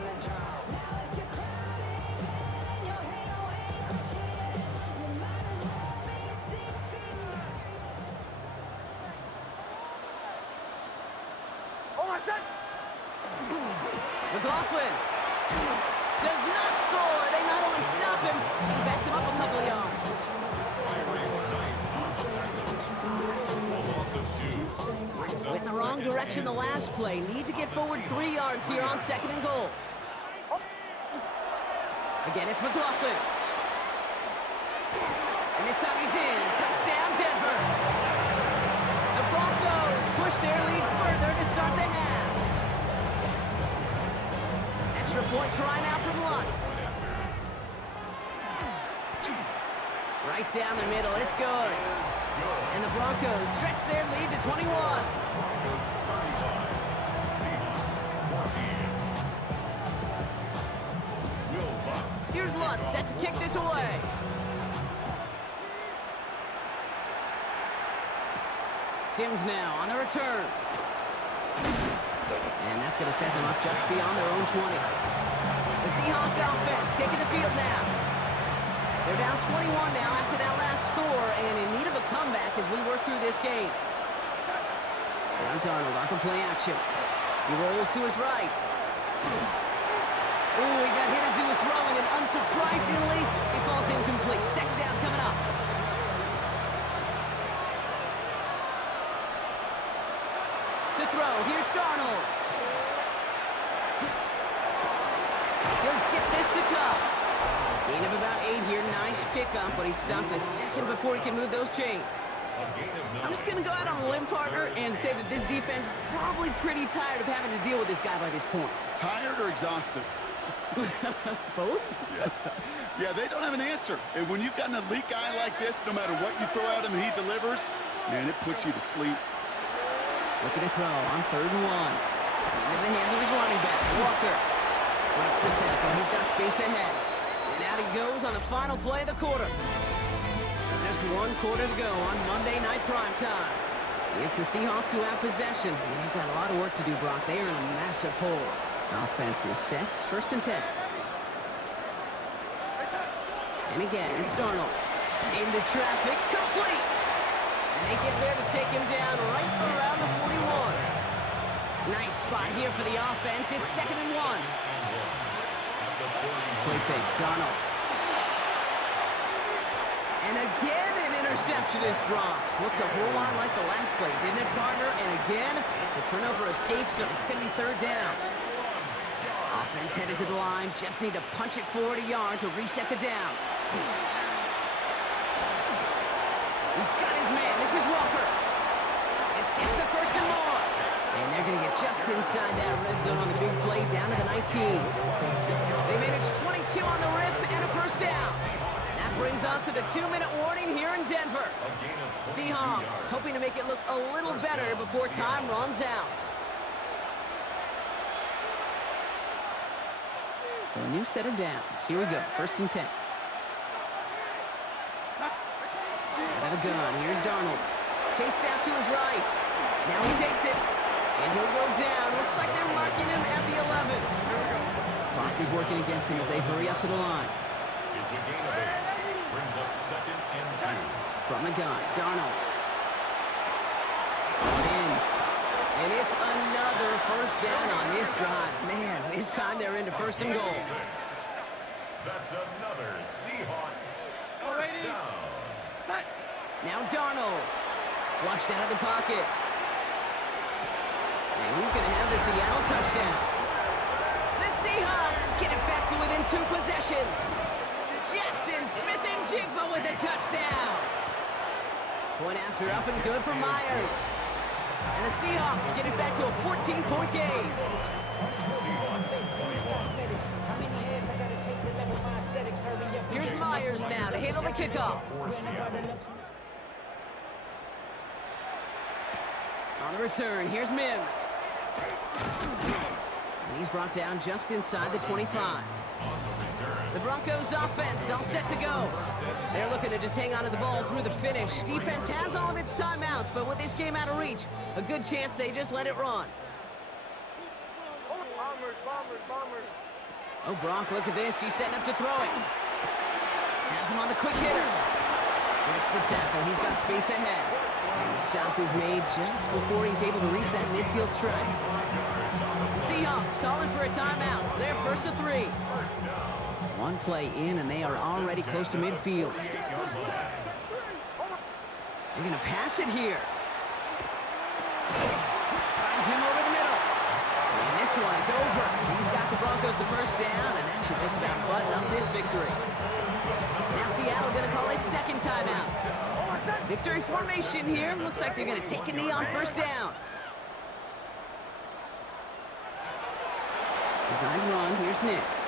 Almost set. McLaughlin does not score. They not only stop him, they backed him up a couple of yards. Went in the wrong direction the last play. Need to get forward 3 yards here on 2nd and goal. Again, it's McLaughlin. And this time he's in. Touchdown, Denver. The Broncos push their lead further to start the half. Extra point try now from Lutz. Right down the middle, it's good. And the Broncos stretch their lead to 21. Here's Lutz set to kick this away. Sims now on the return. And that's going to set them up just beyond their own 20. The Seahawks offense taking the field now. They're down 21 now after that last score and in need of a comeback as we work through this game. Down Darnold on the play action. He rolls to his right. Ooh, he got hit as he was throwing, and unsurprisingly, he falls incomplete. 2nd down coming up. To throw, here's Darnold. He'll get this to come. Gain of about 8 here, nice pickup, but he stopped a second before he can move those chains. I'm just going to go out on a limb, partner, and say that this defense is probably pretty tired of having to deal with this guy by this point. Tired or exhausted? Both? Yes. Yeah, they don't have an answer. And when you've got an elite guy like this, no matter what you throw at him and he delivers, man, it puts you to sleep. Looking to throw on 3rd and 1. Into the hands of his running back, Walker. Breaks the tackle, he's got space ahead. And out he goes on the final play of the quarter. Just 1 quarter to go on Monday Night Primetime. It's the Seahawks who have possession. They've got a lot of work to do, Brock. They are in a massive hole. Offense is set, 1st and 10. And again, it's Darnold. Into traffic, complete! And they get there to take him down right around the 41. Nice spot here for the offense. It's 2nd and 1. Play fake, Darnold. And again, an interception is dropped. Looked a whole lot like the last play, didn't it, partner? And again, the turnover escapes them. It's going to be 3rd down. Offense headed to the line. Just need to punch it forward a yard to reset the downs. He's got his man. This is Walker. This gets the 1st and more. And they're going to get just inside that red zone on the big play down to the 19. They managed 22 on the rip and a 1st down. That brings us to the 2-minute warning here in Denver. Seahawks hoping to make it look a little better before time runs out. So a new set of downs. Here we go, 1st and 10. Out of the gun, here's Darnold. Chased out to his right. Now he takes it, and he'll go down. Looks like they're marking him at the 11. Clock is working against him as they hurry up to the line. It's a gain of 8. Brings up 2nd and 2. From On the gun, Darnold. In. And it's another first down on this drive. Man, this time they're into first and goal. That's another Seahawks first down. Now Darnold. Flushed out of the pocket. And he's going to have the Seattle touchdown. The Seahawks get it back to within 2 possessions. Jackson Smith-Njigba with a touchdown. Point after up and good for Myers. And the Seahawks get it back to a 14-point game. Here's Myers now to handle the kickoff. On the return, here's Mims. And he's brought down just inside the 25. The Broncos offense all set to go. They're looking to just hang on to the ball through the finish. Defense has all of its timeouts, but with this game out of reach, a good chance they just let it run. Oh, Brock, look at this. He's setting up to throw it. Has him on the quick hitter. Breaks the tackle. He's got space ahead. And the stop is made just before he's able to reach that midfield strike. The Seahawks calling for a timeout. So they're first to 3. One play in, and they are already close to midfield. They're going to pass it here. Finds him over the middle. And this one is over. He's got the Broncos the first down, and that should just about button up this victory. Now Seattle going to call it second timeout. Victory formation here. Looks like they're going to take a knee on first down. Design run. Here's Nix.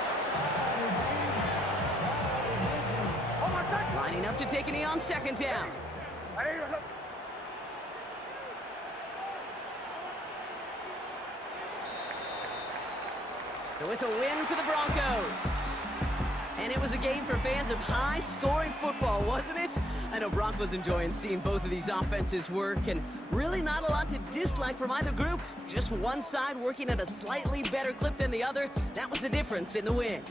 Lining up to take a knee on second down. So it's a win for the Broncos. And it was a game for fans of high-scoring football, wasn't it? I know Brock was enjoying seeing both of these offenses work, and really not a lot to dislike from either group. Just one side working at a slightly better clip than the other. That was the difference in the win.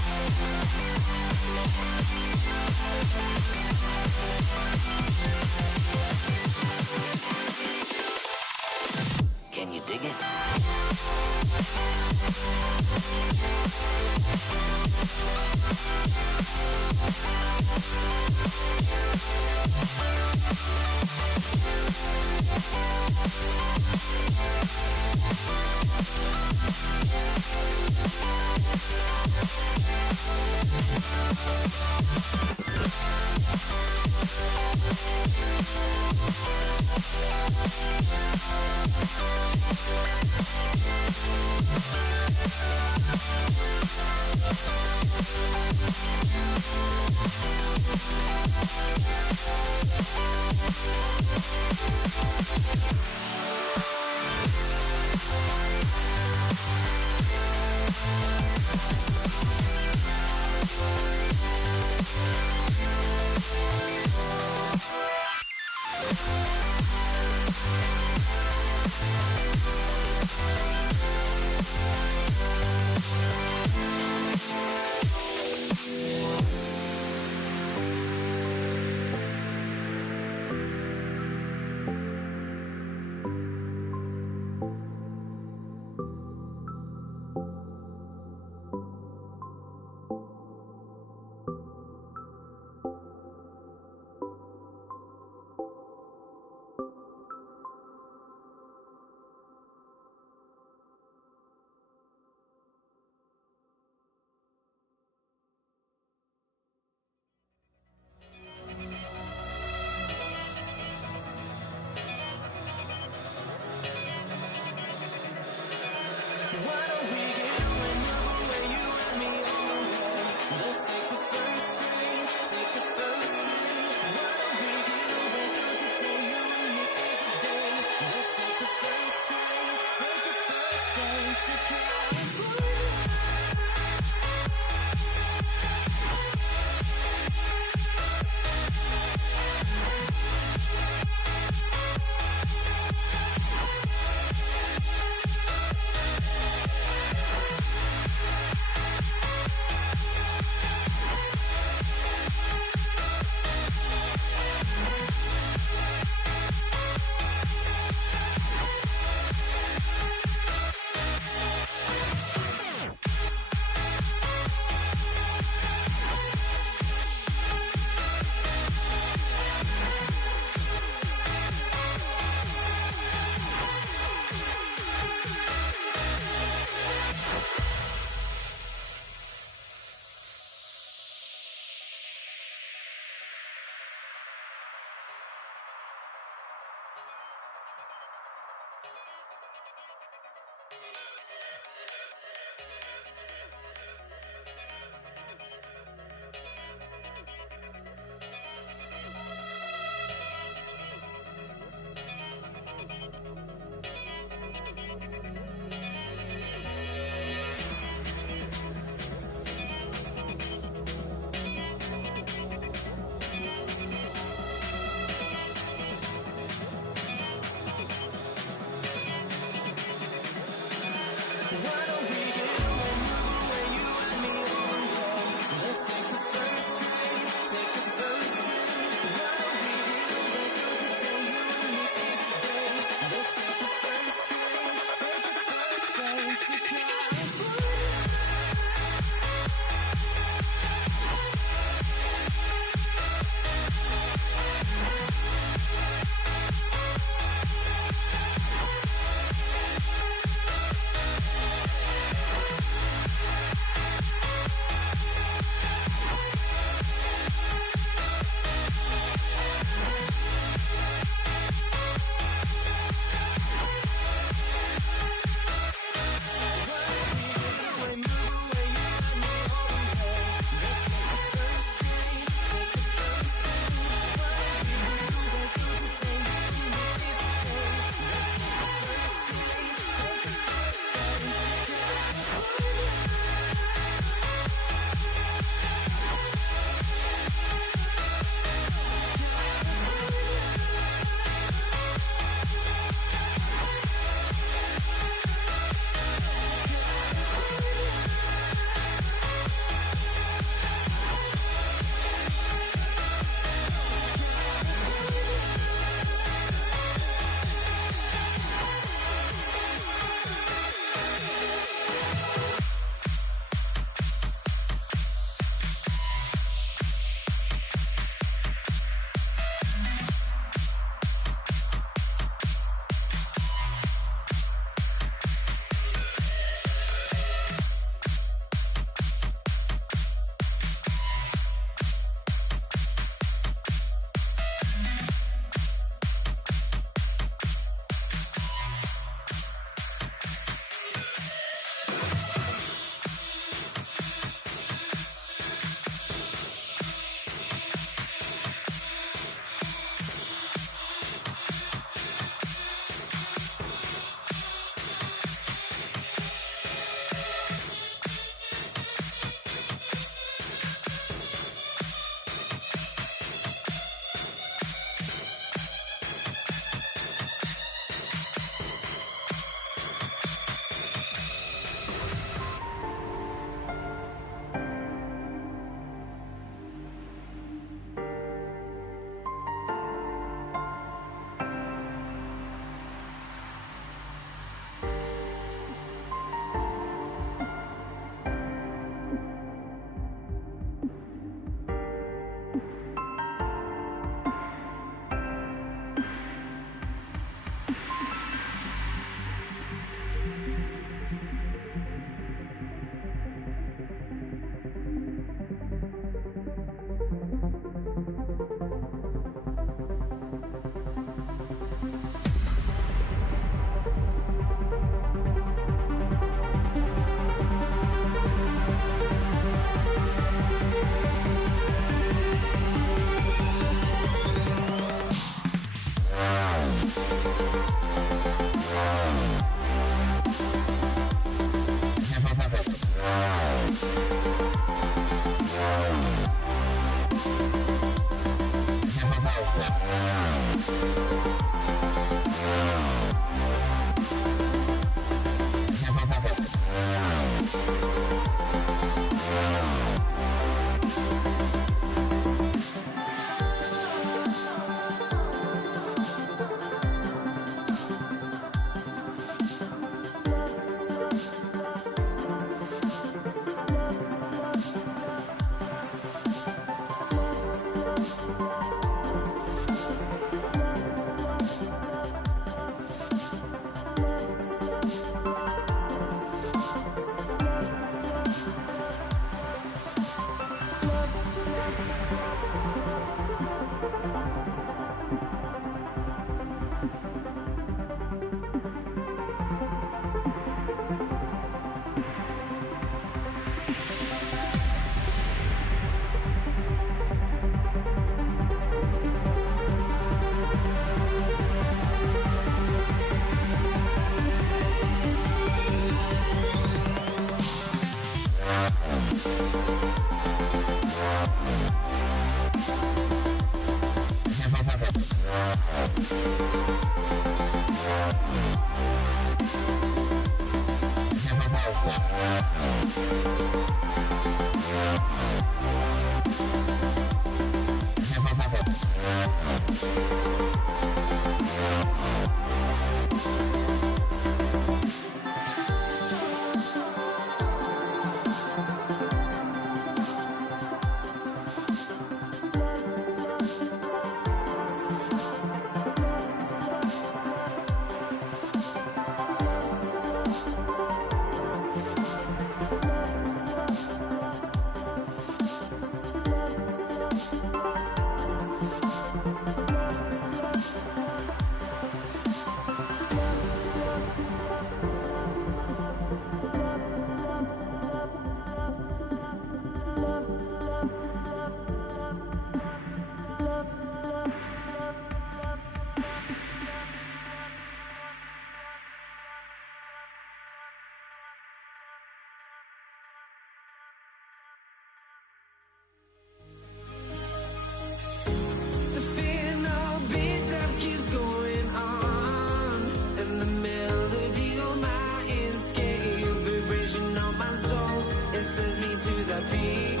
The fear no beat up keeps going on, and the melody on my escape, vibration on my soul, it sends me to the peak.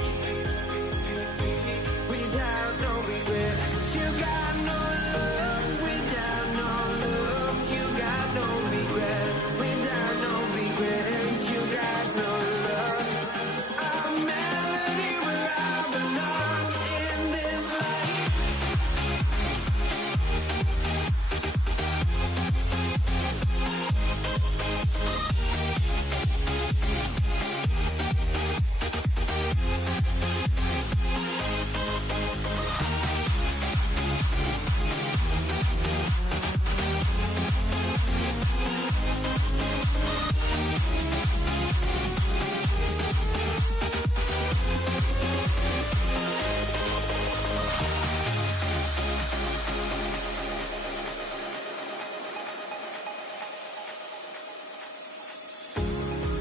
Without no regret, you got no love. Without no love, you got no regret. Without no regret, you got no love. A melody where I belong in this life.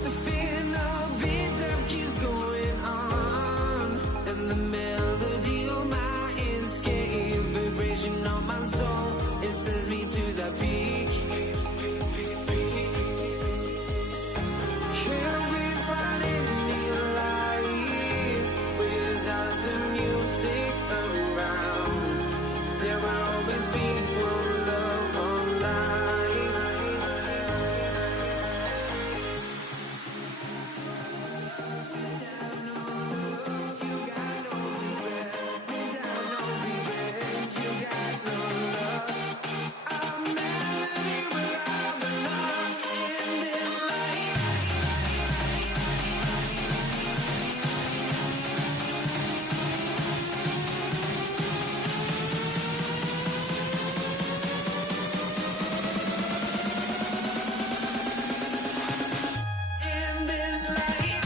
The fear no beat up keeps going on, and the melody on my escape, vibration on my soul, it sends me to the peak. Can't we find any light without the music around? There will always be one love on life. You got no regret. Without no regret, you got no love. A melody where I belong in this life. In this life.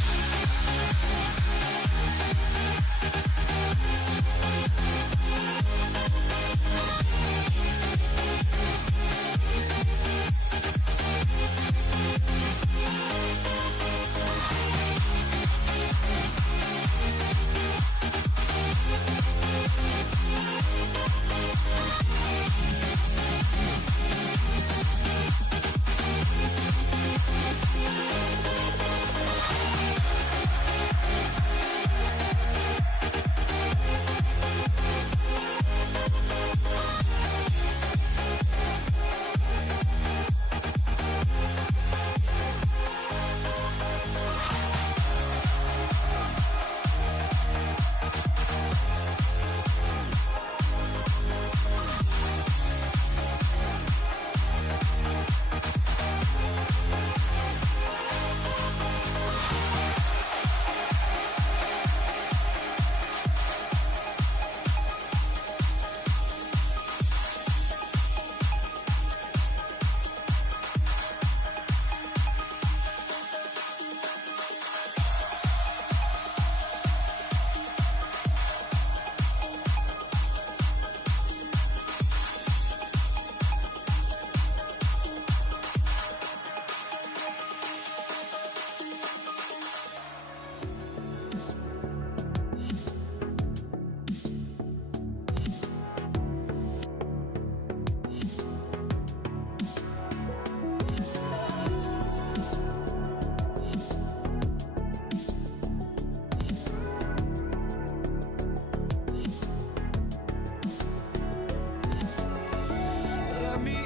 Let me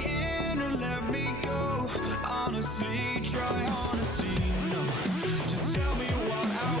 in or let me go. Honestly, try honesty. No, just tell me what I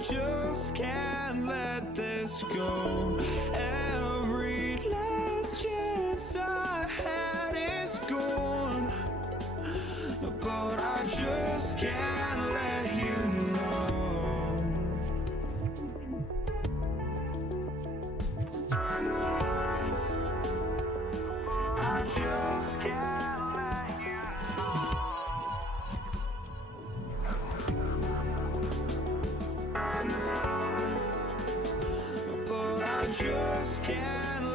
just can't let this go. Every last chance I had is gone, but I just can't let you know. I just can't let you know. But I just can't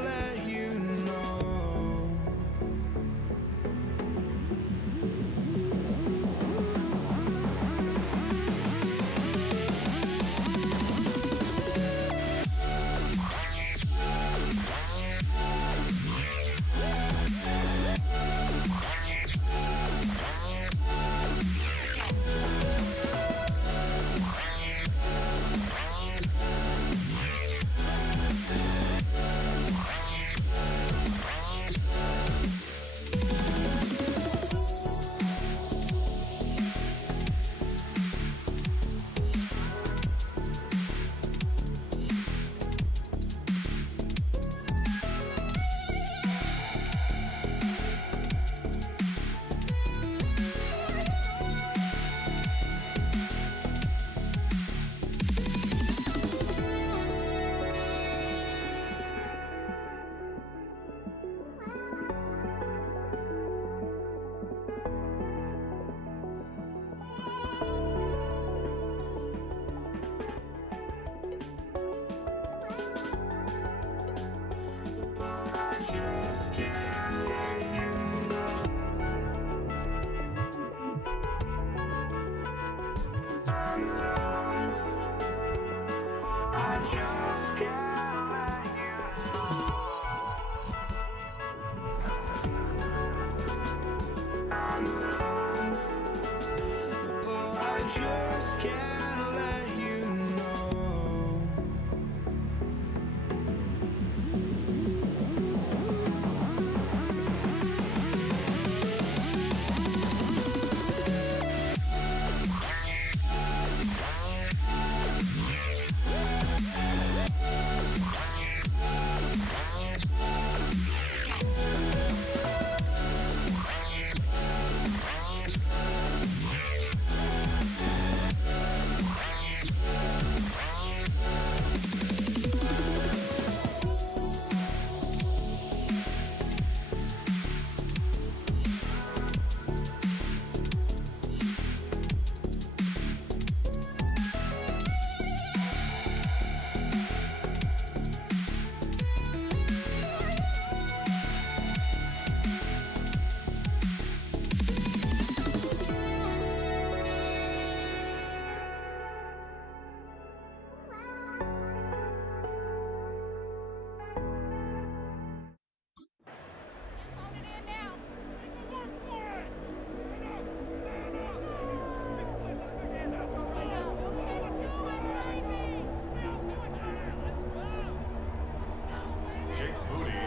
let you know.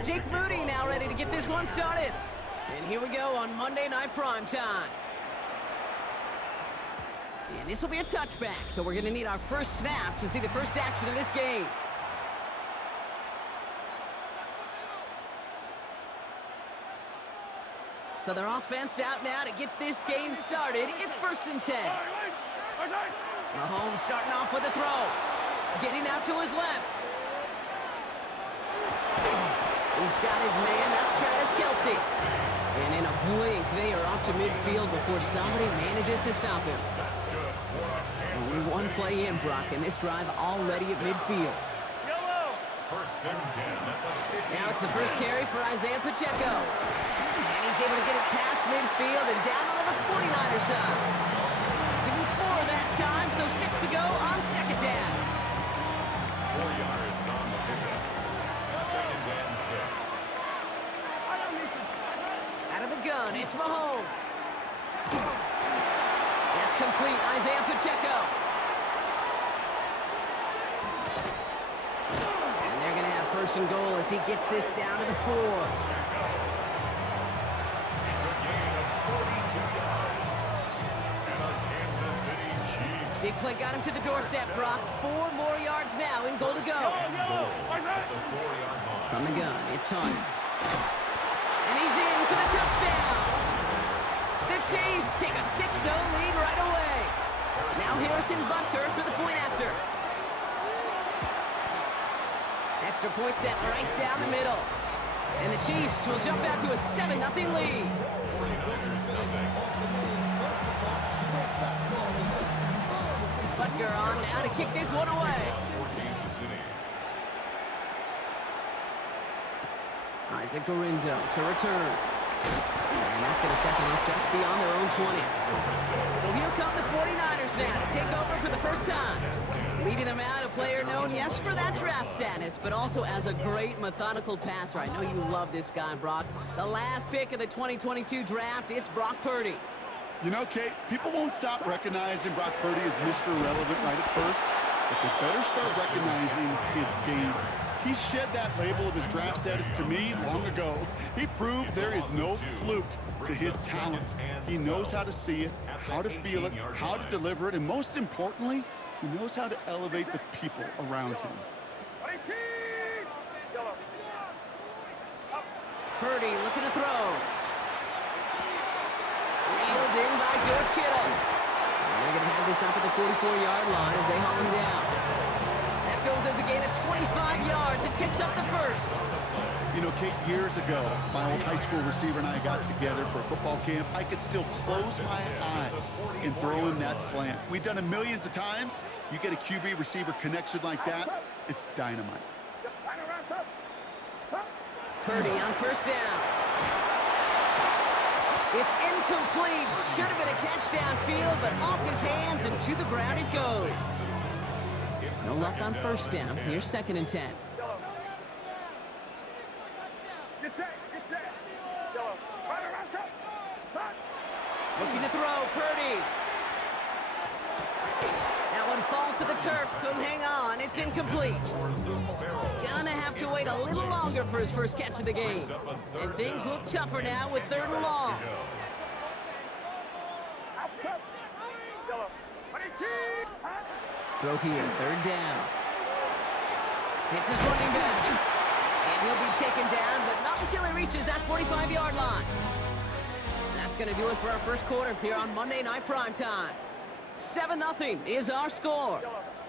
Jake Moody now ready to get this one started. And here we go on Monday Night Primetime. And this will be a touchback, so we're going to need our first snap to see the first action of this game. So their offense out now to get this game started. It's 1st and 10. Mahomes starting off with a throw. Getting out to his left. He's got his man. That's Travis Kelce. And in a blink, they are off to midfield before somebody manages to stop him. Only one play in, Brock, and this drive already at midfield. First and 10. Now it's the first carry for Isaiah Pacheco. And he's able to get it past midfield and down on the 49er side. Give him 4 that time, so 6 to go on second down. 4 yards on the pickup. Second and 6. Out of the gun, it's Mahomes. That's complete, Isaiah Pacheco. And they're going to have 1st and goal as he gets this down to the 4. It's a gain of 42 yards. And our Kansas City Chiefs Big play got him to the doorstep, Brock. 4 more yards now in goal to go. From the gun, it's Hunt. And he's in for the touchdown. The Chiefs take a 6-0 lead right away. Now Harrison Butker for the point after. Extra point set right down the middle. And the Chiefs will jump out to a 7-0 lead. Butker on now to kick this one away. Isaac Garindo to return. And that's going to set them up just beyond their own 20. So here come the 49ers now to take over for the first time. Leading them out, a player known, yes, for that draft status, but also as a great methodical passer. I know you love this guy, Brock. The last pick of the 2022 draft, it's Brock Purdy. You know, Kate, people won't stop recognizing Brock Purdy as Mr. Irrelevant right at first, but they better start recognizing his game. He shed that label of his draft status to me long ago. He proved there is no fluke to his talent. He knows how to see it, how to feel it, how to deliver it, and most importantly, he knows how to elevate the people around him. Purdy looking to throw. Reeled in by George Kittle. And they're going to have this up at the 44-yard line as they haul him down. That goes as a gain of 25 yards. It picks up the first. You know, Kate, years ago, my old high school receiver and I got together for a football camp. I could still close my eyes and throw in that slant. We've done it millions of times. You get a QB receiver connection like that, it's dynamite. Purdy on first down. It's incomplete. Should have been a catch downfield, but off his hands and to the ground it goes. No luck on first down. Here's 2nd and 10. Looking to throw, Purdy. That one falls to the turf. Couldn't hang on. It's incomplete. Gonna have to wait a little longer for his first catch of the game. And things look tougher now with 3rd and long. Throw here, 3rd down. Hits his running back. And he'll be taken down, but not until he reaches that 45-yard line. That's going to do it for our first quarter here on Monday Night Primetime. 7-0 is our score.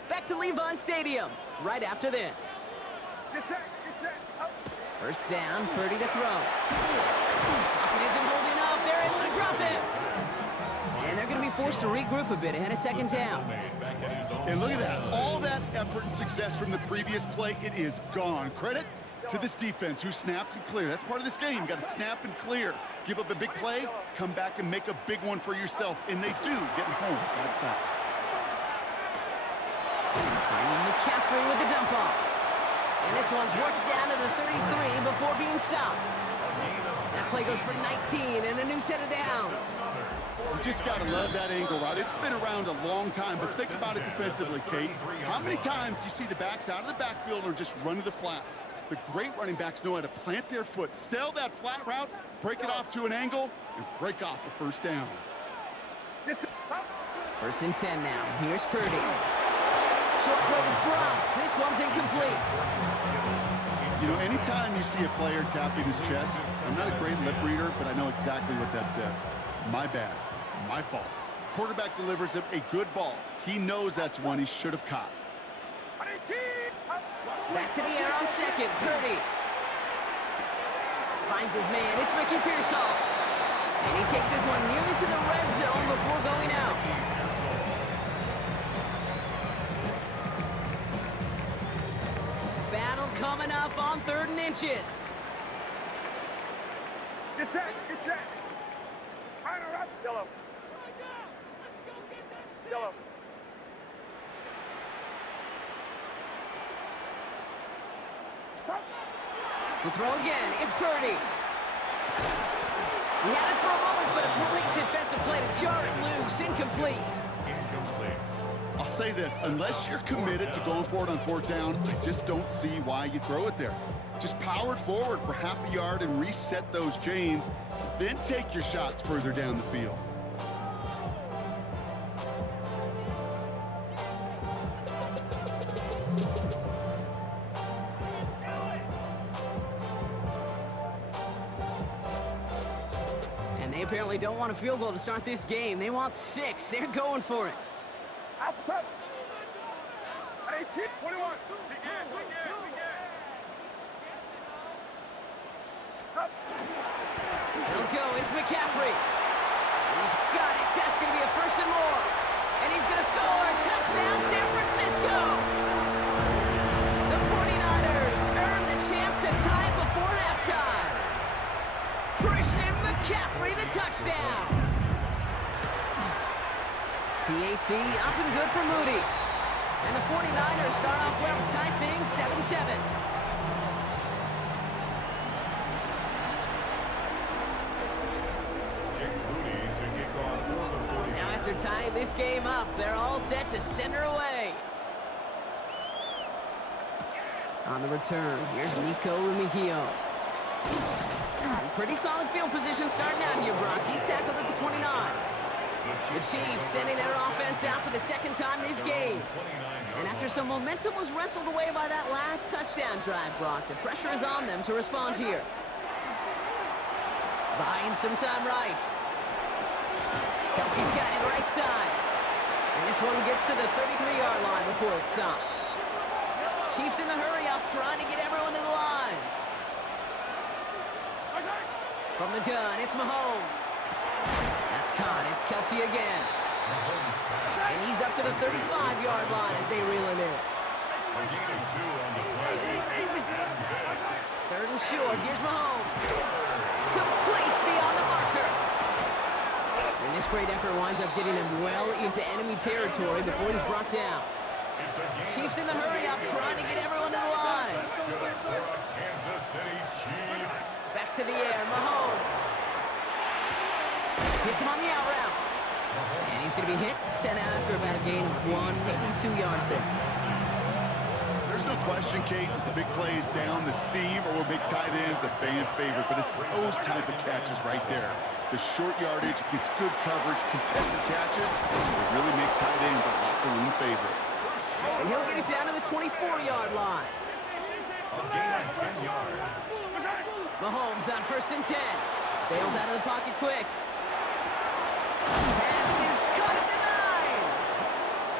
Back to Levi's Stadium right after this. First down, Purdy to throw. Pocket isn't holding up. They're able to drop it. And they're going to be forced to regroup a bit ahead of 2nd down. And look at that. All that effort and success from the previous play, it is gone. Credit to this defense who snapped and cleared. That's part of this game. You got to snap and clear. Give up a big play, come back and make a big one for yourself. And they do, getting home that side. Finding McCaffrey with the dump off. And this one's worked down to the 33 before being stopped. That play goes for 19 and a new set of downs. You just got to love that angle route. It's been around a long time, but think about it defensively, Kate. How many times do you see the backs out of the backfield or just run to the flat? The great running backs know how to plant their foot, sell that flat route, break it off to an angle, and break off a first down. 1st and 10 now. Here's Purdy. Short throw is dropped. This one's incomplete. You know, anytime you see a player tapping his chest, I'm not a great lip reader, but I know exactly what that says. My bad. My fault. Quarterback delivers him a good ball. He knows that's one he should have caught. Back to the air on 2nd. Purdy finds his man. It's Ricky Pearsall. And he takes this one nearly to the red zone before going out. Battle coming up on 3rd and inches. Get set, get set. Fire up, yellow. Yellow. To throw again, it's Purdy. He had it for a moment, but a great defensive play to jar it loose. Incomplete. I'll say this, unless you're committed to going for it on 4th down, I just don't see why you throw it there. Just power it forward for half a yard and reset those chains, then take your shots further down the field. apparently don't want a field goal to start this game. They want 6. They're going for it. Outside. 18, 21. They'll go. It's McCaffrey. He's got it. That's going to be a first and more. And he's going to score. Touchdown, San Francisco. The 49ers earn the chance to tie before halftime. Christian McCaffrey, the touchdown. PAT up and good for Moody. And the 49ers start off well to tie things 7-7. Now after tying this game up, they're all set to send her away. On the return, here's Nico Mejio. Pretty solid field position starting out here, Brock. He's tackled at the 29. The Chiefs sending their offense out for the second time this game. And after some momentum was wrestled away by that last touchdown drive, Brock, the pressure is on them to respond here. Buying some time right. Kelsey's got it right side. And this one gets to the 33-yard line before it's stopped. Chiefs in the hurry-up, trying to get everyone to the line. From the gun, it's Mahomes. That's caught. It's Kelsey again. And he's up to the 35-yard line as they reel him in. Third and short. Here's Mahomes. Complete beyond the marker. And this great effort winds up getting him well into enemy territory before he's brought down. Chiefs in the hurry-up, trying to get everyone to the line. Kansas City Chiefs. Back to the air, Mahomes. Hits him on the out route. And he's going to be hit, sent out after about a gain of 1, maybe 2 yards there. There's no question, Kate, that the big plays down the seam or big tight ends a fan favorite, but it's those type of catches right there. The short yardage, gets good coverage, contested catches, they really make tight ends a locker room favorite. And he'll get it down to the 24-yard line. A gain of 10 yards. Mahomes on 1st and 10. Bails out of the pocket quick. Pass is caught at the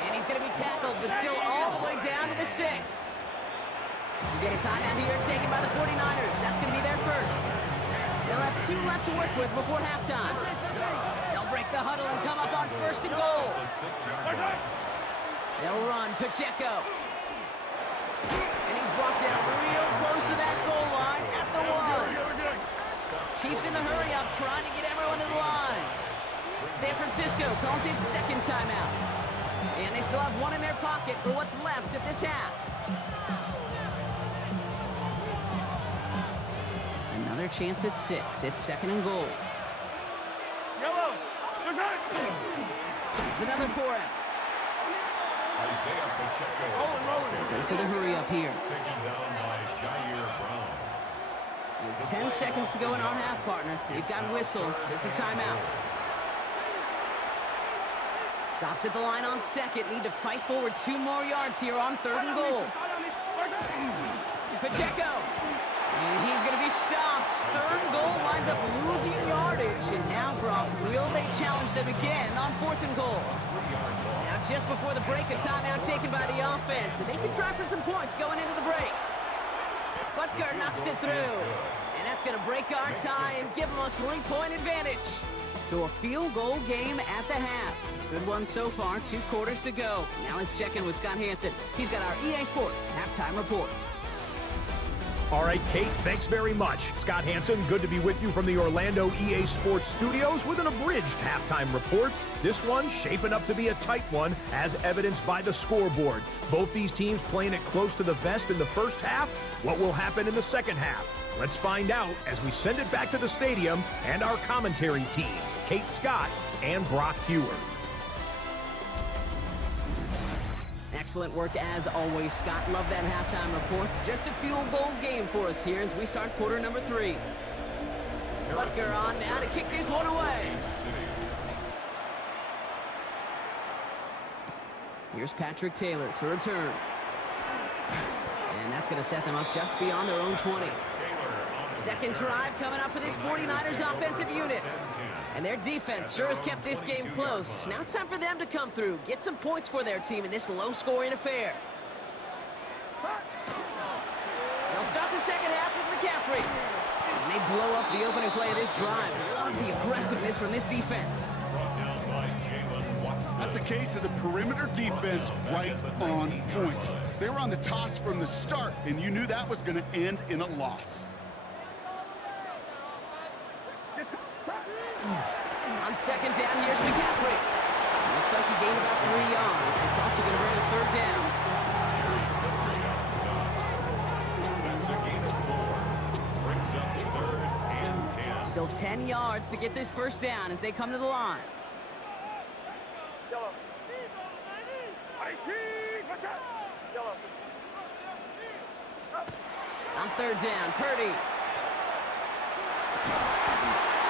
9. And he's going to be tackled, but still all the way down to the 6. We get a timeout here taken by the 49ers. That's going to be their first. They'll have 2 left to work with before halftime. They'll break the huddle and come up on 1st and goal. They'll run Pacheco. And he's brought down real close to that goal line at the 1. Chiefs in the hurry-up, trying to get everyone to the line. San Francisco calls it second timeout. And they still have 1 in their pocket for what's left of this half. Another chance at 6. It's 2nd and goal. Yellow. There's another for him. Isaiah Pacheco. Goes to the hurry-up here. Taken down by Jair Brown. With 10 seconds to go in our half, partner. We've got whistles. It's a timeout. Stopped at the line on 2nd. Need to fight forward 2 more yards here on 3rd and goal. Pacheco. And he's going to be stopped. 3rd and goal winds up losing yardage. And now, Brock, will they challenge them again on 4th and goal? Now, just before the break, a timeout taken by the offense. And they can try for some points going into the break. Butker knocks it through. And that's going to break our tie and give them a 3-point advantage. So a field goal game at the half. Good one so far, 2 quarters to go. Now let's check in with Scott Hanson. He's got our EA Sports halftime report. All right, Kate, thanks very much. Scott Hanson, good to be with you from the Orlando EA Sports Studios with an abridged halftime report. This one shaping up to be a tight one, as evidenced by the scoreboard. Both these teams playing it close to the vest in the first half. What will happen in the second half? Let's find out as we send it back to the stadium and our commentary team, Kate Scott and Brock Hewer. Excellent work as always, Scott. Love that halftime report. Just a field goal game for us here as we start quarter number 3. Butker on now to kick this one away. Here's Patrick Taylor to return. And that's going to set them up just beyond their own 20. Second drive coming up for this 49ers offensive unit. And their defense sure has kept this game close. Now it's time for them to come through, get some points for their team in this low-scoring affair. They'll start the second half with McCaffrey. And they blow up the opening play of this drive. Love the aggressiveness from this defense. That's a case of the perimeter defense right on point. They were on the toss from the start, and you knew that was going to end in a loss. On second down, here's McCaffrey. Looks like he gained about 3 yards. It's also going to bring a third down. That's a gain of 4. Brings up 3rd and 10. Still 10 yards to get this first down as they come to the line. On third down, Purdy.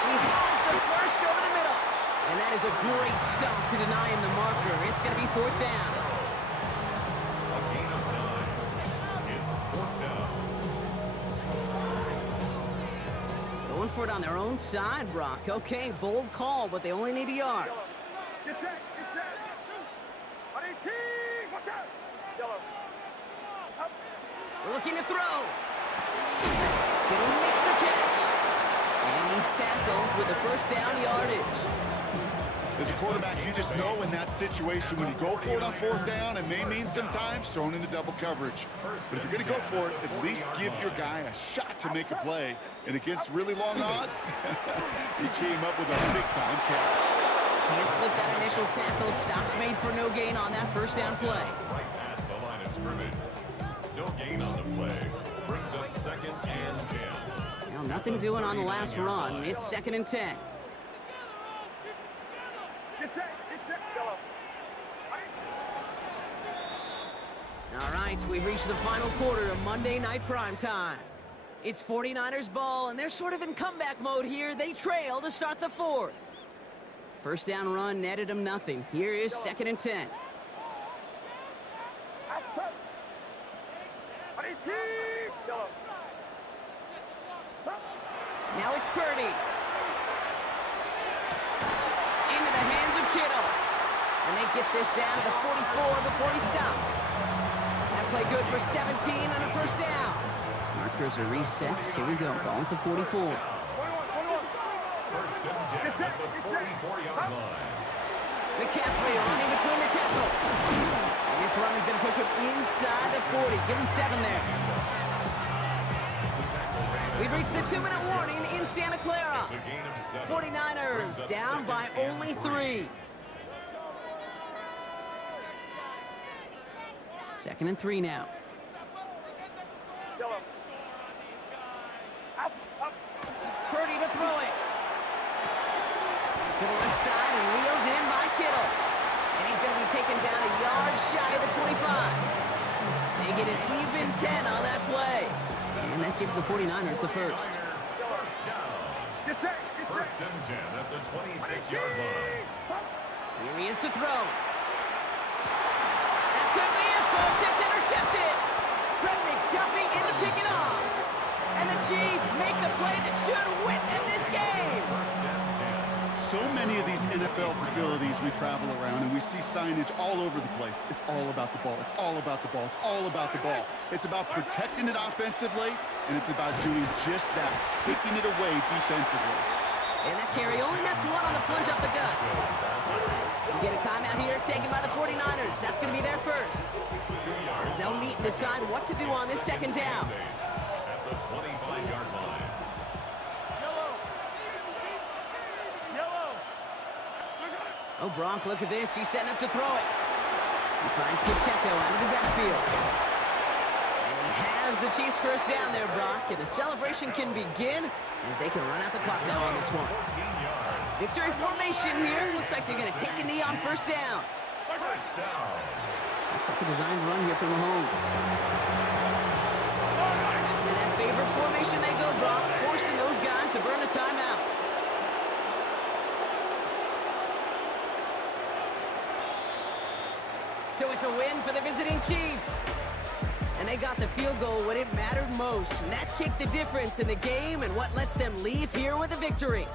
He has the first over the middle. And that is a great stop to deny him the marker. It's going to be 4th down. A gain of 9. It's 4th down. Going for it on their own side, Brock. Okay, bold call, but they only need a yard. Get set, get set. Watch out. Yellow. Up. Looking to throw. Kittle makes the catch. And he's tackled with the first down yardage. As a quarterback, you just know in that situation when you go for it on 4th down, it may mean sometimes thrown into double coverage. But if you're going to go for it, at least give your guy a shot to make a play. And against really long odds, he came up with a big-time catch. Can't slip that initial tackle. Stops made for no gain on that first down play. Right at the line of scrimmage. No gain on the play. Brings up 2nd and 10. Well, nothing doing on the last run. It's 2nd and 10. Get set, yellow. All right, we've reached the final quarter of Monday Night Primetime. It's 49ers ball, and they're sort of in comeback mode here. They trail to start the 4th. First down run netted them nothing. Here is 2nd and 10. Now it's Purdy. Into the hands of Kittle. And they get this down to the 44 before he stopped. That play good for 17 and a first down. Markers are reset. Here we go. Ball at the 44. 21. First and 10 at the 44-yard line. McCaffrey on in between the tackles. And this run is going to push him inside the 40. Give him 7 there. We've reached the 2-minute warning in Santa Clara. 49ers down by only 3. 2nd and 3 now. Purdy to throw it. To the left side and wheeled in by Kittle. And he's going to be taken down a yard shy of the 25. They get an even 10 on that play. And that gives the 49ers the first. Get set. First and 10 at the 26-yard line. Here he is to throw. That could be it, folks. It's intercepted. Fred McDuffie in to pick it off. And the Chiefs make the play that should win them this game. First and 10. So many of these NFL facilities we travel around and we see signage all over the place. It's all about the ball. It's all about the ball. It's all about the ball. It's about protecting it offensively, and it's about doing just that, taking it away defensively. And that carry only nets 1 on the plunge up the gut. We get a timeout here taken by the 49ers. That's going to be their first. As they'll meet and decide what to do on this second down. At the 25-yard line. Oh, Brock, look at this. He's setting up to throw it. He finds Pacheco out of the backfield. And he has the Chiefs first down there, Brock. And the celebration can begin as they can run out the clock now on this one. Victory formation here. Looks like they're going to take a knee on first down. First down. Looks like a designed run here for Mahomes. Into that favorite formation they go, Brock, forcing those guys to burn a timeout. So it's a win for the visiting Chiefs. And and they got the field goal when it mattered most. And that kicked the difference in the game and what lets them leave here with a victory.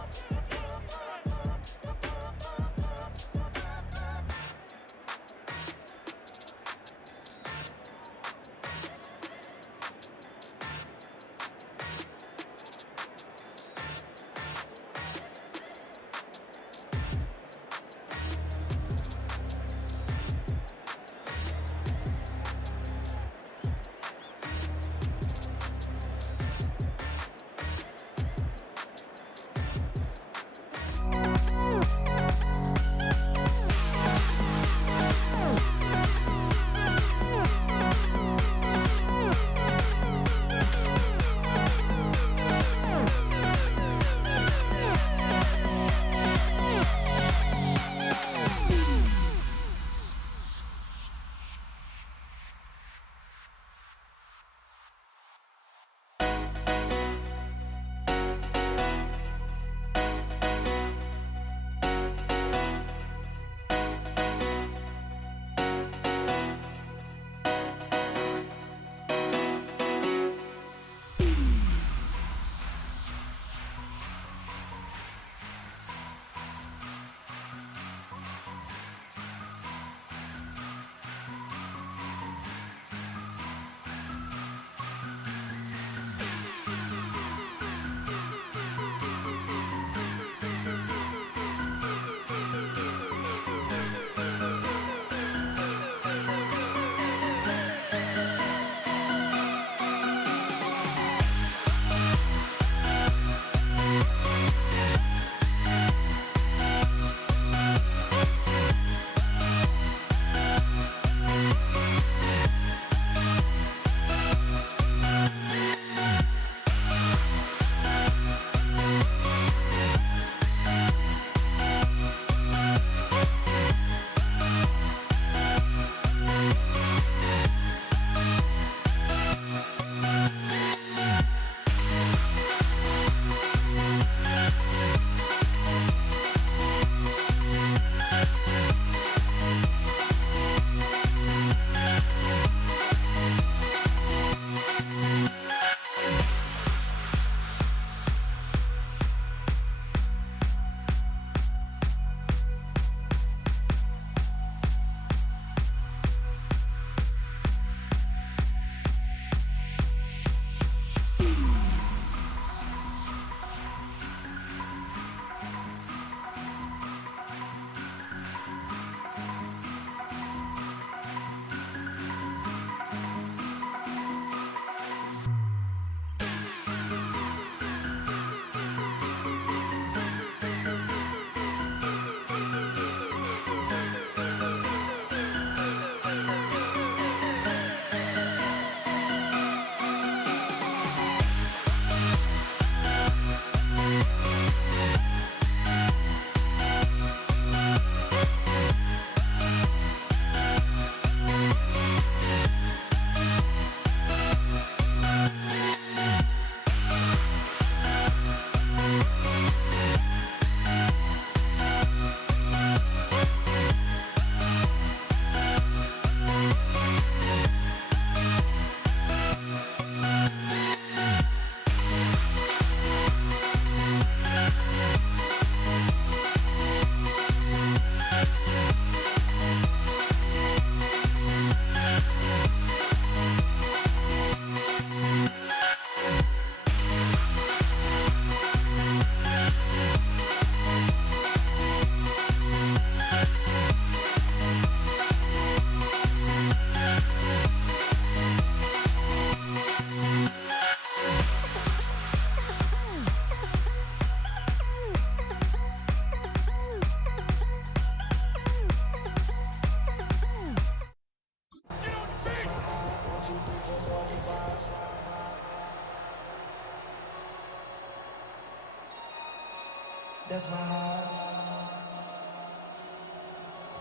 That's my heart.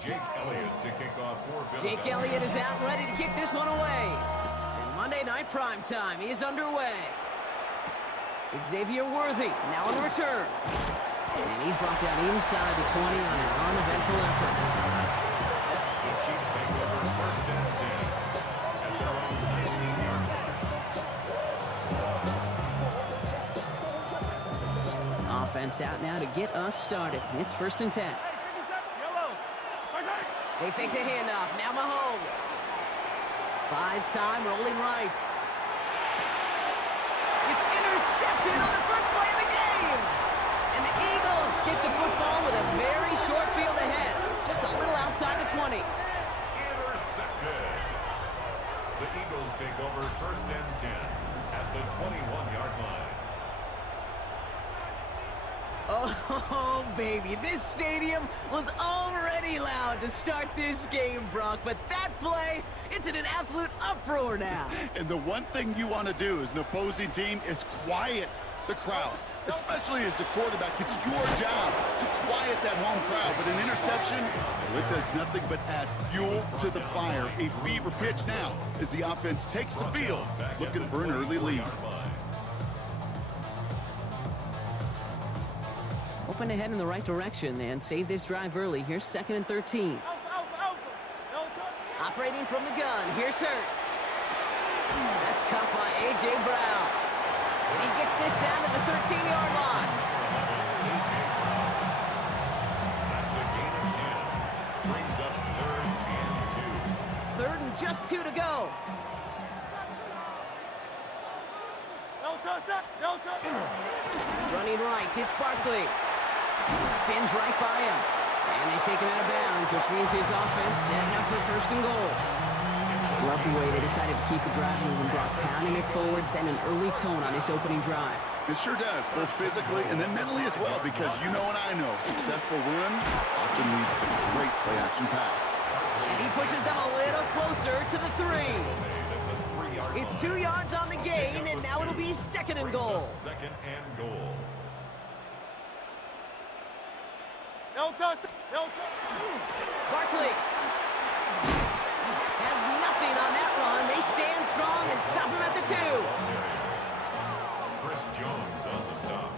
Jake Elliott to kick off for Philadelphia. Jake Elliott is out and ready to kick this one away. And Monday Night Primetime is underway. Xavier Worthy now on the return. And he's brought down inside the 20 on an uneventful effort. The Chiefs take over first and 10 at their own 19-yard offense out now to get us started. It's 1st and 10. They fake the handoff. Now Mahomes. Buys time, rolling right. It's intercepted on the first play of the game. And the Eagles get the football with a very short field ahead. Just a little outside the 20. Intercepted. The Eagles take over 1st and 10 at the 21-yard line. Oh, baby, this stadium was already loud to start this game, Brock, but that play, it's in an absolute uproar now. And the one thing you want to do as an opposing team is quiet the crowd, especially as the quarterback. It's your job to quiet that home crowd, but an interception, well, it does nothing but add fuel to the fire. A fever pitch now as the offense takes the field, looking for an early lead. Hoping to head in the right direction and save this drive early. Here's 2nd and 13. Operating from the gun. Here's Hurts. That's caught by A.J. Brown. And he gets this down to the 13-yard line. That's a gain of 10. Brings up 3rd and 2. 3rd and just 2 to go. Running right, it's Barkley. He spins right by him. And they take him out of bounds, which means his offense setting up for 1st and goal. Love the way they decided to keep the drive moving, Brock, pounding it forward, send an early tone on this opening drive. It sure does, both physically and then mentally as well, because you know and I know, successful run often leads to great play-action pass. And he pushes them a little closer to the 3. It's 2 yards on the gain, and now it'll be 2nd and goal. 2nd and goal. Barkley has nothing on that run. They stand strong and stop him at the 2. Chris Jones on the stop.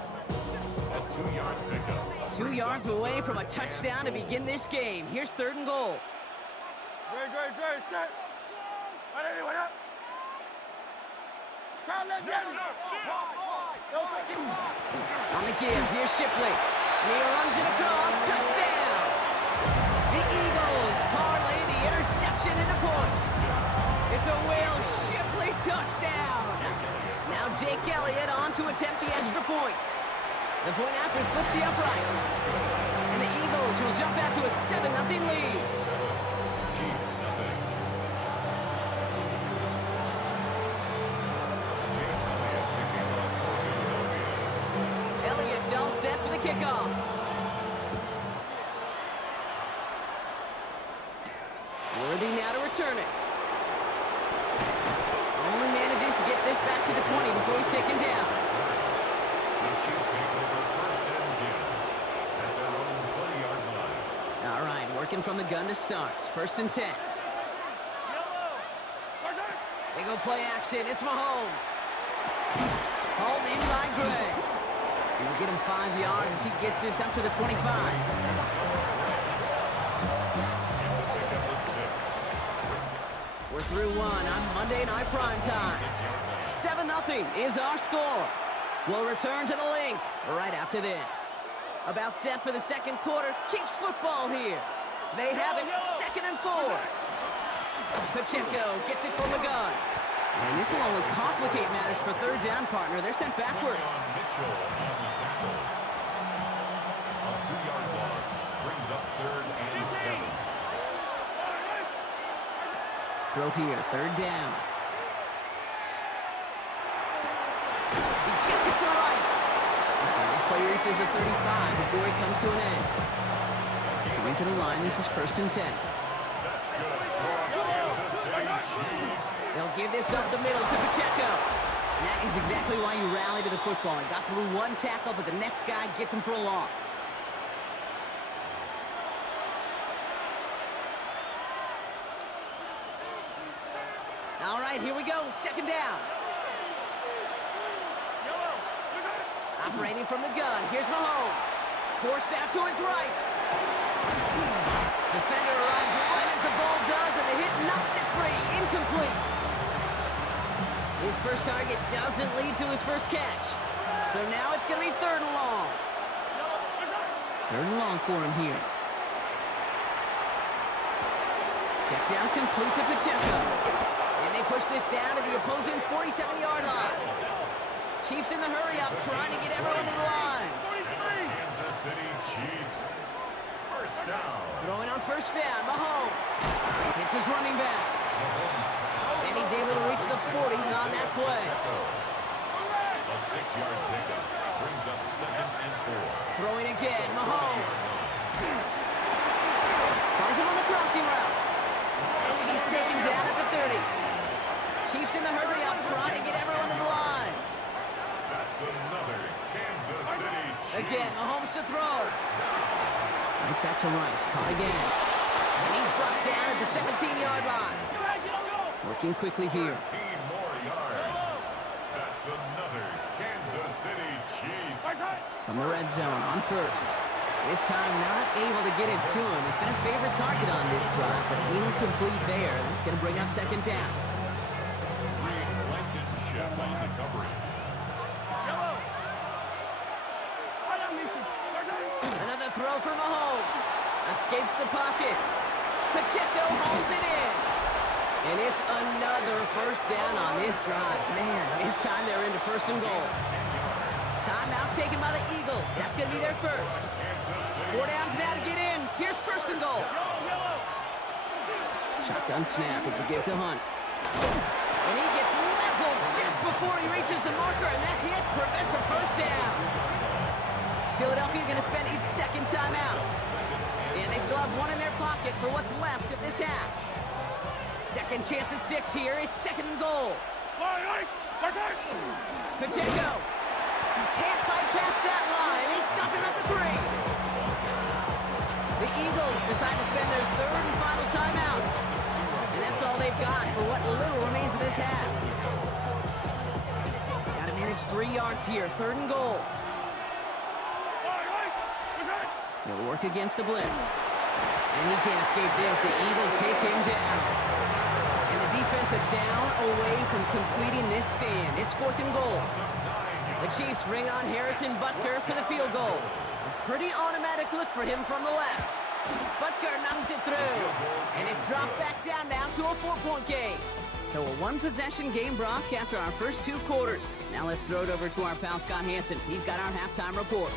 A 2-yard pickup. 2 yards away from a touchdown to begin this game. Here's 3rd and goal. Set. On the give, here's Shipley. And he runs it across. Touchdown! The Eagles parlay the interception into points. It's a Will Shipley touchdown. Now Jake Elliott on to attempt the extra point. The point after splits the uprights. And the Eagles will jump out to a 7-0 lead. Chiefs nothing. Jake Elliott taking off for Philadelphia. Elliott's all set for the kickoff. Worthy now to return it. Only manages to get this back to the 20 before he's taken down. The Chiefs take over 1st and 10 at their own 20-yard line. All right, working from the gun to start. 1st and 10. They go play action. It's Mahomes. Hauled in by Gray. He'll get him 5 yards as he gets this up to the 25. It's a pickup of 6. We're through one on Monday Night Primetime. 7-0 is our score. We'll return to the link right after this. About set for the 2nd quarter. Chiefs football here. They have it 2nd and 4. Pacheco gets it from the gun. And this will only complicate matters for 3rd down, partner. They're sent backwards. Mitchell on the tackle. A 2-yard loss brings up 3rd and 7. Throw here, 3rd down. He gets it to Rice. And this play reaches the 35 before it comes to an end. Coming to the line, this is 1st and 10. That's good for Kansas City Chiefs. They'll give this up the middle to Pacheco. And that is exactly why you rally to the football. He got through one tackle, but the next guy gets him for a loss. All right, here we go. 2nd down. Operating from the gun. Here's Mahomes. Forced out to his right. Defender arrives right as the ball does, and the hit knocks it free. Incomplete. His first target doesn't lead to his first catch. So now it's going to be 3rd and long. Third and long for him here. Check down complete to Pacheco. And they push this down to the opposing 47-yard line. Chiefs in the hurry-up, trying to get everyone to the line. Kansas City Chiefs. First down. Throwing on first down, Mahomes. Hits his running back. And he's able to reach the 40 on that play. A 6-yard pickup brings up 2nd and 4. Throwing again, Mahomes. Finds him on the crossing route. And he's taken down at the 30. Chiefs in the hurry-up, trying to get everyone to the line. That's another Kansas City Chiefs. Again, Mahomes to throw. Right back to Rice, caught again. And he's brought down at the 17-yard line. Working quickly here. 13 more yards. That's another Kansas City Chiefs. From the red zone on first. This time not able to get it to him. He's been a favorite target on this drive, but incomplete there. That's going to bring up second down. Reed Blankenship on the coverage. Another throw for Mahomes. Escapes the pocket. Pacheco holds it in. And it's another first down on this drive. Man, this time they're into first and goal. Timeout taken by the Eagles. That's going to be their first. 4 downs now to get in. Here's first and goal. Shotgun snap. It's a give to Hunt. And he gets leveled just before he reaches the marker, and that hit prevents a first down. Philadelphia's going to spend its second timeout. And they still have one in their pocket for what's left of this half. Second chance at 6 here. It's second and goal. Pacheco can't fight past that line. They stop him at the 3. The Eagles decide to spend their third and final timeout. And that's all they've got for what little remains of this half. Got to manage 3 yards here. Third and goal. He'll work against the blitz. And he can't escape this. The Eagles take him down. And the defense are down away from completing this stand. It's 4th and goal. The Chiefs bring on Harrison Butker for the field goal. A pretty automatic look for him from the left. Butker knocks it through. And it's dropped back down now to a 4-point game. So a 1-possession game, Brock, after our first 2 quarters. Now let's throw it over to our pal Scott Hanson. He's got our halftime report.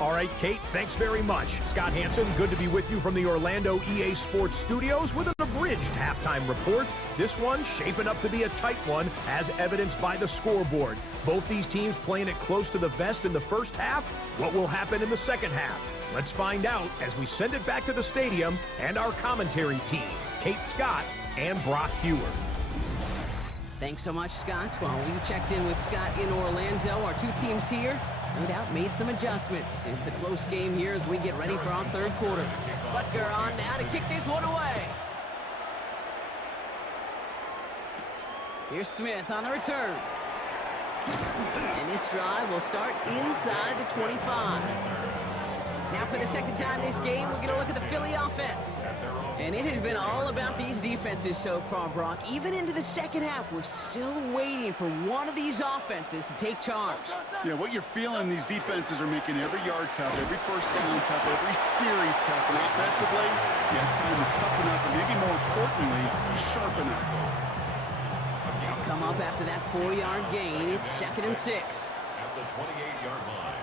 All right, Kate, thanks very much. Scott Hanson, good to be with you from the Orlando EA Sports Studios with an abridged halftime report. This one shaping up to be a tight one, as evidenced by the scoreboard. Both these teams playing it close to the vest in the first half. What will happen in the second half? Let's find out as we send it back to the stadium and our commentary team, Kate Scott and Brock Hewer. Thanks so much, Scott. While we checked in with Scott in Orlando, our 2 teams here no doubt made some adjustments. It's a close game here as we get ready for our third quarter. Butker on now to kick this one away. Here's Smith on the return. And this drive will start inside the 25. Now for the second time this game, we're going to look at the Philly offense. And it has been all about these defenses so far, Brock. Even into the second half, we're still waiting for one of these offenses to take charge. Yeah, what you're feeling, these defenses are making every yard tough, every first down tough, every series tough. And offensively, yeah, it's time to toughen up and maybe more importantly, sharpen up. They'll come up after that 4-yard gain. It's 2nd and 6. At the 28-yard line.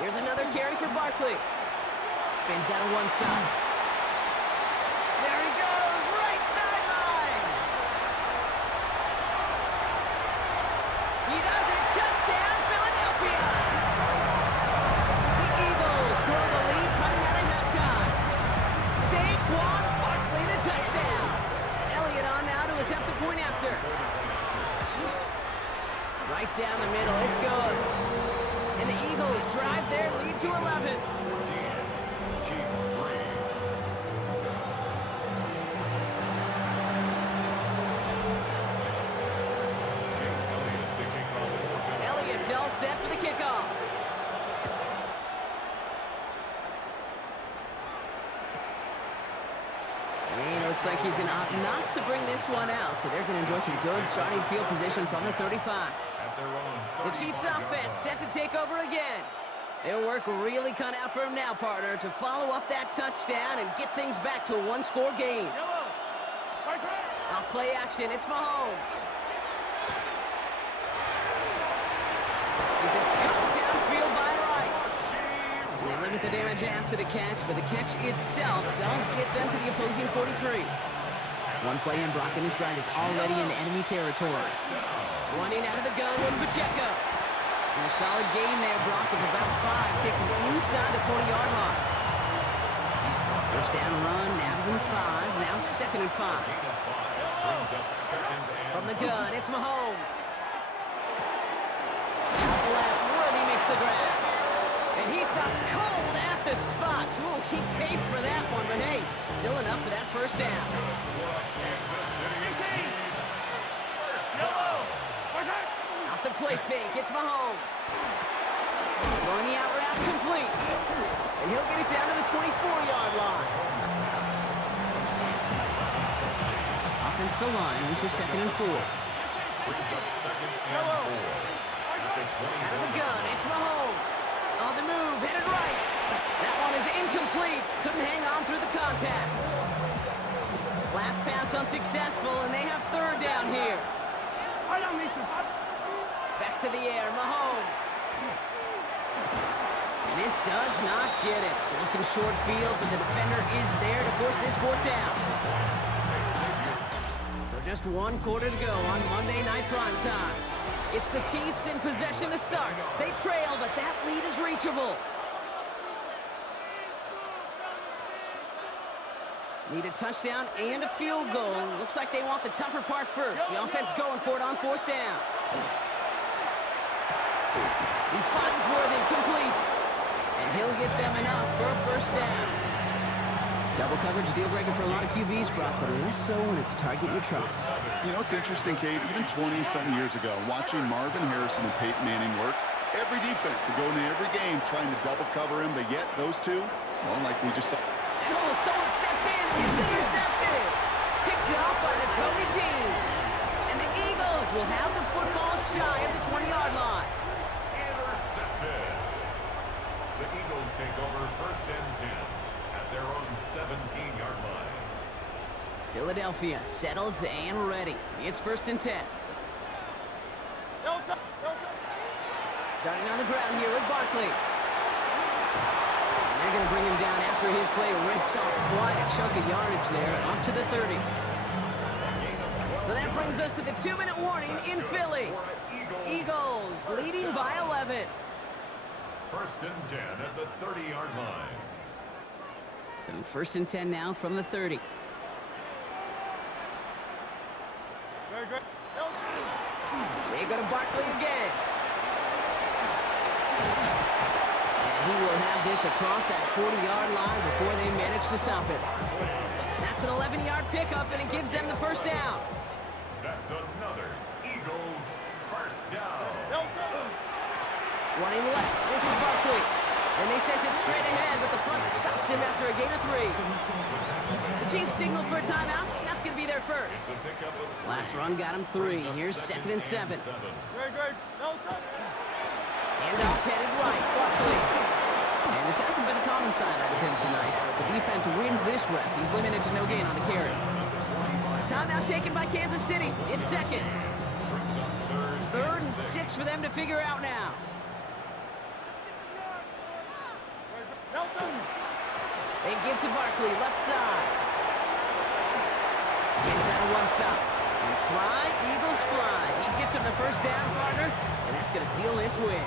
Here's another carry for Barkley. Spins out of one side. There he goes, right sideline. He does it, touchdown, Philadelphia. The Eagles grow the lead coming out of halftime. Saquon Barkley, the touchdown. Elliott on now to attempt the point after. Right down the middle, it's good. And the Eagles drive their lead to 11. 14. Chiefs 3. Jake Elliott to kick off. Elliott's all set for the kickoff. And it looks like he's going to opt not to bring this one out. So they're going to enjoy some good starting field position from the 35. At their own The Chiefs 31-yard offense line. set to take over again. Their work really cut out for them now, partner, to follow up that touchdown and get things back to a one-score game. Off play action, it's Mahomes. This is cut downfield by Rice. And they limit the damage after the catch, but the catch itself does get them to the opposing 43. One play in, Brock and his drive is already in enemy territory. Running out of the gun with Pacheco. And a solid gain there, Brock, of about 5. Takes him inside the 40-yard line. First down run, nabs him 5. Now 2nd and 5. Brings up 2nd and From the gun, it's Mahomes. Out left, Worthy makes the grab. And he stopped cold at the spot. Ooh, he paid for that one, but hey, still enough for that first down. Kansas City Chiefs. First down. Off the play fake, it's Mahomes. Throwing the out route complete. And he'll get it down to the 24-yard line. Offensive line, this is 2nd and 4. Brings up 2nd and 4. At the 20. Out of the gun, it's Mahomes. On the move, headed right. That one is incomplete. Couldn't hang on through the contact. Last pass unsuccessful, and they have 3rd down here. Back to the air, Mahomes. And this does not get it. Looking short field, but the defender is there to force this 4th down. So just 1 quarter to go on Monday Night Primetime. It's the Chiefs in possession to start. They trail, but that lead is reachable. Need a touchdown and a field goal. Looks like they want the tougher part first. The offense going for it on 4th down. He finds Worthy, complete. And he'll get them enough for a first down. Double coverage deal breaker for a lot of QBs, Brock, but less so when it's a target you trust. You know, it's interesting, Kate, even 20-something years ago, watching Marvin Harrison and Peyton Manning work, every defense would go into every game trying to double cover him, but yet those two, well, like we just saw. And oh, someone stepped in. It's intercepted. Picked up by Nakobe Dean. And the Eagles will have the football shy of the 20-yard line. Intercepted. The Eagles take over 1st and 10 at their own 17-yard line. Philadelphia settled and ready. It's 1st and 10. Starting on the ground here with Barkley. And they're going to bring him down after his play rips off quite a chunk of yardage there, up to the 30. So that brings us to the 2-minute warning in Philly. Eagles leading by 11. 1st and 10 at the 30-yard line. So 1st and 10 now from the 30. They go to Barkley again. And he will have this across that 40-yard line before they manage to stop it. That's an 11-yard pickup, and it gives them the first down. That's another Eagles first down. Running left, this is Barkley. And they sent it straight ahead, but the front stops him after a gain of 3. The Chiefs signal for a timeout. That's going to be their first. Last run got him 3. Here's 2nd and 7. Handoff headed right, Barkley. And this hasn't been a common side out of him tonight, but the defense wins this rep. He's limited to no gain on the carry. Timeout taken by Kansas City. It's 2nd. 3rd and 6 for them to figure out now. They give to Barkley, left side. Spins out of one stop. And fly, Eagles fly. He gets him the first down, partner, and that's going to seal this win.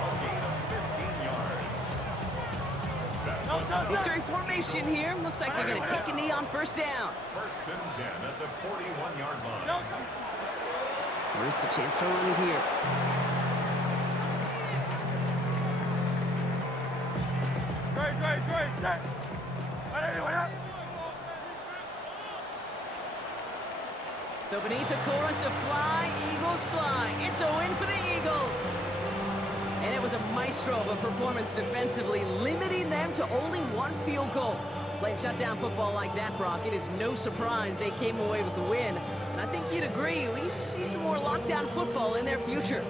Victory formation here. Looks like they're going to take a knee on 1st down. 1st and 10 at the 41-yard line. It's a chance to run it here. So beneath the chorus of Fly, Eagles Fly, it's a win for the Eagles. And it was a maestro of a performance defensively, limiting them to only 1 field goal. Playing shutdown football like that, Brock, it is no surprise they came away with the win. And I think you'd agree, we see some more lockdown football in their future.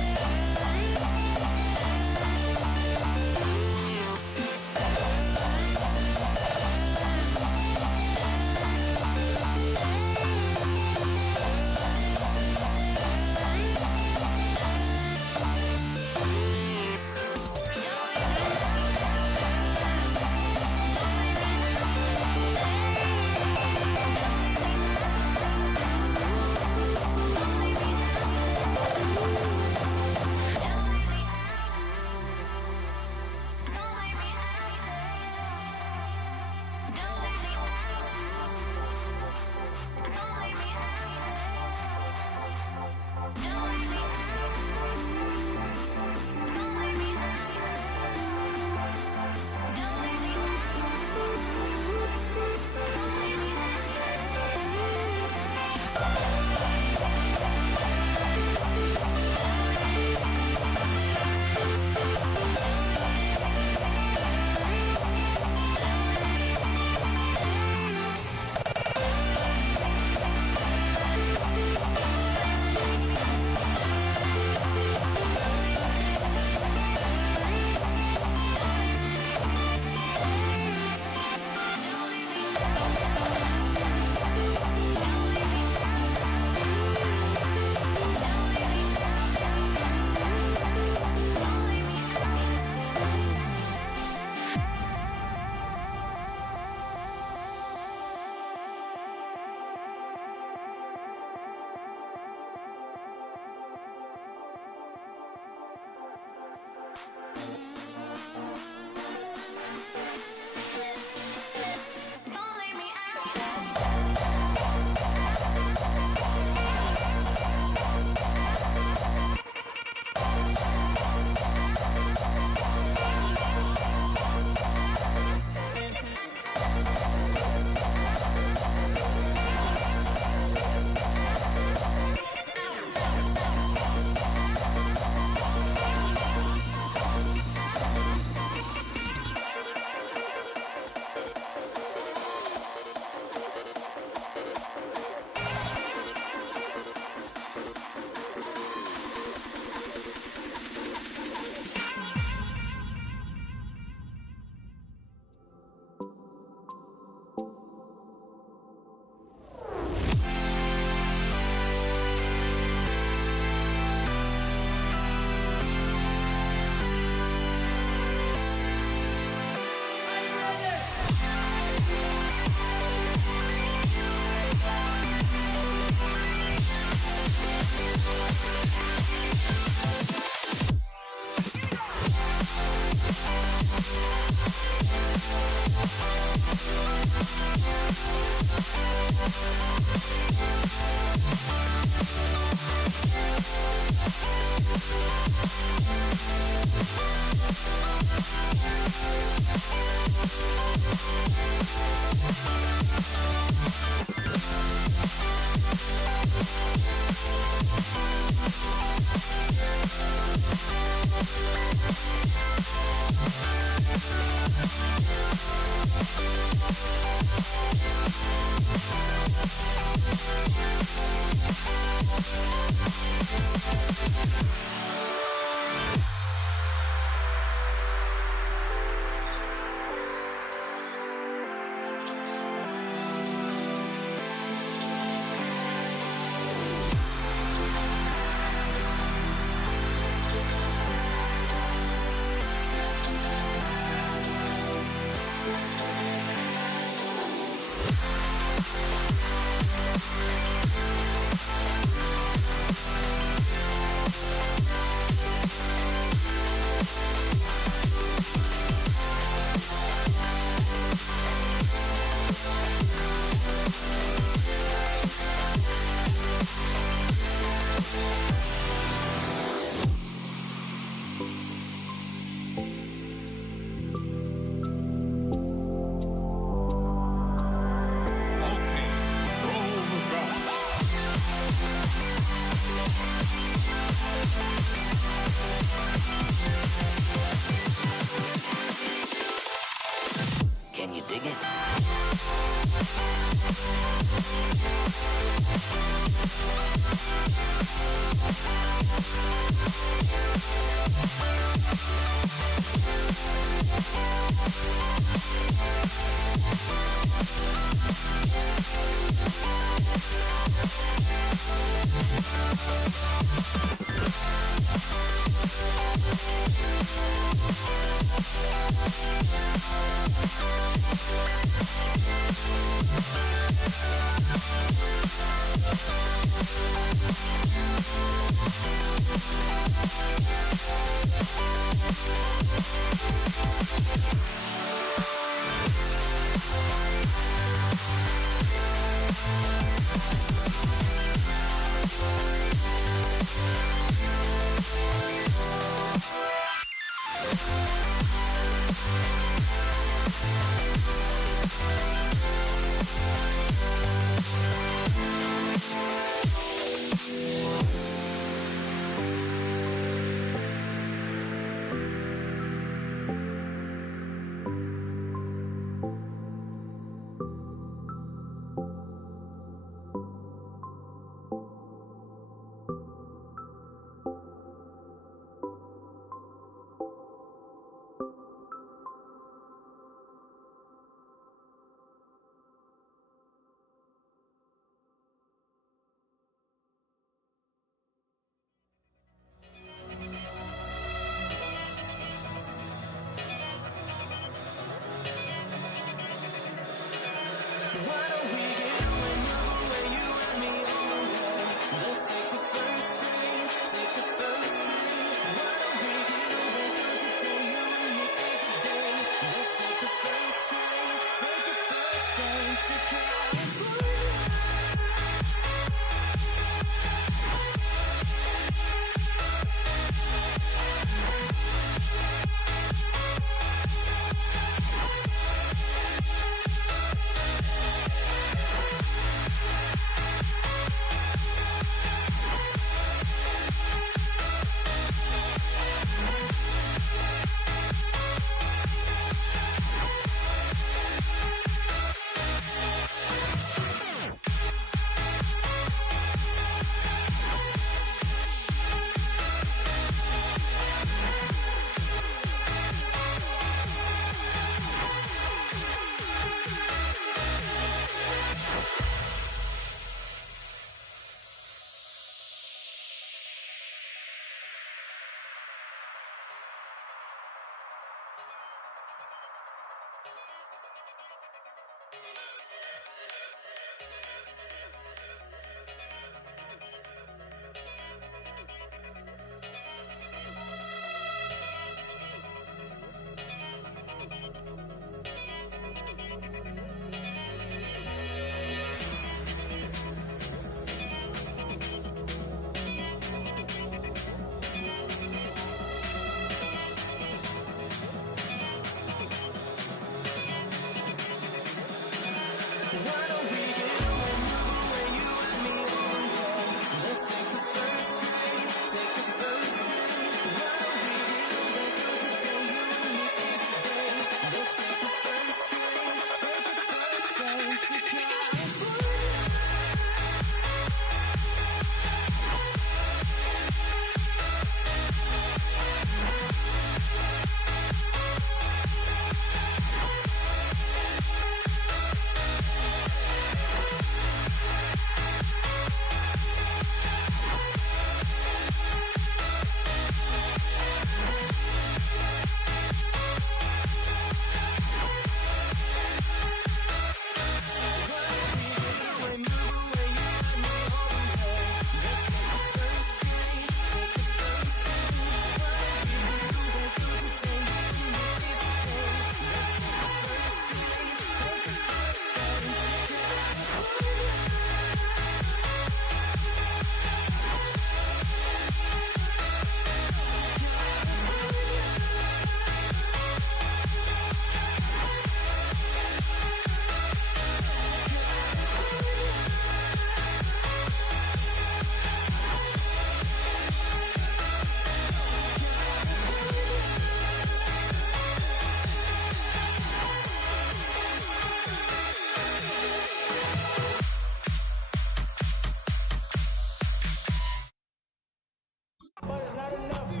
but it's not enough. You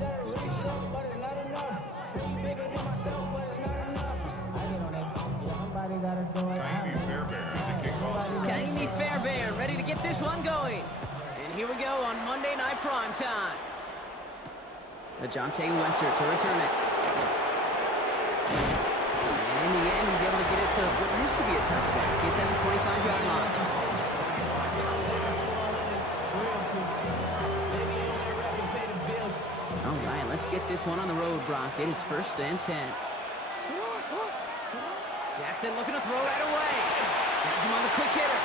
that raised up, but it's not enough. Say you bigger than myself, but it's not enough. I get on it. Yeah, somebody gotta do it. Kaimi Fairbairn to kick off. Kaimi Fairbairn ready to get this one going. And here we go on Monday Night Prime Time. Ajante Wester to return it. And in the end, he's able to get it to what used to be a touchback. It's at the 25-yard line. All right, let's get this one on the road, Brock. It is 1st and 10. Jackson looking to throw right away. Has him on the quick hitter.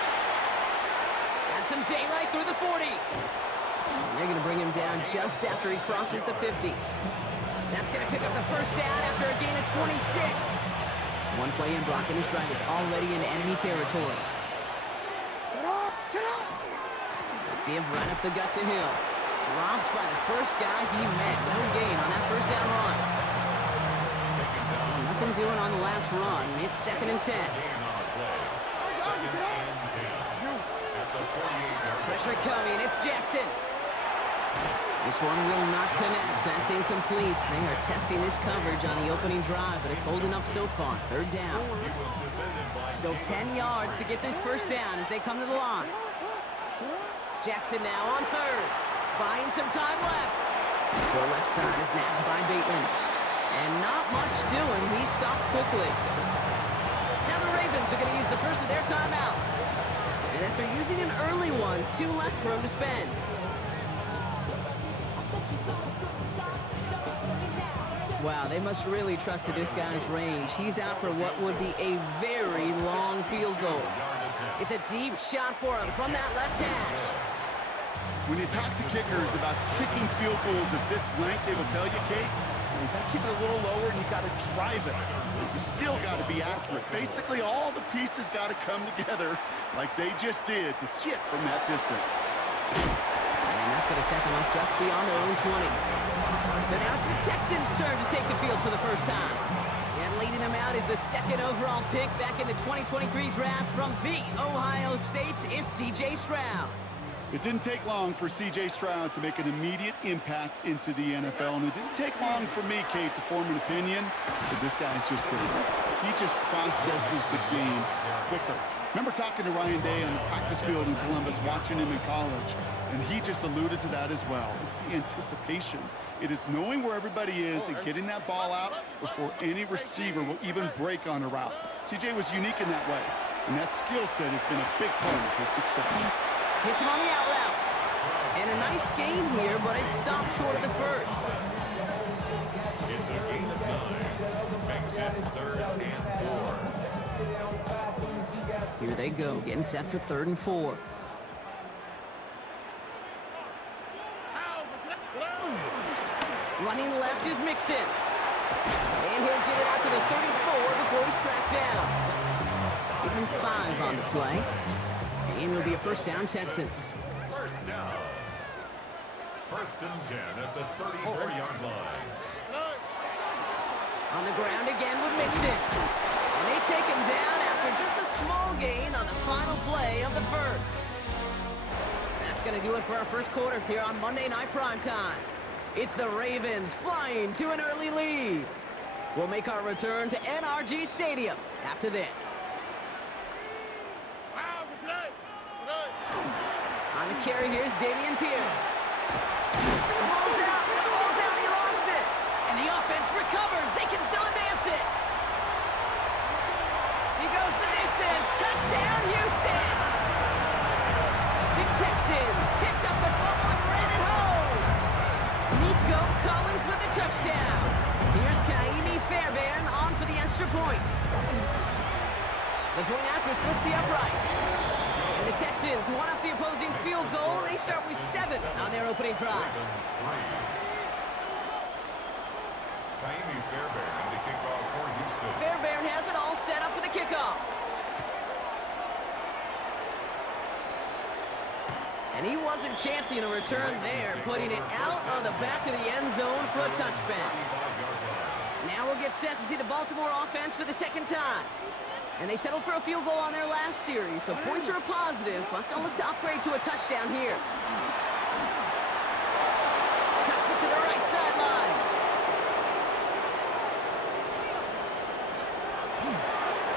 Has some daylight through the 40. And they're going to bring him down just after he crosses the 50. That's going to pick up the first down after a gain of 26. One play in, Brock, and his drive is already in enemy territory. Give right up the gut to Hill. Dropped by the first guy he met. No gain on that first down run. And nothing doing on the last run. It's 2nd and 10. Pressure coming. It's Jackson. This one will not connect. That's incomplete. They are testing this coverage on the opening drive, but it's holding up so far. 3rd down. Still 10 yards to get this first down as they come to the line. Jackson now on 3rd. Buying some time left. The left side is nabbed by Bateman. And not much doing. He stopped quickly. Now the Ravens are going to use the first of their timeouts. And after using an early one, 2 left for him to spend. Wow, they must really trust this guy's range. He's out for what would be a very long field goal. It's a deep shot for him from that left hash. When you talk to kickers about kicking field goals of this length, they will tell you, Kate, you got to keep it a little lower and you got to drive it. You still got to be accurate. Basically, all the pieces got to come together like they just did to hit from that distance. And that's going to set them up just beyond their own 20. So now it's the Texans' turn to take the field for the first time. And leading them out is the 2nd overall pick back in the 2023 draft from the Ohio State. It's C.J. Stroud. It didn't take long for C.J. Stroud to make an immediate impact into the NFL, and it didn't take long for me, Kate, to form an opinion, but this guy's just different. He just processes the game quicker. Remember talking to Ryan Day on the practice field in Columbus, watching him in college, and he just alluded to that as well. It's the anticipation. It is knowing where everybody is and getting that ball out before any receiver will even break on a route. CJ was unique in that way, and that skill set has been a big part of his success. Hits him on the out route. And a nice game here, but it stopped short of the first. It's a gain of 9. Makes it 3rd and 4. Here they go, getting set for 3rd and 4. Running left is Mixon. And he'll get it out to the 34 before he's tracked down. Give him 5 on the play. And it'll be a first down, Texans. First down. 1st and 10 at the 34-yard line. On the ground again with Mixon. And they take him down after just a small gain on the final play of the first. That's going to do it for our first quarter here on Monday Night Primetime. It's the Ravens flying to an early lead. We'll make our return to NRG Stadium after this. On the carry, here's Dameon Pierce. The ball's out, he lost it. And the offense recovers, they can still advance it. He goes the distance, touchdown Houston. The Texans picked up the fumble and ran it home. Nico Collins with the touchdown. Here's Kaimi Fairbairn on for the extra point. The point after splits the upright. And the Texans won up the opposing field goal. They start with 7 on their opening drive. Ravens 3. Kaimi Fairbairn to kick off for Houston. Fairbairn has it all set up for the kickoff. And he wasn't chancing a return there, putting it out on the back of the end zone for a touchback. Now we'll get set to see the Baltimore offense for the second time. And they settled for a field goal on their last series, so points are a positive, but they'll look to upgrade to a touchdown here. Cuts it to the right sideline.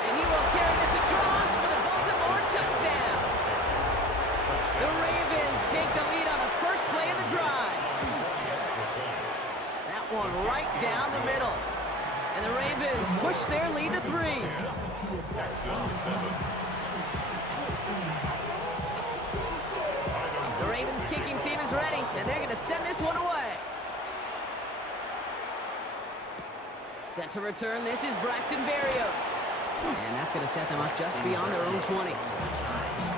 And he will carry this across for the Baltimore touchdown. The Ravens take the lead on the first play of the drive. That one right down the middle. And the Ravens push their lead to 3. Texans 7. The Ravens kicking team is ready, and they're going to send this one away. Set to return, this is Braxton Berrios. And that's going to set them up just beyond their own 20.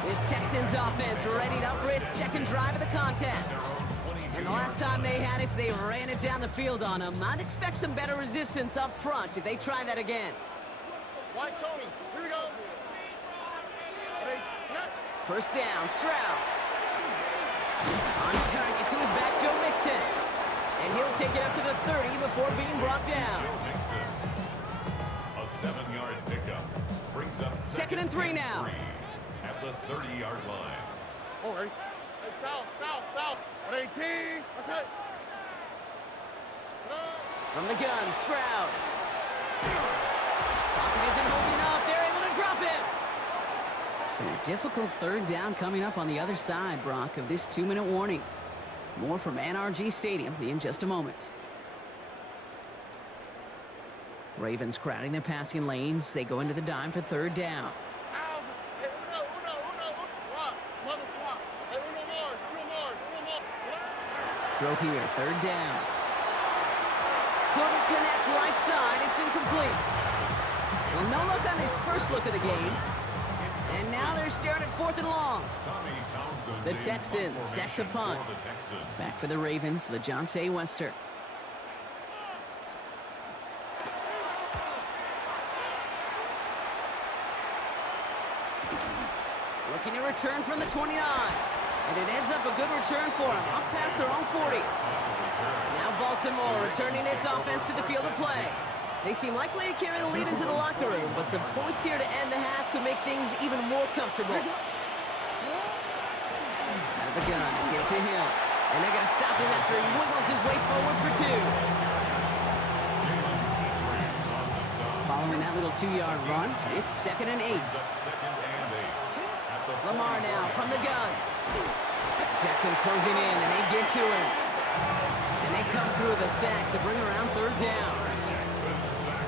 This Texans offense ready up for its second drive of the contest. And the last time they had it, they ran it down the field on them. I'd expect some better resistance up front if they try that again. White Tony, here we go. First down, Stroud. On target to his back, Joe Mixon. And he'll take it up to the 30 before being brought down. A 7-yard pickup brings up 2nd and 3 now. At the 30-yard line. All right. Hey, south. 118. That's it. From the gun, Stroud. Pocket isn't holding up. They're able to drop him. So a difficult 3rd down coming up on the other side, Brock, of this 2-minute warning. More from NRG Stadium in just a moment. Ravens crowding their passing lanes. They go into the dime for 3rd down. Throw here, 3rd down. Couldn't connect right side, it's incomplete. Well, no look on his first look of the game. And now they're staring at 4th and long. Tommy Townsend The in Texans set to formation punt. for the Texans. Back for the Ravens, LeJontay Wester. Looking to return from the 29. And it ends up a good return for them, up past their own 40. Now Baltimore returning its offense to the field of play. They seem likely to carry the lead into the locker room, but some points here to end the half could make things even more comfortable. Out of the gun, and give it to him. And they're going to stop him after he wiggles his way forward for 2. Following that little 2-yard run, it's 2nd and 8. Second and 8. At the Lamar now from the gun. Texans closing in, and they get to him. And they come through the sack to bring around 3rd down.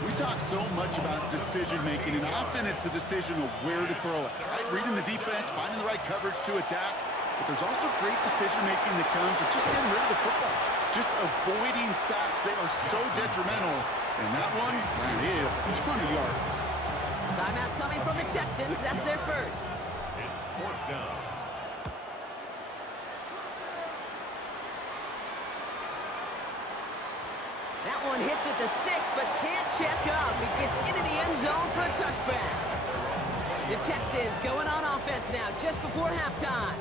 We talk so much about decision-making, and often it's the decision of where to throw it. Right? Reading the defense, finding the right coverage to attack. But there's also great decision-making that comes with just getting rid of the football. Just avoiding sacks. They are so detrimental. And that one, that is a ton of yards. Timeout coming from the Texans. That's their first. It's 4th down. That one hits at the 6, but can't check up. It gets into the end zone for a touchback. The Texans going on offense now, just before halftime.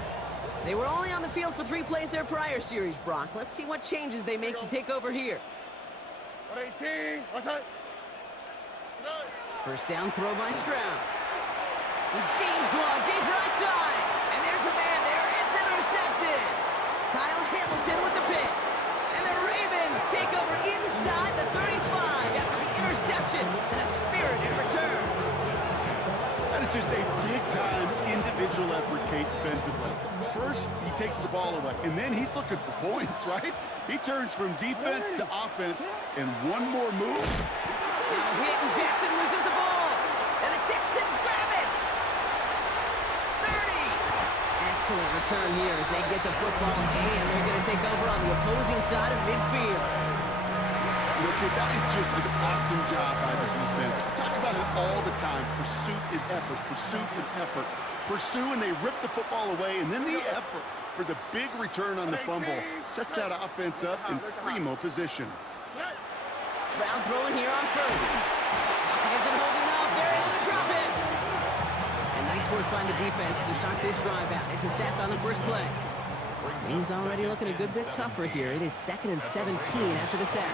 They were only on the field for 3 plays their prior series, Brock. Let's see what changes they make to take over here. 118. What's that? First down throw by Stroud. He beams one deep right side. And there's a man there. It's intercepted. Kyle Hamilton with the pick. And the Ravens take over inside the 35 after the interception and a spirited return. That is just a big-time individual effort, Kate, defensively. First, he takes the ball away, and then he's looking for points, right? He turns from defense to offense, and one more move. Now hit, and Jackson loses the ball. And the Texans grab it. 30. Excellent return here as they get the football, and they're going to take over on the opposing side of midfield. Look, that is just an awesome job by the defense. We talk about it all the time. Pursuit and effort, pursuit and effort. Pursue, and they rip the football away, and then the effort for the big return on the fumble sets that offense up in primo position. Stroud throwing here on first. Lockett isn't holding up. They're able to drop it. And nice work by the defense to start this drive out. It's a sack on the first play. He's already looking a good bit tougher here. It is 2nd and 17 after the sack.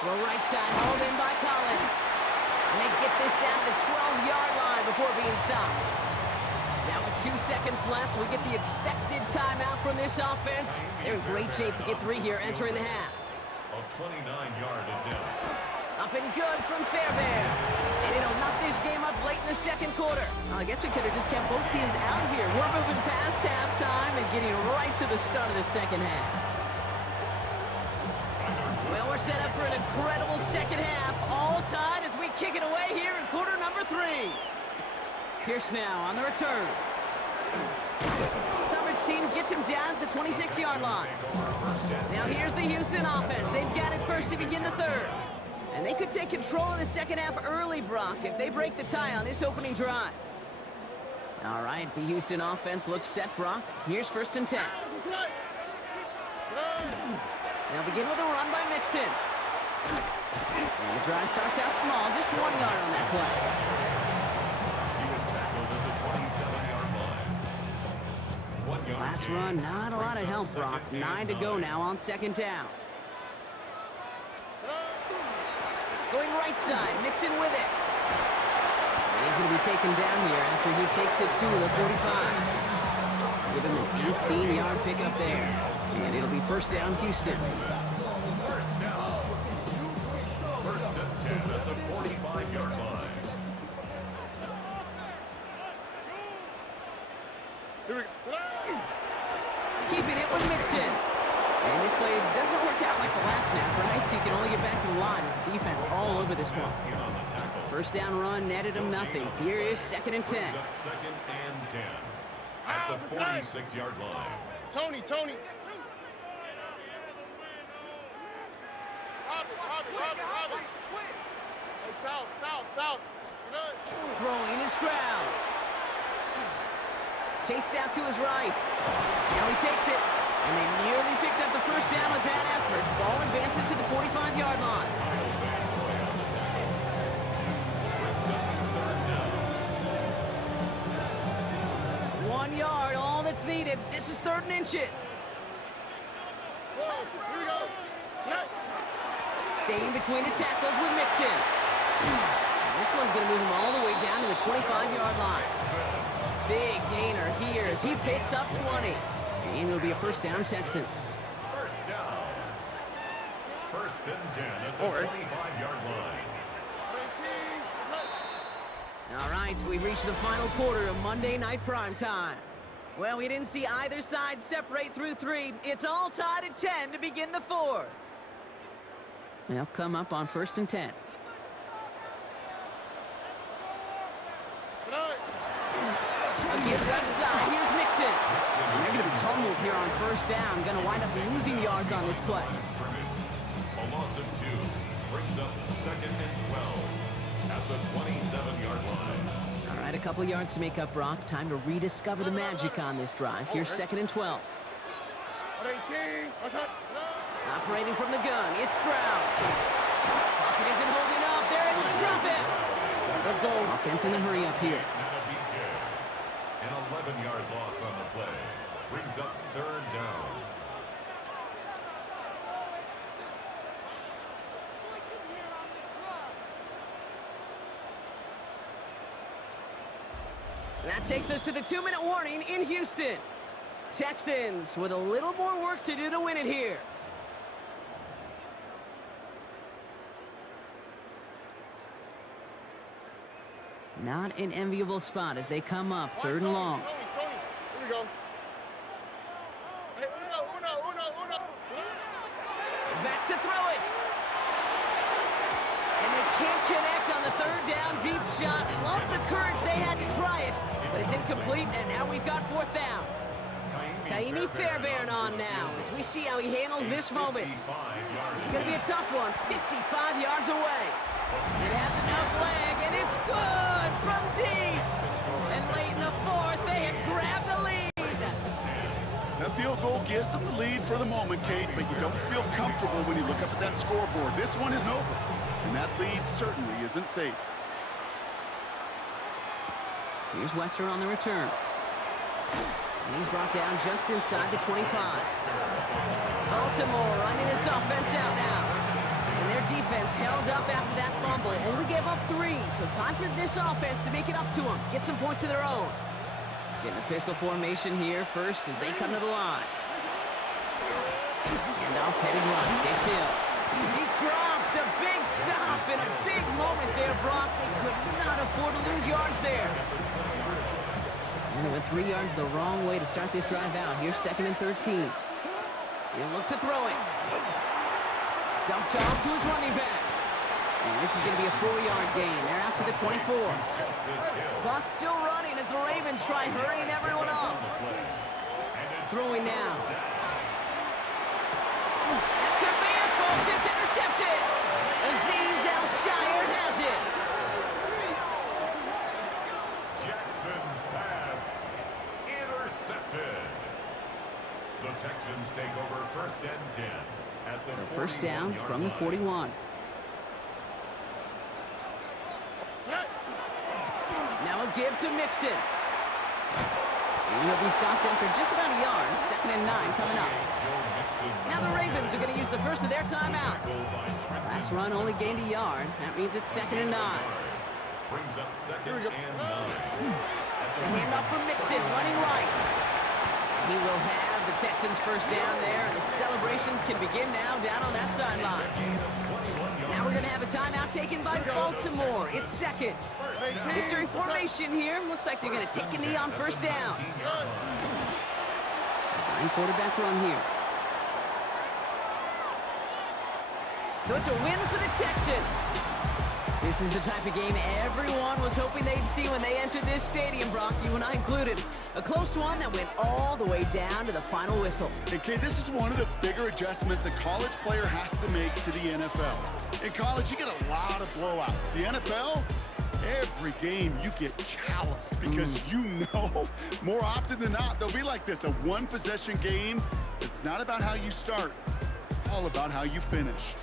Throw right side, hauled in by Collins. And they get this down to the 12-yard line before being stopped. Now with 2 seconds left, we get the expected timeout from this offense. They're in great shape to get 3 here entering the half. A 29-yard attempt. Up and good from Fairbairn. And it'll knock this game up late in the 2nd quarter. Well, I guess we could have just kept both teams out here. We're moving past halftime and getting right to the start of the 2nd half. Well, we're set up for an incredible 2nd half. All tied as we kick it away here in quarter number 3. Pierce now on the return. Coverage team gets him down at the 26-yard line. Now here's the Houston offense. They've got it first to begin the 3rd. And they could take control of the 2nd half early, Brock, if they break the tie on this opening drive. All right, the Houston offense looks set, Brock. Here's 1st and 10. Now begin with a run by Mixon. And the drive starts out small, just 1 yard on that play. He was tackled at the 27-yard line. 1 yard. Last run, not a lot of help, Brock. 9 to go now on 2nd down. Going right side, Mixon with it. And he's going to be taken down here after he takes it to the 45. Give him an 18-yard pickup there. And it'll be 1st down, Houston. First down. 1st and 10 at the 45-yard line. Keeping it with Mixon. And this play doesn't work out like the last snap, right? So you can only get back to the line as the defense all over this one. 1st down run netted him nothing. Here is 2nd and 10. 2nd and 10 at the 46-yard line. Tony. Robert. Hey, south. Throwing is Stroud. Chased out to his right. Now he takes it. And they nearly picked up the 1st down with that effort. Ball advances to the 45-yard line. Third down. 1 yard, all that's needed. This is 3rd and inches. Staying between the tackles with Mixon. And this one's going to move him all the way down to the 25-yard line. Big gainer here as he picks up 20. And it'll be a 1st down, Texans. 1st down. First and 10 at the 25-yard line. All right, we've reached the final quarter of Monday Night Primetime. Well, we didn't see either side separate through 3. It's all tied at 10 to begin the 4th. They'll come up on first and 10. A give left side. Here's Mixon. And they're going to be humbled here on first down. Going to wind up losing yards on this play. A loss of 2 brings up second and 12 at the 27-yard line. All right, a couple yards to make up, Brock. Time to rediscover the magic on this drive. Here's second and 12. Operating from the gun, it's Stroud. Pocket isn't holding up. They're able to drop it. Let's go. Offense in the hurry up here. An 11-yard loss on the play brings up third down. That takes us to the 2-minute warning in Houston. Texans with a little more work to do to win it here. Not an enviable spot as they come up third and long. Here we go. Hey, uno. Back to throw it. And they can't connect on the third down deep shot. I love the courage they had to try it, but it's incomplete, and now we've got fourth down. Kaimi Fairbairn on now as we see how he handles this moment. It's going to be a tough one, 55 yards away. It has enough leg, and it's good from deep. And late in the 4th, they had grabbed the lead. That field goal gives them the lead for the moment, Kate, but you don't feel comfortable when you look up at that scoreboard. This one isn't over, and that lead certainly isn't safe. Here's Western on the return. And he's brought down just inside the 25. Baltimore running its offense out now. And their defense held up after that fumble. Only gave up 3, so time for this offense to make it up to them. Get some points of their own. Getting a pistol formation here first as they come to the line. And off-headed runs. It's Hill. He's dropped. A big stop and a big moment there, Brock. They could not afford to lose yards there. And they went 3 yards the wrong way to start this drive out. Here's second and 13. He'll look to throw it. Dumped off to his running back. And this is going to be a 4-yard gain. They're out to the 24. Clock's still running as the Ravens try hurrying everyone up. Throwing now. That could be it, folks. It's intercepted. Azeez Al-Shire has it. Jackson's pass intercepted. The Texans take over first and 10 at the So first down 41-yard from the line. 41. Now a give to Mixon. And he'll be stopped after just about a yard. Second and 9 coming up. Now the Ravens are going to use the first of their timeouts. Last run only gained a yard. That means it's second and 9. Brings up second and 9. The handoff from Mixon, running right. He will have the Texans first down there, and the celebrations can begin now down on that sideline. Now we're going to have a timeout taken by Baltimore. It's second. Victory formation here. Looks like they're going to take a knee on first down. Design quarterback run here. So it's a win for the Texans. This is the type of game everyone was hoping they'd see when they entered this stadium, Brock, you and I included. A close one that went all the way down to the final whistle. Okay, this is one of the bigger adjustments a college player has to make to the NFL. In college, you get a lot of blowouts. The NFL, every game you get calloused because you know more often than not they'll be like this, a one-possession game. It's not about how you start. It's all about how you finish.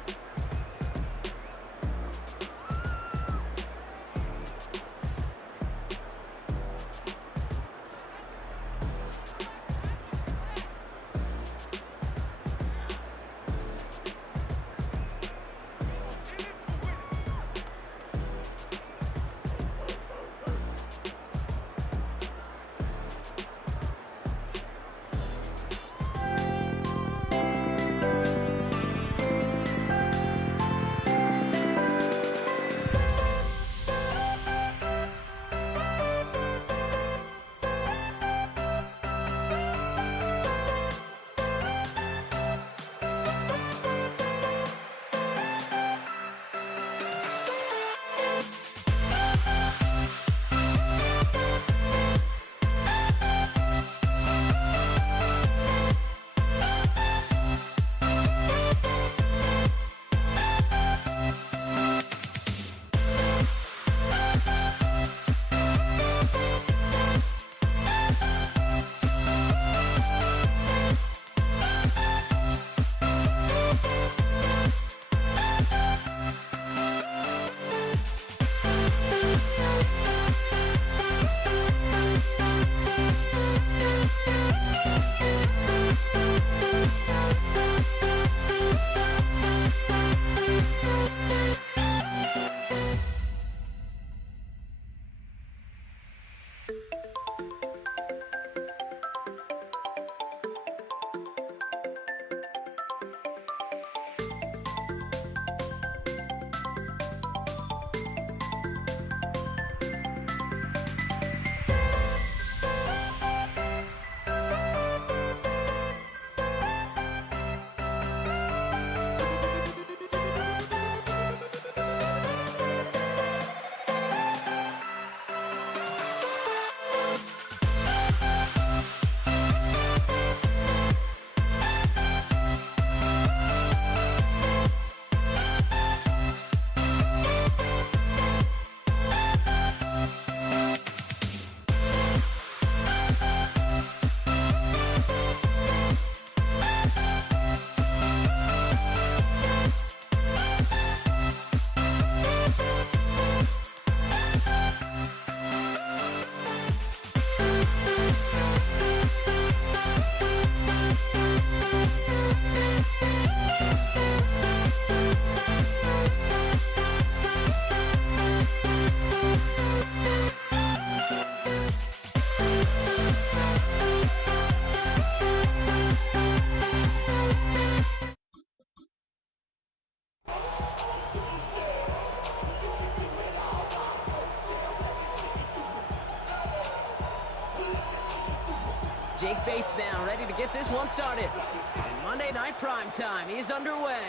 Bates now, ready to get this one started. And Monday Night Prime Time is underway.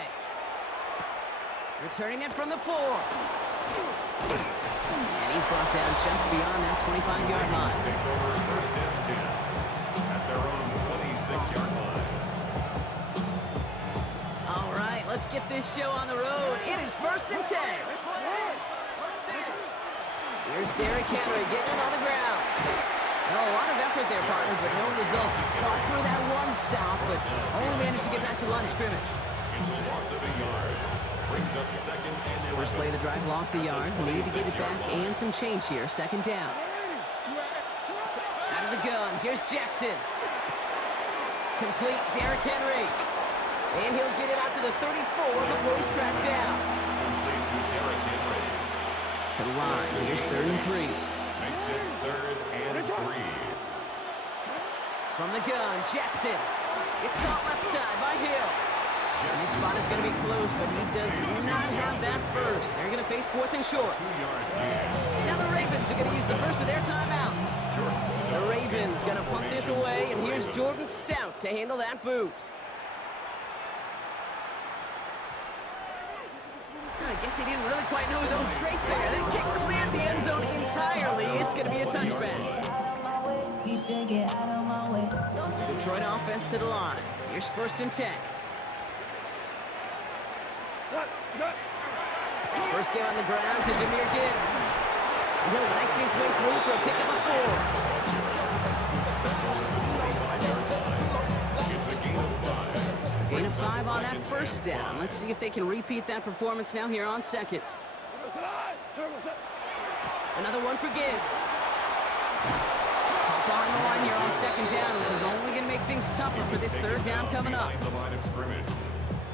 Returning it from the 4. And he's brought down just beyond that 25-yard line. Take over first and 10 at their own 26-yard line. All right, let's get this show on the road. It is first and 10. Here's Derrick Henry getting it on the ground. Well, a lot of effort there, partner, but no results. He fought through that one stop, but only managed to get back to the line of scrimmage. It's a loss of a yard. Brings up second and 11. First play of the drive, lost a yard. Needed to get it back and some change here. Second down. Out of the gun, here's Jackson. Complete, Derrick Henry. And he'll get it out to the 34 before he's tracked down. Complete to Derrick Henry. To the line, here's 3rd and 3. Makes it 3rd and 3. From the gun, Jackson. It's caught left side by Hill. And this spot is going to be close, but he does not have that first. They're going to face 4th and short. 2-yard gain. Now the Ravens are going to use the first of their timeouts. The Ravens going to punt this away, and here's Jordan Stout to handle that boot. I guess he didn't really quite know his own strength there. That kick cleared the end zone entirely. It's going to be a touchback. Detroit offense to the line. Here's 1st and 10. First game on the ground to Jahmyr Gibbs. And he'll knife his way through for a pickup of 4. It's a gain of 5. So gain of 5 on that first down. Let's see if they can repeat that performance now here on second. Another one for Gibbs. Hop on the line here on second down, which is only going to make things tougher for this 3rd down coming up. Behind the line of scrimmage.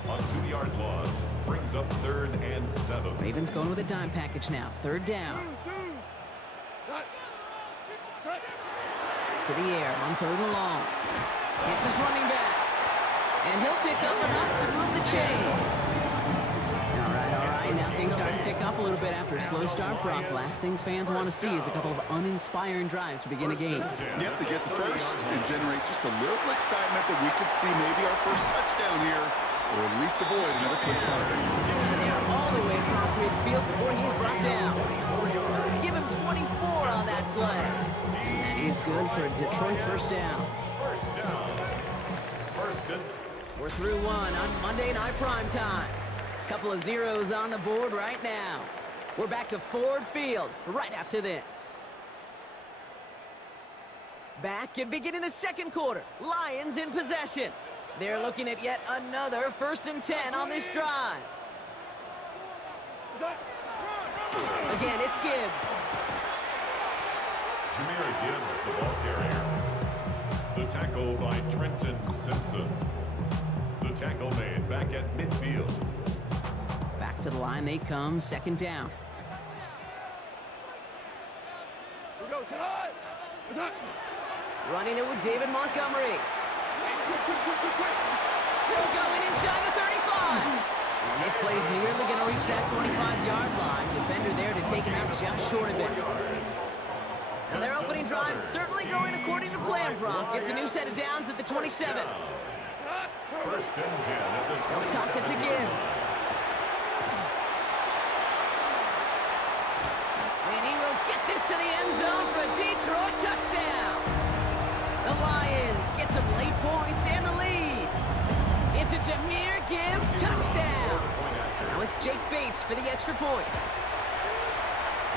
A 2-yard loss brings up 3rd and 7. Ravens going with a dime package now. 3rd down. To the air on 3rd and long. It's his running back. And he'll pick up enough to move the chains. All right. Now things starting to pick up a little bit after a slow start. Brock, last things fans want to see is a couple of uninspiring drives to begin a game. Yep, they get the first and generate just a little excitement that we could see maybe our first touchdown here, or at least avoid another quick punt. They're all the way across midfield before he's brought down. Give him 24 on that play. And that is good for a Detroit first down. First down. First and We're through one on Monday Night Prime Time. Couple of zeros on the board right now. We're back to Ford Field right after this. Back and beginning the second quarter. Lions in possession. They're looking at yet another 1st and 10 on this drive. Again, it's Gibbs. Jahmyr Gibbs, the ball carrier. The tackle by Trenton Simpson. The tackle made back at midfield. Back to the line they come, 2nd down. Running it with David Montgomery. Still going inside the 35. And this play's nearly going to reach that 25-yard line. Defender there to take him out just short of it. Now their opening drive certainly going according to plan, Brock. It's a new set of downs at the 27. First and 10 at the 27. They'll toss it to Gibbs. And he will get this to the end zone for a Detroit touchdown. The Lions get some late points and the lead. It's a Jahmyr Gibbs touchdown. Now it's Jake Bates for the extra point.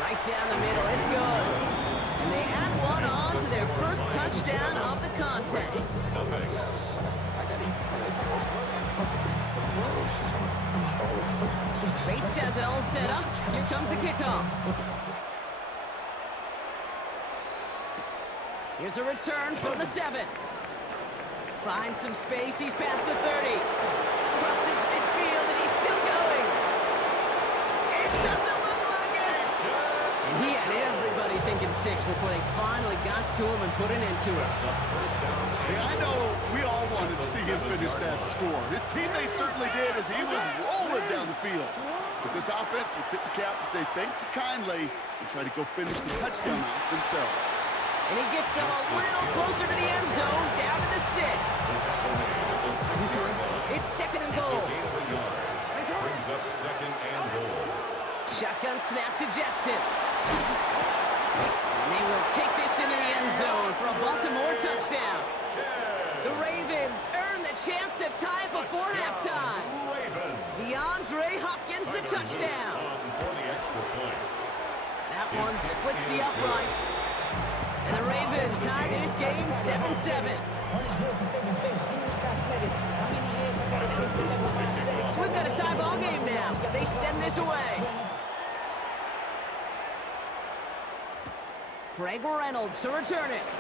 Right down the middle, it's good. And they add one on to their first touchdown of the contest. Bates has it all set up. Here comes the kickoff. Here's a return from the 7. Finds some space. He's past the 30. Crosses midfield, and he's still going. It doesn't look like it. And he had everybody thinking 6 before they finally got to him and put an end to it. Hey, I know we all wanted to see him finish that score. His teammates certainly did as he was rolling down the field. But this offense will tip the cap and say thank you kindly and try to go finish the touchdown off themselves. And he gets them a little closer to the end zone, down to the 6. It's second and goal. Brings up second and goal. Shotgun snap to Jackson. And they will take this into the end zone for a Baltimore touchdown. The Ravens earn the chance to tie it before halftime. DeAndre Hopkins the touchdown. For the extra point. That one splits the uprights. And the Ravens tie this game 7-7. All is good for saving face. See the cosmetics. How many years I gotta take to level my aesthetics? So we've got a tie ball game now as they send this away. Greg Reynolds to return it.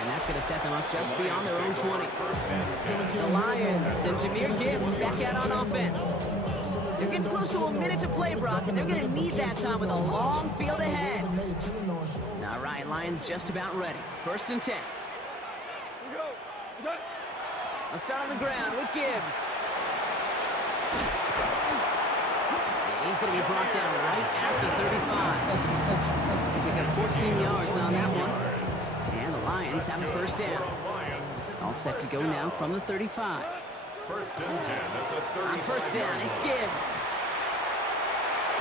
And that's going to set them up just beyond their own 20. The Lions and Jahmyr Gibbs back out on offense. They're getting close to a minute to play, Brock, and they're going to need that time with a long field ahead. All right, Lions just about ready. First and 10. I'll start on the ground with Gibbs. He's going to be brought down right at the 35. Pick up 14 yards on that one. And the Lions have a first down. All set to go now from the 35. First and 10 at the 35. On first down, it's Gibbs.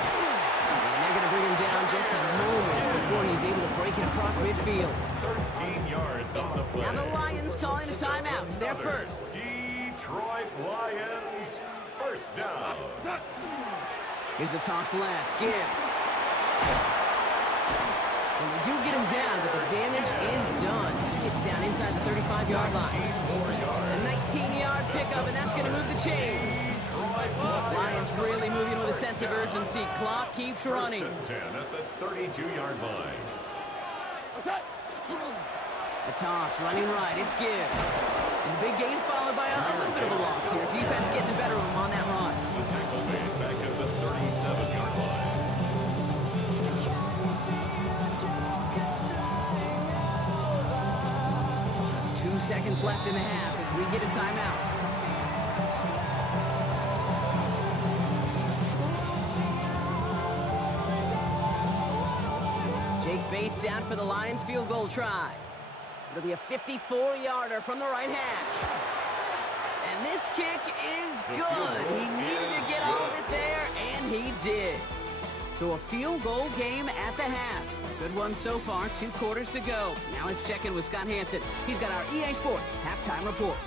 And they're going to bring him down just a moment before he's able to break it across midfield. 13 yards on the play. Now the Lions calling a timeout. It's their first. Detroit Lions, first down. Here's a toss left. Gibbs. And they do get him down, but the damage is done. He gets down inside the 35-yard line. A 19-yard pickup, and that's going to move the chains. Lions really moving with a sense of urgency. Clock keeps running. First and 10 at the 32-yard line. A toss, running right. It's Gibbs. And the big gain followed by a little bit of a loss here. Defense getting the better of him on that run. The tackle made back at the 37-yard line. Just 2 seconds left in the half as we get a timeout. Jake Bates out for the Lions field goal try. It'll be a 54-yarder from the right hash. And this kick is good. He needed to get all of it there, and he did. So a field goal game at the half. Good one so far, 2 quarters to go. Now let's check in with Scott Hanson. He's got our EA Sports halftime report.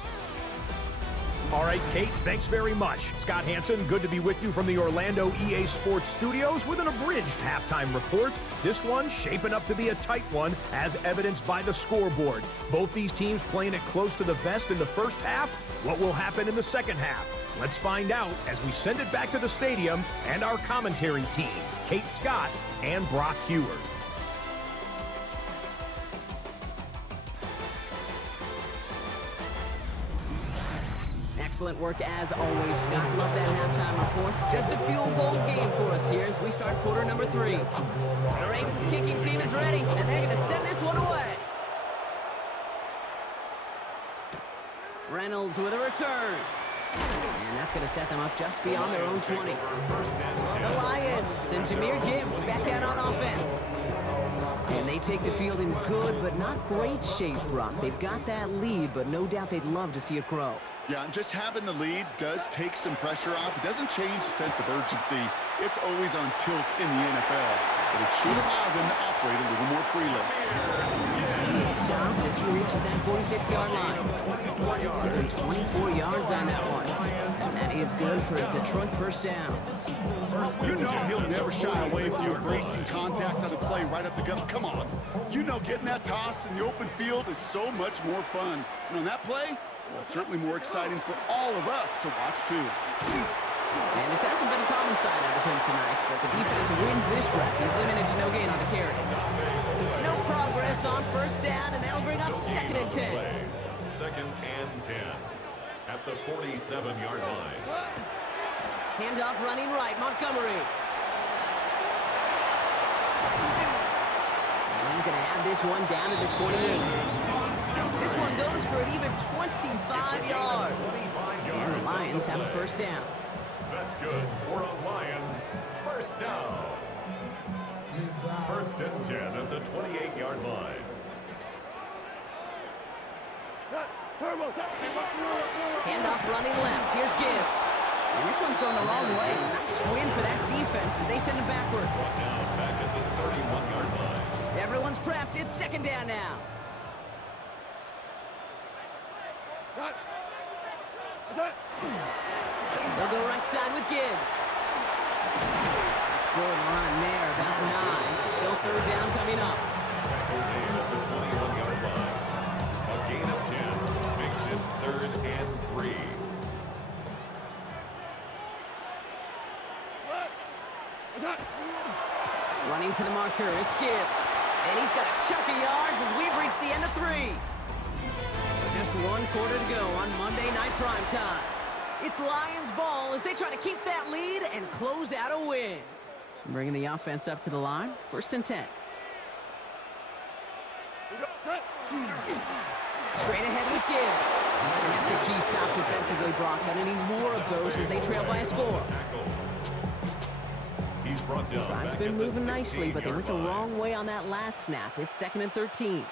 All right, Kate, thanks very much. Scott Hanson, good to be with you from the Orlando EA Sports Studios with an abridged halftime report. This one shaping up to be a tight one, as evidenced by the scoreboard. Both these teams playing it close to the vest in the first half. What will happen in the second half? Let's find out as we send it back to the stadium and our commentary team, Kate Scott and Brock Heward. Excellent work as always, Scott. Love that halftime report. Just a field goal game for us here as we start quarter number 3. The Ravens kicking team is ready, and they're going to send this one away. Reynolds with a return. And that's going to set them up just beyond their own 20. The Lions and Jahmyr Gibbs back out on offense. And they take the field in good but not great shape, Brock. They've got that lead, but no doubt they'd love to see it grow. Yeah, and just having the lead does take some pressure off. It doesn't change the sense of urgency. It's always on tilt in the NFL, but it should allow them to operate a little more freely. He is stopped as he reaches that 46-yard line. So 24 yards on that one. And that is good for a Detroit first down. You know he'll never shy away from embracing contact on the play right up the gut. Come on. You know getting that toss in the open field is so much more fun. And on that play, well, certainly more exciting for all of us to watch, too. And this hasn't been a common side out of him tonight, but the defense wins this rep. He's limited to no gain on the carry. No progress on first down, and they'll bring up second and 10. Second and 10 at the 47-yard line. Handoff running right, Montgomery. And he's going to have this one down to the 28. This one goes for an even 25 yards. And the Lions have a first down. That's good for a Lions first down. First and 10 at the 28-yard line. Handoff running left. Here's Gibbs. And this one's going the wrong way. Nice win for that defense as they send him backwards. Brought down back at the 31-yard line. Everyone's prepped. It's second down now. They'll go right side with Gibbs. Good run there, about 9. Still third down coming up. Tackle made at the 21-yard line. A gain of 10 makes it 3rd and 3. Running for the marker, it's Gibbs. And he's got a chunk of yards as we've reached the end of 3. So just 1 quarter to go on Monday Night Primetime. It's Lions ball as they try to keep that lead and close out a win. Bringing the offense up to the line, 1st and 10. Straight ahead with Gibbs. And that's a key stop defensively, Brock. Gonna need more of those as they trail by a score. Tackle. He's brought down Drive's back been at the moving nicely, but they went the 16-yard line. wrong way on that last snap. It's 2nd and 13.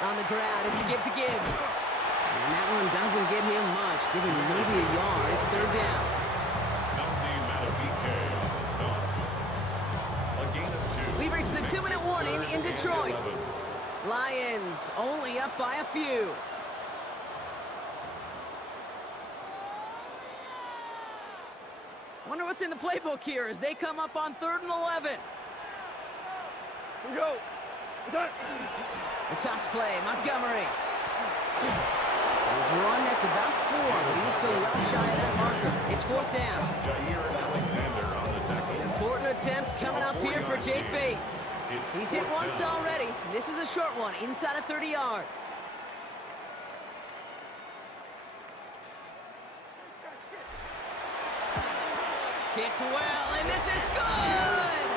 On the ground, it's a give to Gibbs. And that one doesn't get him much, giving maybe a yard. It's 3rd down. Melody Matabike on the stop. A gain of 2. We've reached the 2-minute warning in Detroit. Lions only up by a few. Wonder what's in the playbook here as they come up on 3rd and 11. Here we go. The toss play, Montgomery. His run, that's about 4, but he's still well shy of that marker. It's 4th down. Jair Alexander on the tackle. Important attempts coming up here for Jake Bates. He's hit once already. This is a short one, inside of 30 yards. Kicked well, and this is good!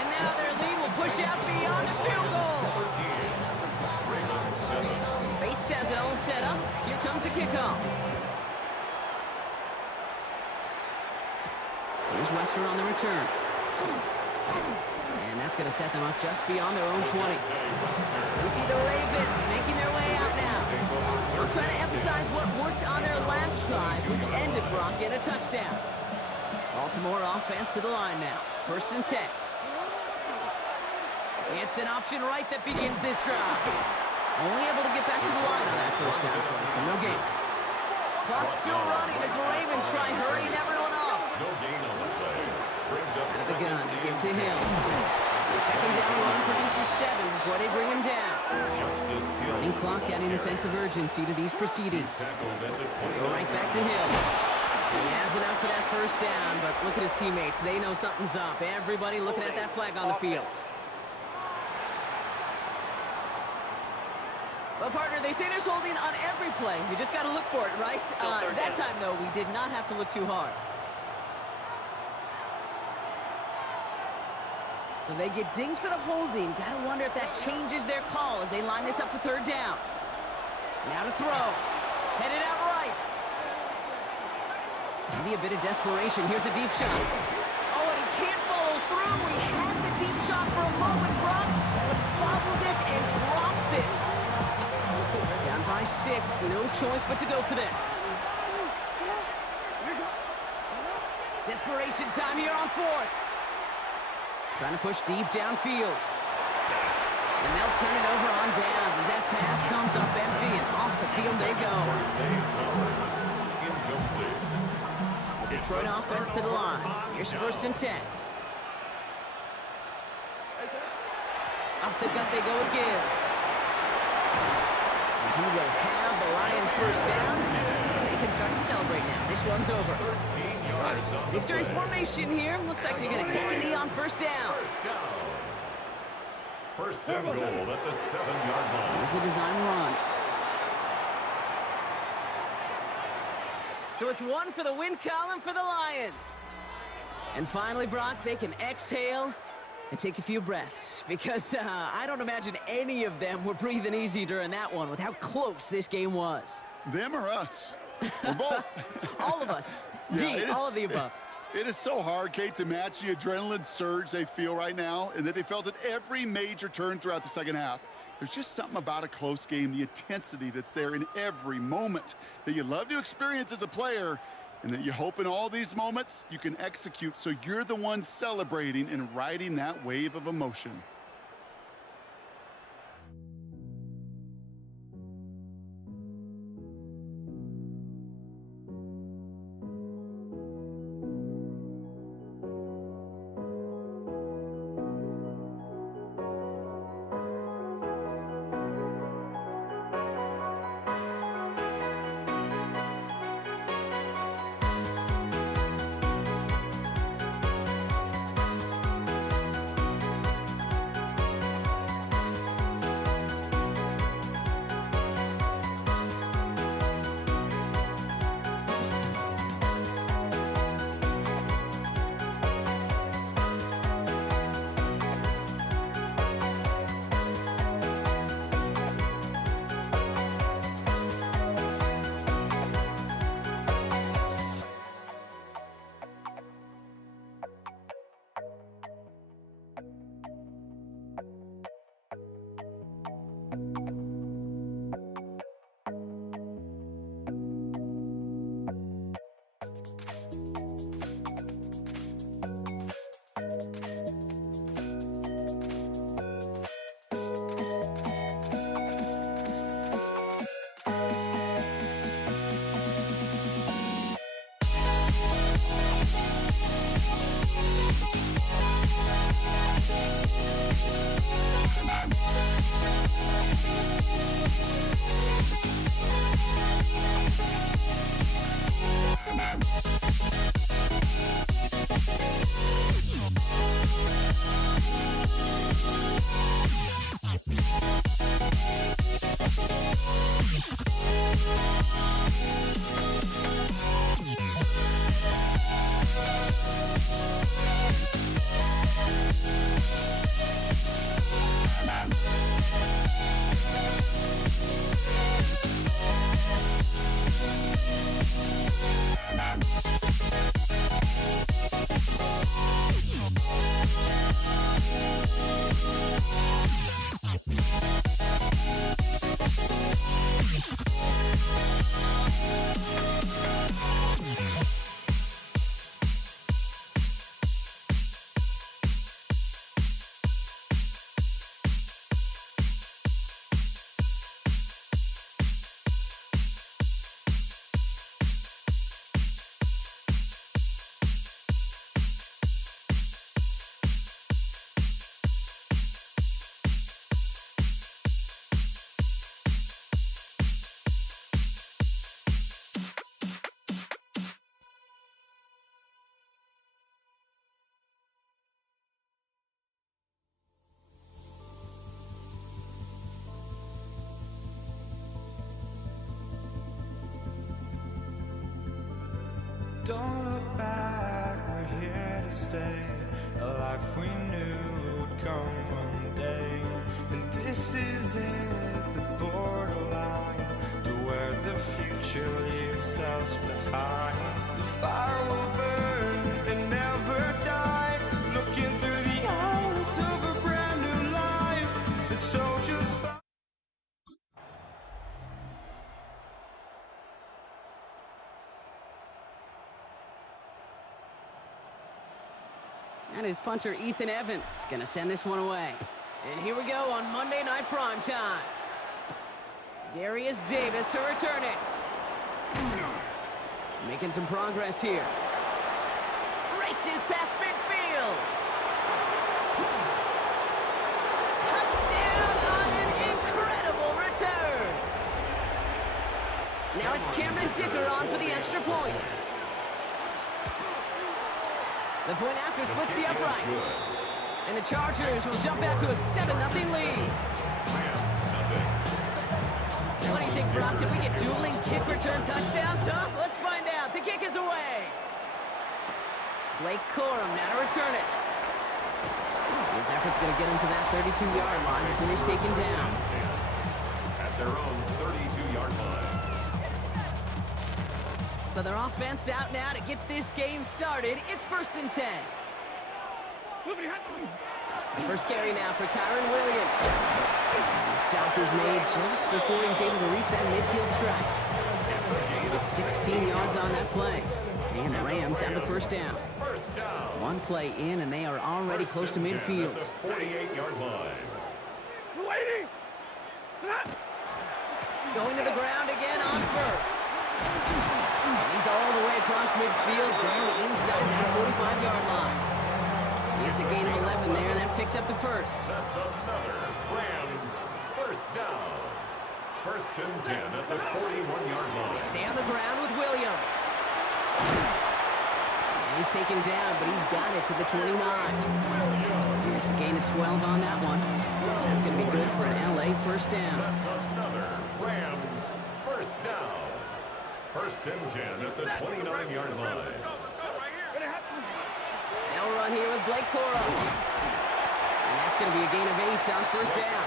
And now their lead will push out beyond the field goal. 13. Raymond 7. Bates has it all set up. Here comes the kickoff. Here's Wester on the return. And that's going to set them up just beyond their own 20. We see the Ravens making their way out now. They're trying to emphasize what worked on their last drive, which ended Brock in a touchdown. Baltimore offense to the line now. 1st and 10. It's an option right that begins this drive. Only able to get back to the line on that 1st down play, so no gain. Clock's still running as the Ravens try hurrying everyone up. No gain on the play. Brings up Out of the 2nd gun, give to and Hill. The 2nd down run produces 7 before they bring him down. Justice Hill. Running clock adding a sense of urgency to these proceedings. Tackled at the Go right back to Hill. He has enough for that 1st down, but look at his teammates. They know something's up. Everybody looking at that flag on the field. Well, partner, they say there's holding on every play. You just got to look for it, right? That time, though, we did not have to look too hard. So they get dings for the holding. Got to wonder if that changes their call as they line this up for 3rd down. Now to throw. Headed out right. Maybe a bit of desperation. Here's a deep shot. Oh, and he can't follow through. He had the deep shot for a moment, Brock, but bobbled it and drops it. Down by 6. No choice but to go for this. Desperation time here on 4th. Trying to push deep downfield. And they'll turn it over on downs as that pass comes up empty and off the field they go. incomplete. Detroit offense to the line. Here's 1st and 10. Off the gut they go with Gibbs. And he will have the Lions 1st down. And they can start to celebrate now. This one's over. 13 yards on the Victory play. formation here. Looks like they're going to take a knee on 1st down. First down. 1st and goal at the 7-yard line. Here's a design run. So it's 1 for the win column for the Lions. And finally, Brock, they can exhale and take a few breaths because I don't imagine any of them were breathing easy during that one with how close this game was. Them or us? We're both. All of us. Yeah, D, it is- all of the above. It is so hard, Kate, to match the adrenaline surge they feel right now and that they felt at every major turn throughout the second half. There's just something about a close game, the intensity that's there in every moment that you love to experience as a player, and that you hope in all these moments you can execute so you're the one celebrating and riding that wave of emotion. Don't look back, we're here to stay. A life we knew would come one day. And this is it, the borderline to where the future leaves us behind. The fire will burn and never die. Looking through the eyes of a brand new life. The soldiers fight. And his punter, Ethan Evans, gonna send this one away. And here we go on Monday Night Primetime. Darius Davis to return it. Making some progress here. Races past midfield. Touchdown on an incredible return. Now it's Cameron Dicker on for the extra point. The point after splits the uprights. And the Chargers will jump out to a 7-0 lead. What do you think, Brock? Can we get dueling kick return touchdowns, huh? Let's find out. The kick is away. Blake Corum now to return it. His effort's going to get him to that 32-yard line before he's taken down. At their own 32-yard line. So their offense out now to get this game started. It's 1st and 10. The first carry now for Kyron Williams. The stop is made just before he's able to reach that midfield strike. It's 16 yards on that play. And the Rams have the first down. First down. One play in, and they are already close to midfield. 48-yard line. Going to the ground again on first. And he's all the way across midfield, down inside that 45-yard line. It's a gain of 11 there, and that picks up the first. That's another Rams first down. 1st and 10 at the 41-yard line. They stay on the ground with Williams. And he's taken down, but he's got it to the 29. It's a gain of 12 on that one. That's going to be good for an LA first down. That's another Rams first down. 1st and 10 at the 29-yard line. They'll run here with Blake Coro. And that's going to be a gain of 8 on first down.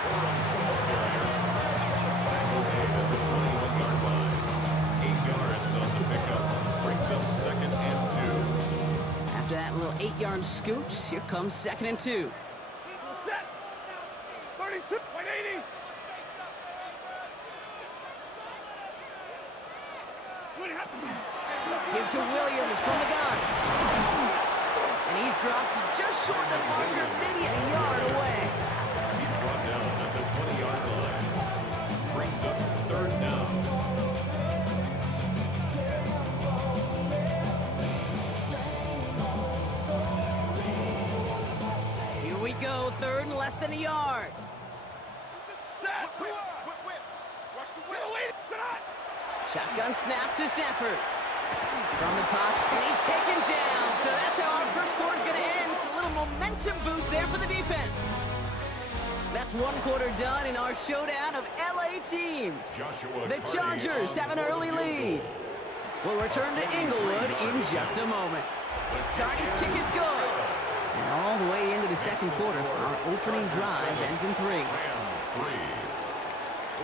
After that little 8-yard scoot, here comes 2nd and 2. Set. 32.80. Give to Williams from the gun. And he's dropped just short of the marker, maybe a yard away. He's brought down at the 20-yard line. Brings up 3rd down. Here we go, 3rd and less than a yard. Shotgun snap to Sanford. From the pocket, and he's taken down. So that's how our first quarter is going to end. So a little momentum boost there for the defense. That's 1 quarter done in our showdown of LA teams. The Chargers have an early lead. We'll return to Inglewood in just a moment. Carney's kick is good. And all the way into the 2nd quarter, our opening drive ends in 3. Rams 3.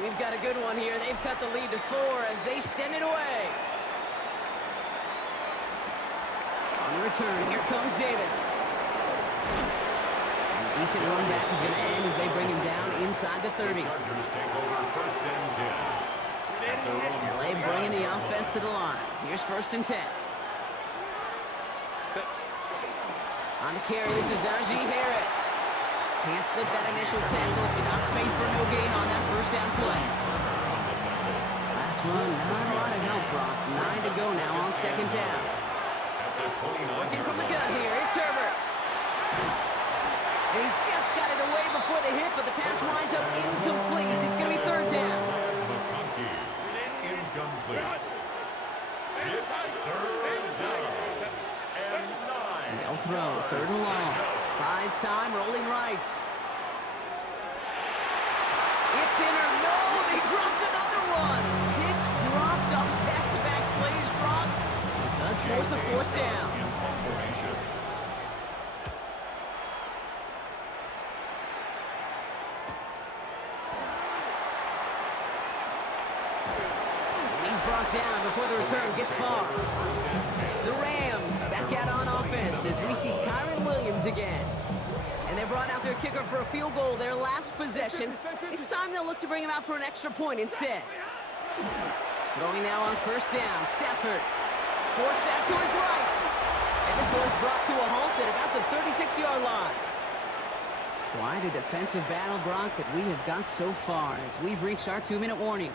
We've got a good one here. They've cut the lead to 4 as they send it away. On the return, here comes Davis. And a decent run back is going to end as they bring him down inside the 30. Chargers take over 1st and 10. LA bringing the offense to the line. Here's 1st and 10. On the carry, this is Najee Harris. Can't slip that initial tackle. Stops made for no gain on that first down play. Last run, not a lot of help, Brock. 9 to go now on 2nd down. Working from the gun here, it's Herbert. And he just got it away before the hit, but the pass winds up incomplete. It's going to be 3rd down. Incomplete. It's 3rd down. And 9. They'll throw, 3rd and long. Buys time, rolling right. It's in or no, they dropped another one. Pitch dropped on back-to-back plays, Brock. It does force a 4th down. And he's brought down before the return gets far. The Rams back out on offense as we see Kyron Williams again. And they brought out their kicker for a field goal their last possession. This time they'll look to bring him out for an extra point instead. Throwing now on 1st down, Stafford. Forced that to his right. And this one's brought to a halt at about the 36-yard line. Quite a defensive battle, Brock, that we have got so far as we've reached our 2-minute warning.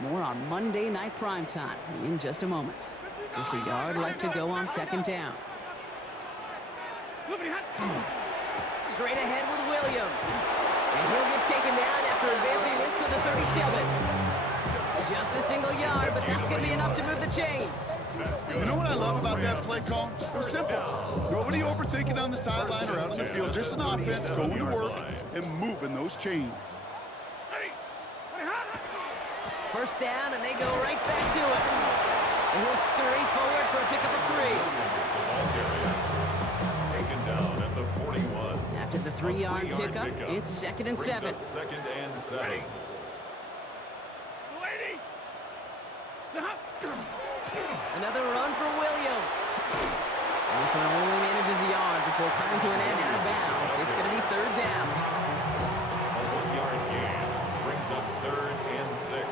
More on Monday Night Primetime in just a moment. Just a yard left to go on 2nd down. Straight ahead with Williams. And he'll get taken down after advancing this to the 37. Just a single yard, but that's going to be enough to move the chains. You know what I love about that play call? It was simple. Nobody overthinking on the sideline or out on the field. Just an offense going to work and moving those chains. 1st down, and they go right back to it. And he'll scurry forward for a pickup of 3. Taken down at the 41. After the 3-yard pickup, it's 2nd and 7. 2nd and 7. Another run for Williams. And this one only manages a yard before coming to an end out of bounds. It's going to be third down. A 1-yard gain brings up 3rd and 6.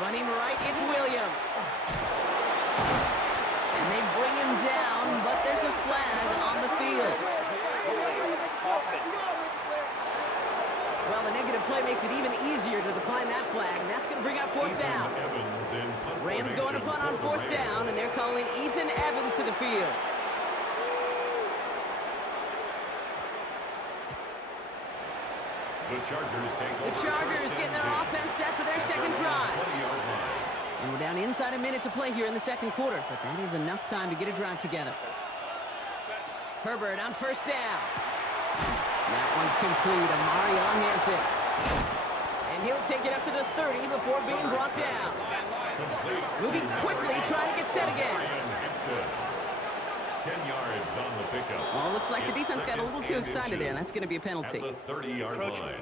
Running right, it's Williams. And they bring him down, but there's a flag on the field. Well, the negative play makes it even easier to decline that flag, and that's going to bring up 4th down. Evans in punt Rams going to punt on formation for 4th the down, and they're calling Ethan Evans to the field. The Chargers take over. The Chargers getting their offense set for their second drive. 20-yard line. And we're down inside a minute to play here in the second quarter, but that is enough time to get a drive together. Herbert on 1st down. That one's complete. Amari on Hampton. And he'll take it up to the 30 before being brought down. Complete. Moving quickly, trying to get set again. Ryan Hampton. 10 yards on the pickup. Oh, looks like the It's defense got a little too second and excited there, and that's inches going to be a penalty. At the 30-yard line.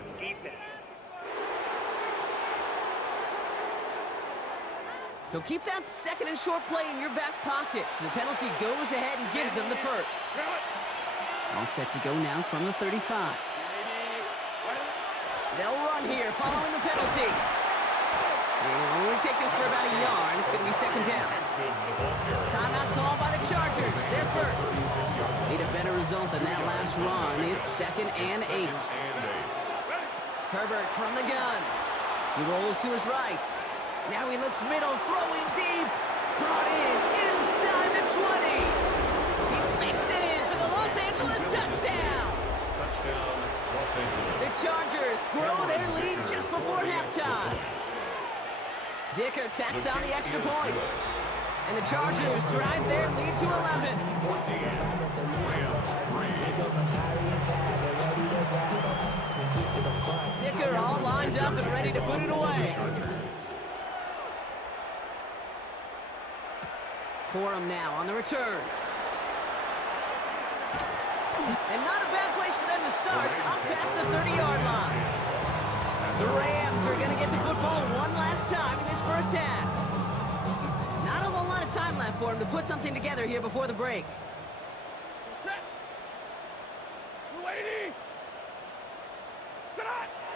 So keep that second and short play in your back pocket. So the penalty goes ahead and gives them the first. All set to go now from the 35. They'll run here following the penalty. They'll only take this for about a yard. It's going to be second down. Timeout called by the Chargers. They're first. Need a better result than that last run. It's 2nd and 8. Herbert from the gun. He rolls to his right. Now he looks middle, throwing deep. Brought in inside the 20. He makes it in for the Los Angeles touchdown. Touchdown, Los Angeles. The Chargers grow their lead just before halftime. Dicker tacks on the extra point. And the Chargers drive their lead to 11. 14. Rams 3. Dicker all lined up and ready to put it away. Corum now on the return. And not a bad place for them to start, up past the 30-yard line. The Rams are going to get the football one last time in this first half. Not a whole lot of time left for them to put something together here before the break.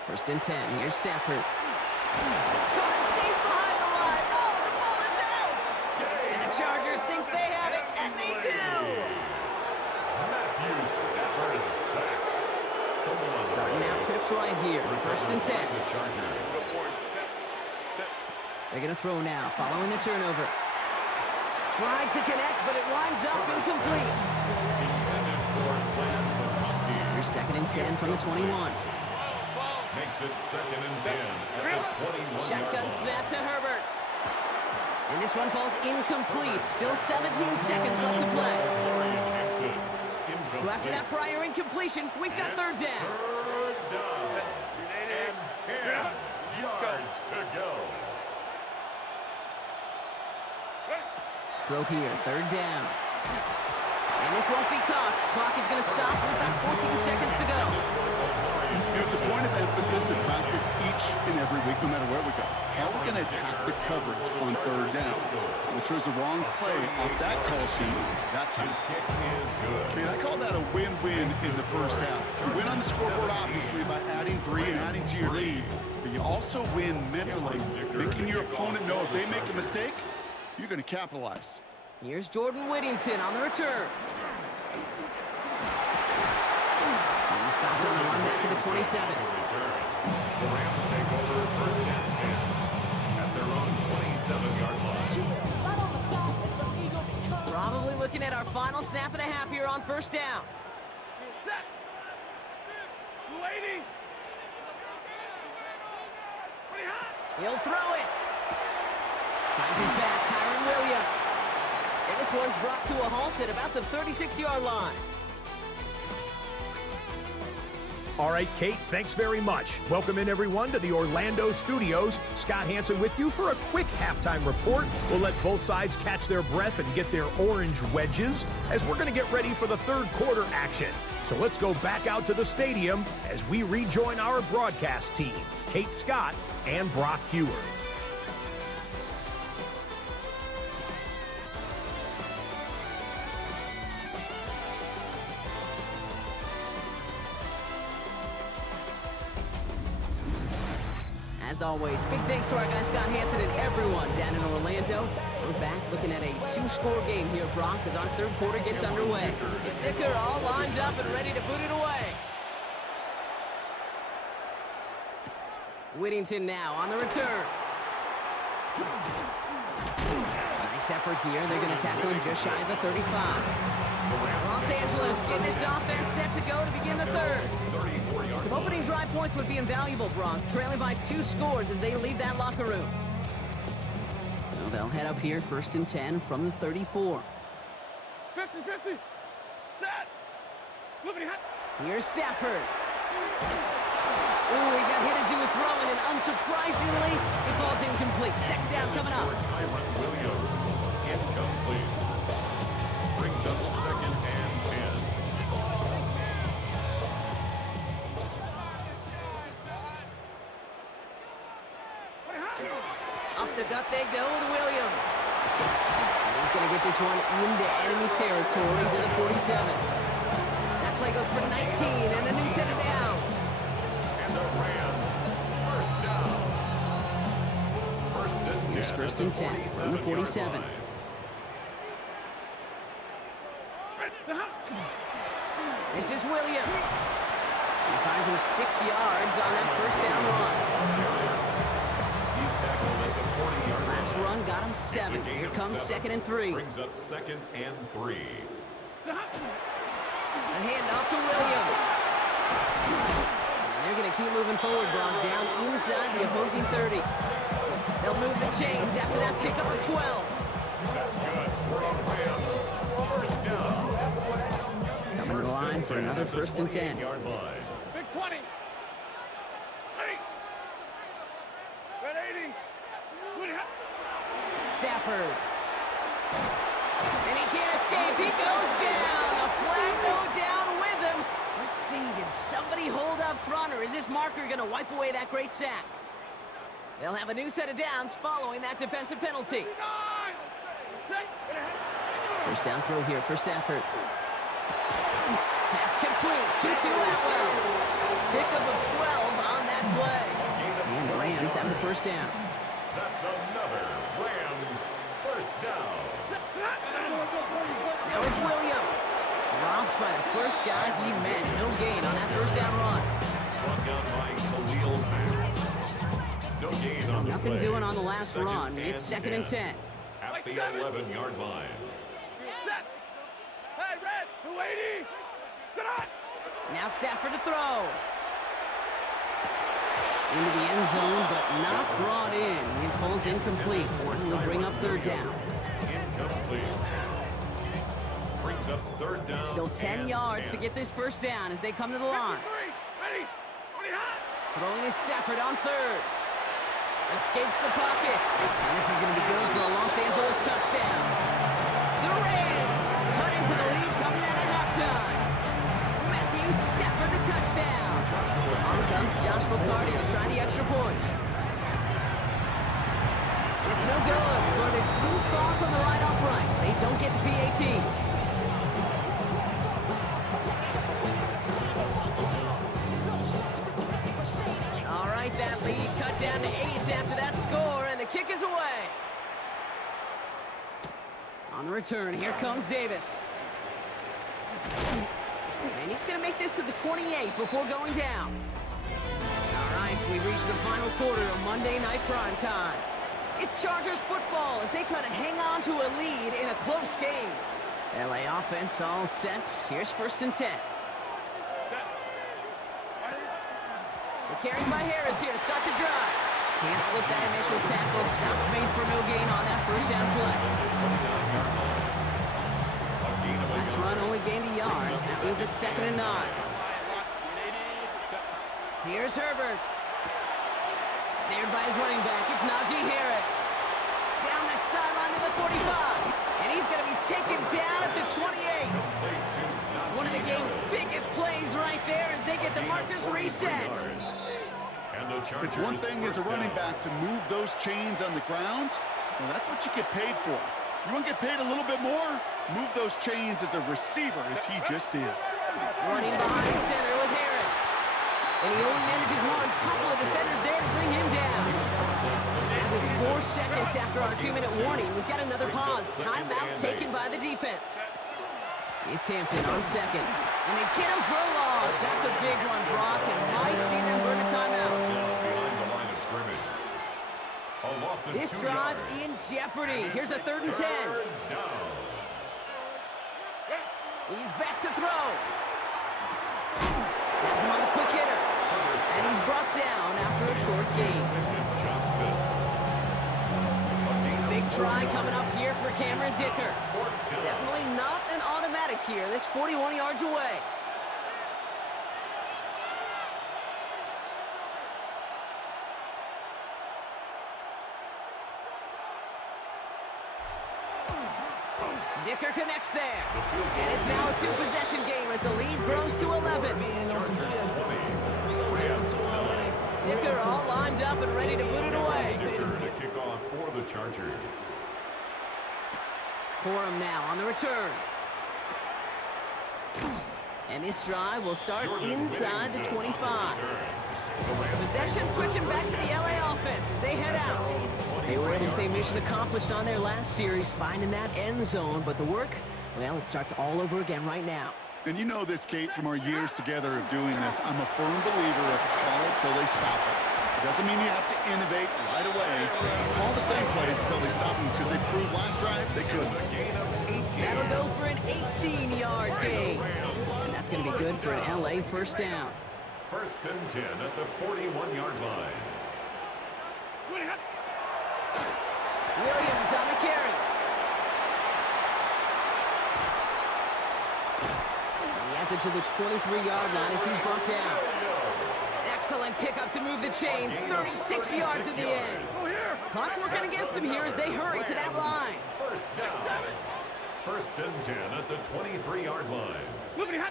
First and 10, here's Stafford. Caught him deep behind the line. Oh, the ball is out! And the Chargers think they have it, and they do! Matthew Stafford sacked. Starting out trips right here, first and 10. The Chargers. They're going to throw now, following the turnover. Tried to connect, but it winds up incomplete. Intended for Glenn McConkey. Here's 2nd and 10 from the 21. Makes it 2nd and 10 at the 21-yard Shotgun line. snap to Herbert. And this one falls incomplete. Still 17 seconds left to play. So after that prior incompletion, we've got third down. Third down. And 10 yards to go. Throw here, third down. And this won't be caught. Clock is going to stop. We've got 14 seconds to go. It's a point of emphasis in practice each and every week, no matter where we go. How we're going to attack the coverage on third down. We chose the wrong play off that call sheet that time. His kick is good. I mean, I call that a win-win in the first half. You win on the scoreboard, obviously, by adding 3 and adding to your lead. But you also win mentally, making your opponent know if they make a mistake, you're going to capitalize. Here's Jordan Whittington on the return. He stopped on the run back at the 27. The Rams take over first and 10 at their own 27-yard line. Probably looking at our final snap of the half here on first down. He'll throw it. Finds his back, Kyron Williams. And this one's brought to a halt at about the 36-yard line. All right, Kate, thanks very much. Welcome in, everyone, to the Orlando studios. Scott Hanson with you for a quick halftime report. We'll let both sides catch their breath and get their orange wedges as we're going to get ready for the third quarter action. So let's go back out to the stadium as we rejoin our broadcast team, Kate Scott and Brock Hewer. As always, big thanks to our guy Scott Hanson and everyone down in Orlando. We're back looking at a two-score game here, Brock, as our third quarter gets underway. The ticker all lined up and ready to put it away. Whittington now on the return. Nice effort here. They're going to tackle him just shy of the 35. Los Angeles getting its offense set to go to begin the third. Some opening drive points would be invaluable, Brock, trailing by 2 scores as they leave that locker room. So they'll head up here, 1st and 10 from the 34. 50-50. Set. Moving hot. Here's Stafford. Ooh, he got hit as he was throwing, and unsurprisingly, it falls incomplete. Second down coming up. Kyron Williams, incomplete. Brings up 2nd and 10. Up the gut they go with Williams. And he's going to get this one into enemy territory to the 47. That play goes for 19 and a new set of downs. And the Rams, first down. First and 10. Here's 1st and 10 from the 47. This is Williams. He finds him 6 yards on that first down run. He's tackled at the 40-yard line. Last run got him 7. Here comes 2nd and 3. Brings up 2nd and 3. A handoff to Williams. And they're going to keep moving forward, Brock, down inside the opposing 30. They'll move the chains after that pickup of 12. That's good for a Rams. First down. Coming to the line for another 1st and 10. 28-yard line. Big 20. Ready. Red 80. Moving hot. Stafford. And he can't escape. He goes down. A flag go down with him. Let's see, did somebody hold up front, or is this marker going to wipe away that great sack? They'll have a new set of downs following that defensive penalty. 9. Set. First down throw here for Stafford. Pass complete. 2-2 Atwell. Pickup of 12 on that play. And the Rams have the first down. That's another Rams first down. Now it's Williams. Dropped by the first guy he met. No gain on that first down run. Brought down by Khalil Mack. No gain on the Nothing play. doing on the last Second run. It's 2nd and 10. At the 11-yard line. Set. Hey, Red. 280. Sit on. Now Stafford to throw. Into the end zone, but not brought in. It falls incomplete. We'll bring up 3rd down. Incomplete. Brings up 3rd down. Still 10 and yards 10. to get this first down as they come to the line. 53. Ready. 20 hot. Throwing is Stafford on 3rd. Escapes the pocket. And this is going to be good for a Los Angeles touchdown. The Rams cut into the lead coming out of halftime. Matthew Stafford the touchdown. On comes Josh McCarty to try the extra point. It's no good. Floated too far from the right upright. They don't get the PAT. All right, that lead cut down to 8 after that score, and the kick is away. On the return, here comes Davis. And he's going to make this to the 28 before going down. All right, we've reached the final quarter of Monday Night Prime Time. It's Chargers football as they try to hang on to a lead in a close game. LA offense all set. Here's 1st and 10. They're carried by Harris here to start the drive. Can't slip that initial tackle. Stops made for no gain on that first down play. Last run only gained a yard. That means it's 2nd and 9. Here's Herbert. Snared by his running back. It's Najee Harris. Down the sideline to the 45. And he's going to be taken down at the 28. One of the game's biggest plays right there as they get the markers reset. It's one thing as a running back to move those chains on the ground. Well, that's what you get paid for. You want to get paid a little bit more? Move those chains as a receiver, as he just did. Running behind center with Harris. And he only manages one. Couple of defenders there to bring him down. And just 4 seconds after our 2-minute warning, we've got another pause. Timeout taken by the defense. It's Hampton on second. And they get him for a loss. That's a big one, Brock, and might see them burn a timeout. Behind the line of scrimmage. A loss of This 2 drive yards. in jeopardy. Here's a 3rd and 10. Down. He's back to throw. Has him on the quick hitter. And he's brought down after a short gain. Johnston. Big try coming up here for Cameron Dicker. Definitely not an automatic here. This 41 yards away. Dicker connects there. And it's now a 2-possession game as the lead grows to 11. Dicker all lined up and ready to put it away. Dicker to kick off for the Chargers. Corum now on the return. And this drive will start inside the 25. Possession switching back to the LA offense as they head out. They were able to say mission accomplished on their last series, finding that end zone, but the work, well, it starts all over again right now. And you know this, Kate, from our years together of doing this. I'm a firm believer of call it till they stop it. It doesn't mean you have to innovate right away. Call the same plays until they stop them because they proved last drive they couldn't. That'll go for an 18-yard gain. And that's going to be good for an LA first down. 1st and 10 at the 41-yard line. Williams on the carry. And he has it to the 23-yard line as he's brought down. Excellent pickup to move the chains. 36 yards in the end. Clock working against him here as they hurry to that line. 1st down. 1st and 10 at the 23-yard line. Right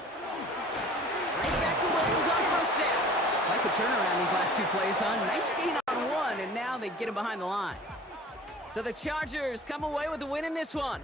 back to Williams on 1st down. Like the turnaround these last 2 plays, huh? Nice gain on 1, and now they get him behind the line. So the Chargers come away with a win in this one.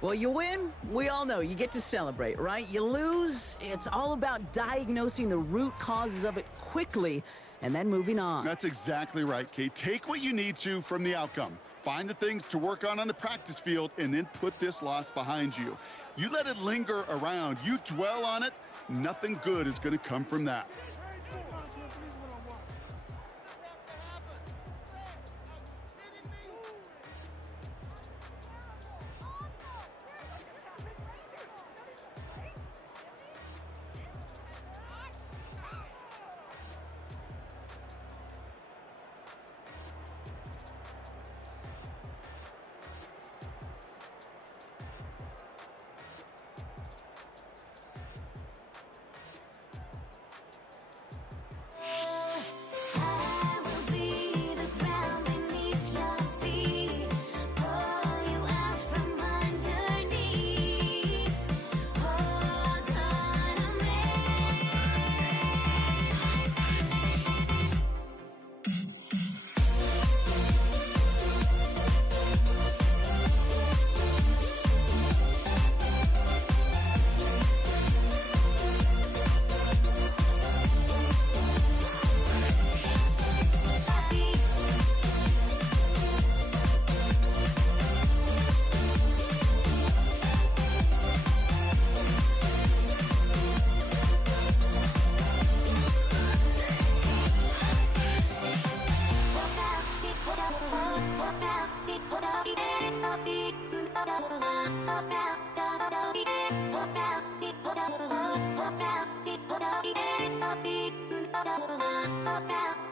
Well, you win, we all know you get to celebrate, right? You lose, it's all about diagnosing the root causes of it quickly and then moving on. That's exactly right, Kate. Take what you need to from the outcome. Find the things to work on the practice field and then put this loss behind you. You let it linger around. You dwell on it. Nothing good is going to come from that. I will be the ground beneath your feet, pull you out from underneath, hold on to me. Pop out.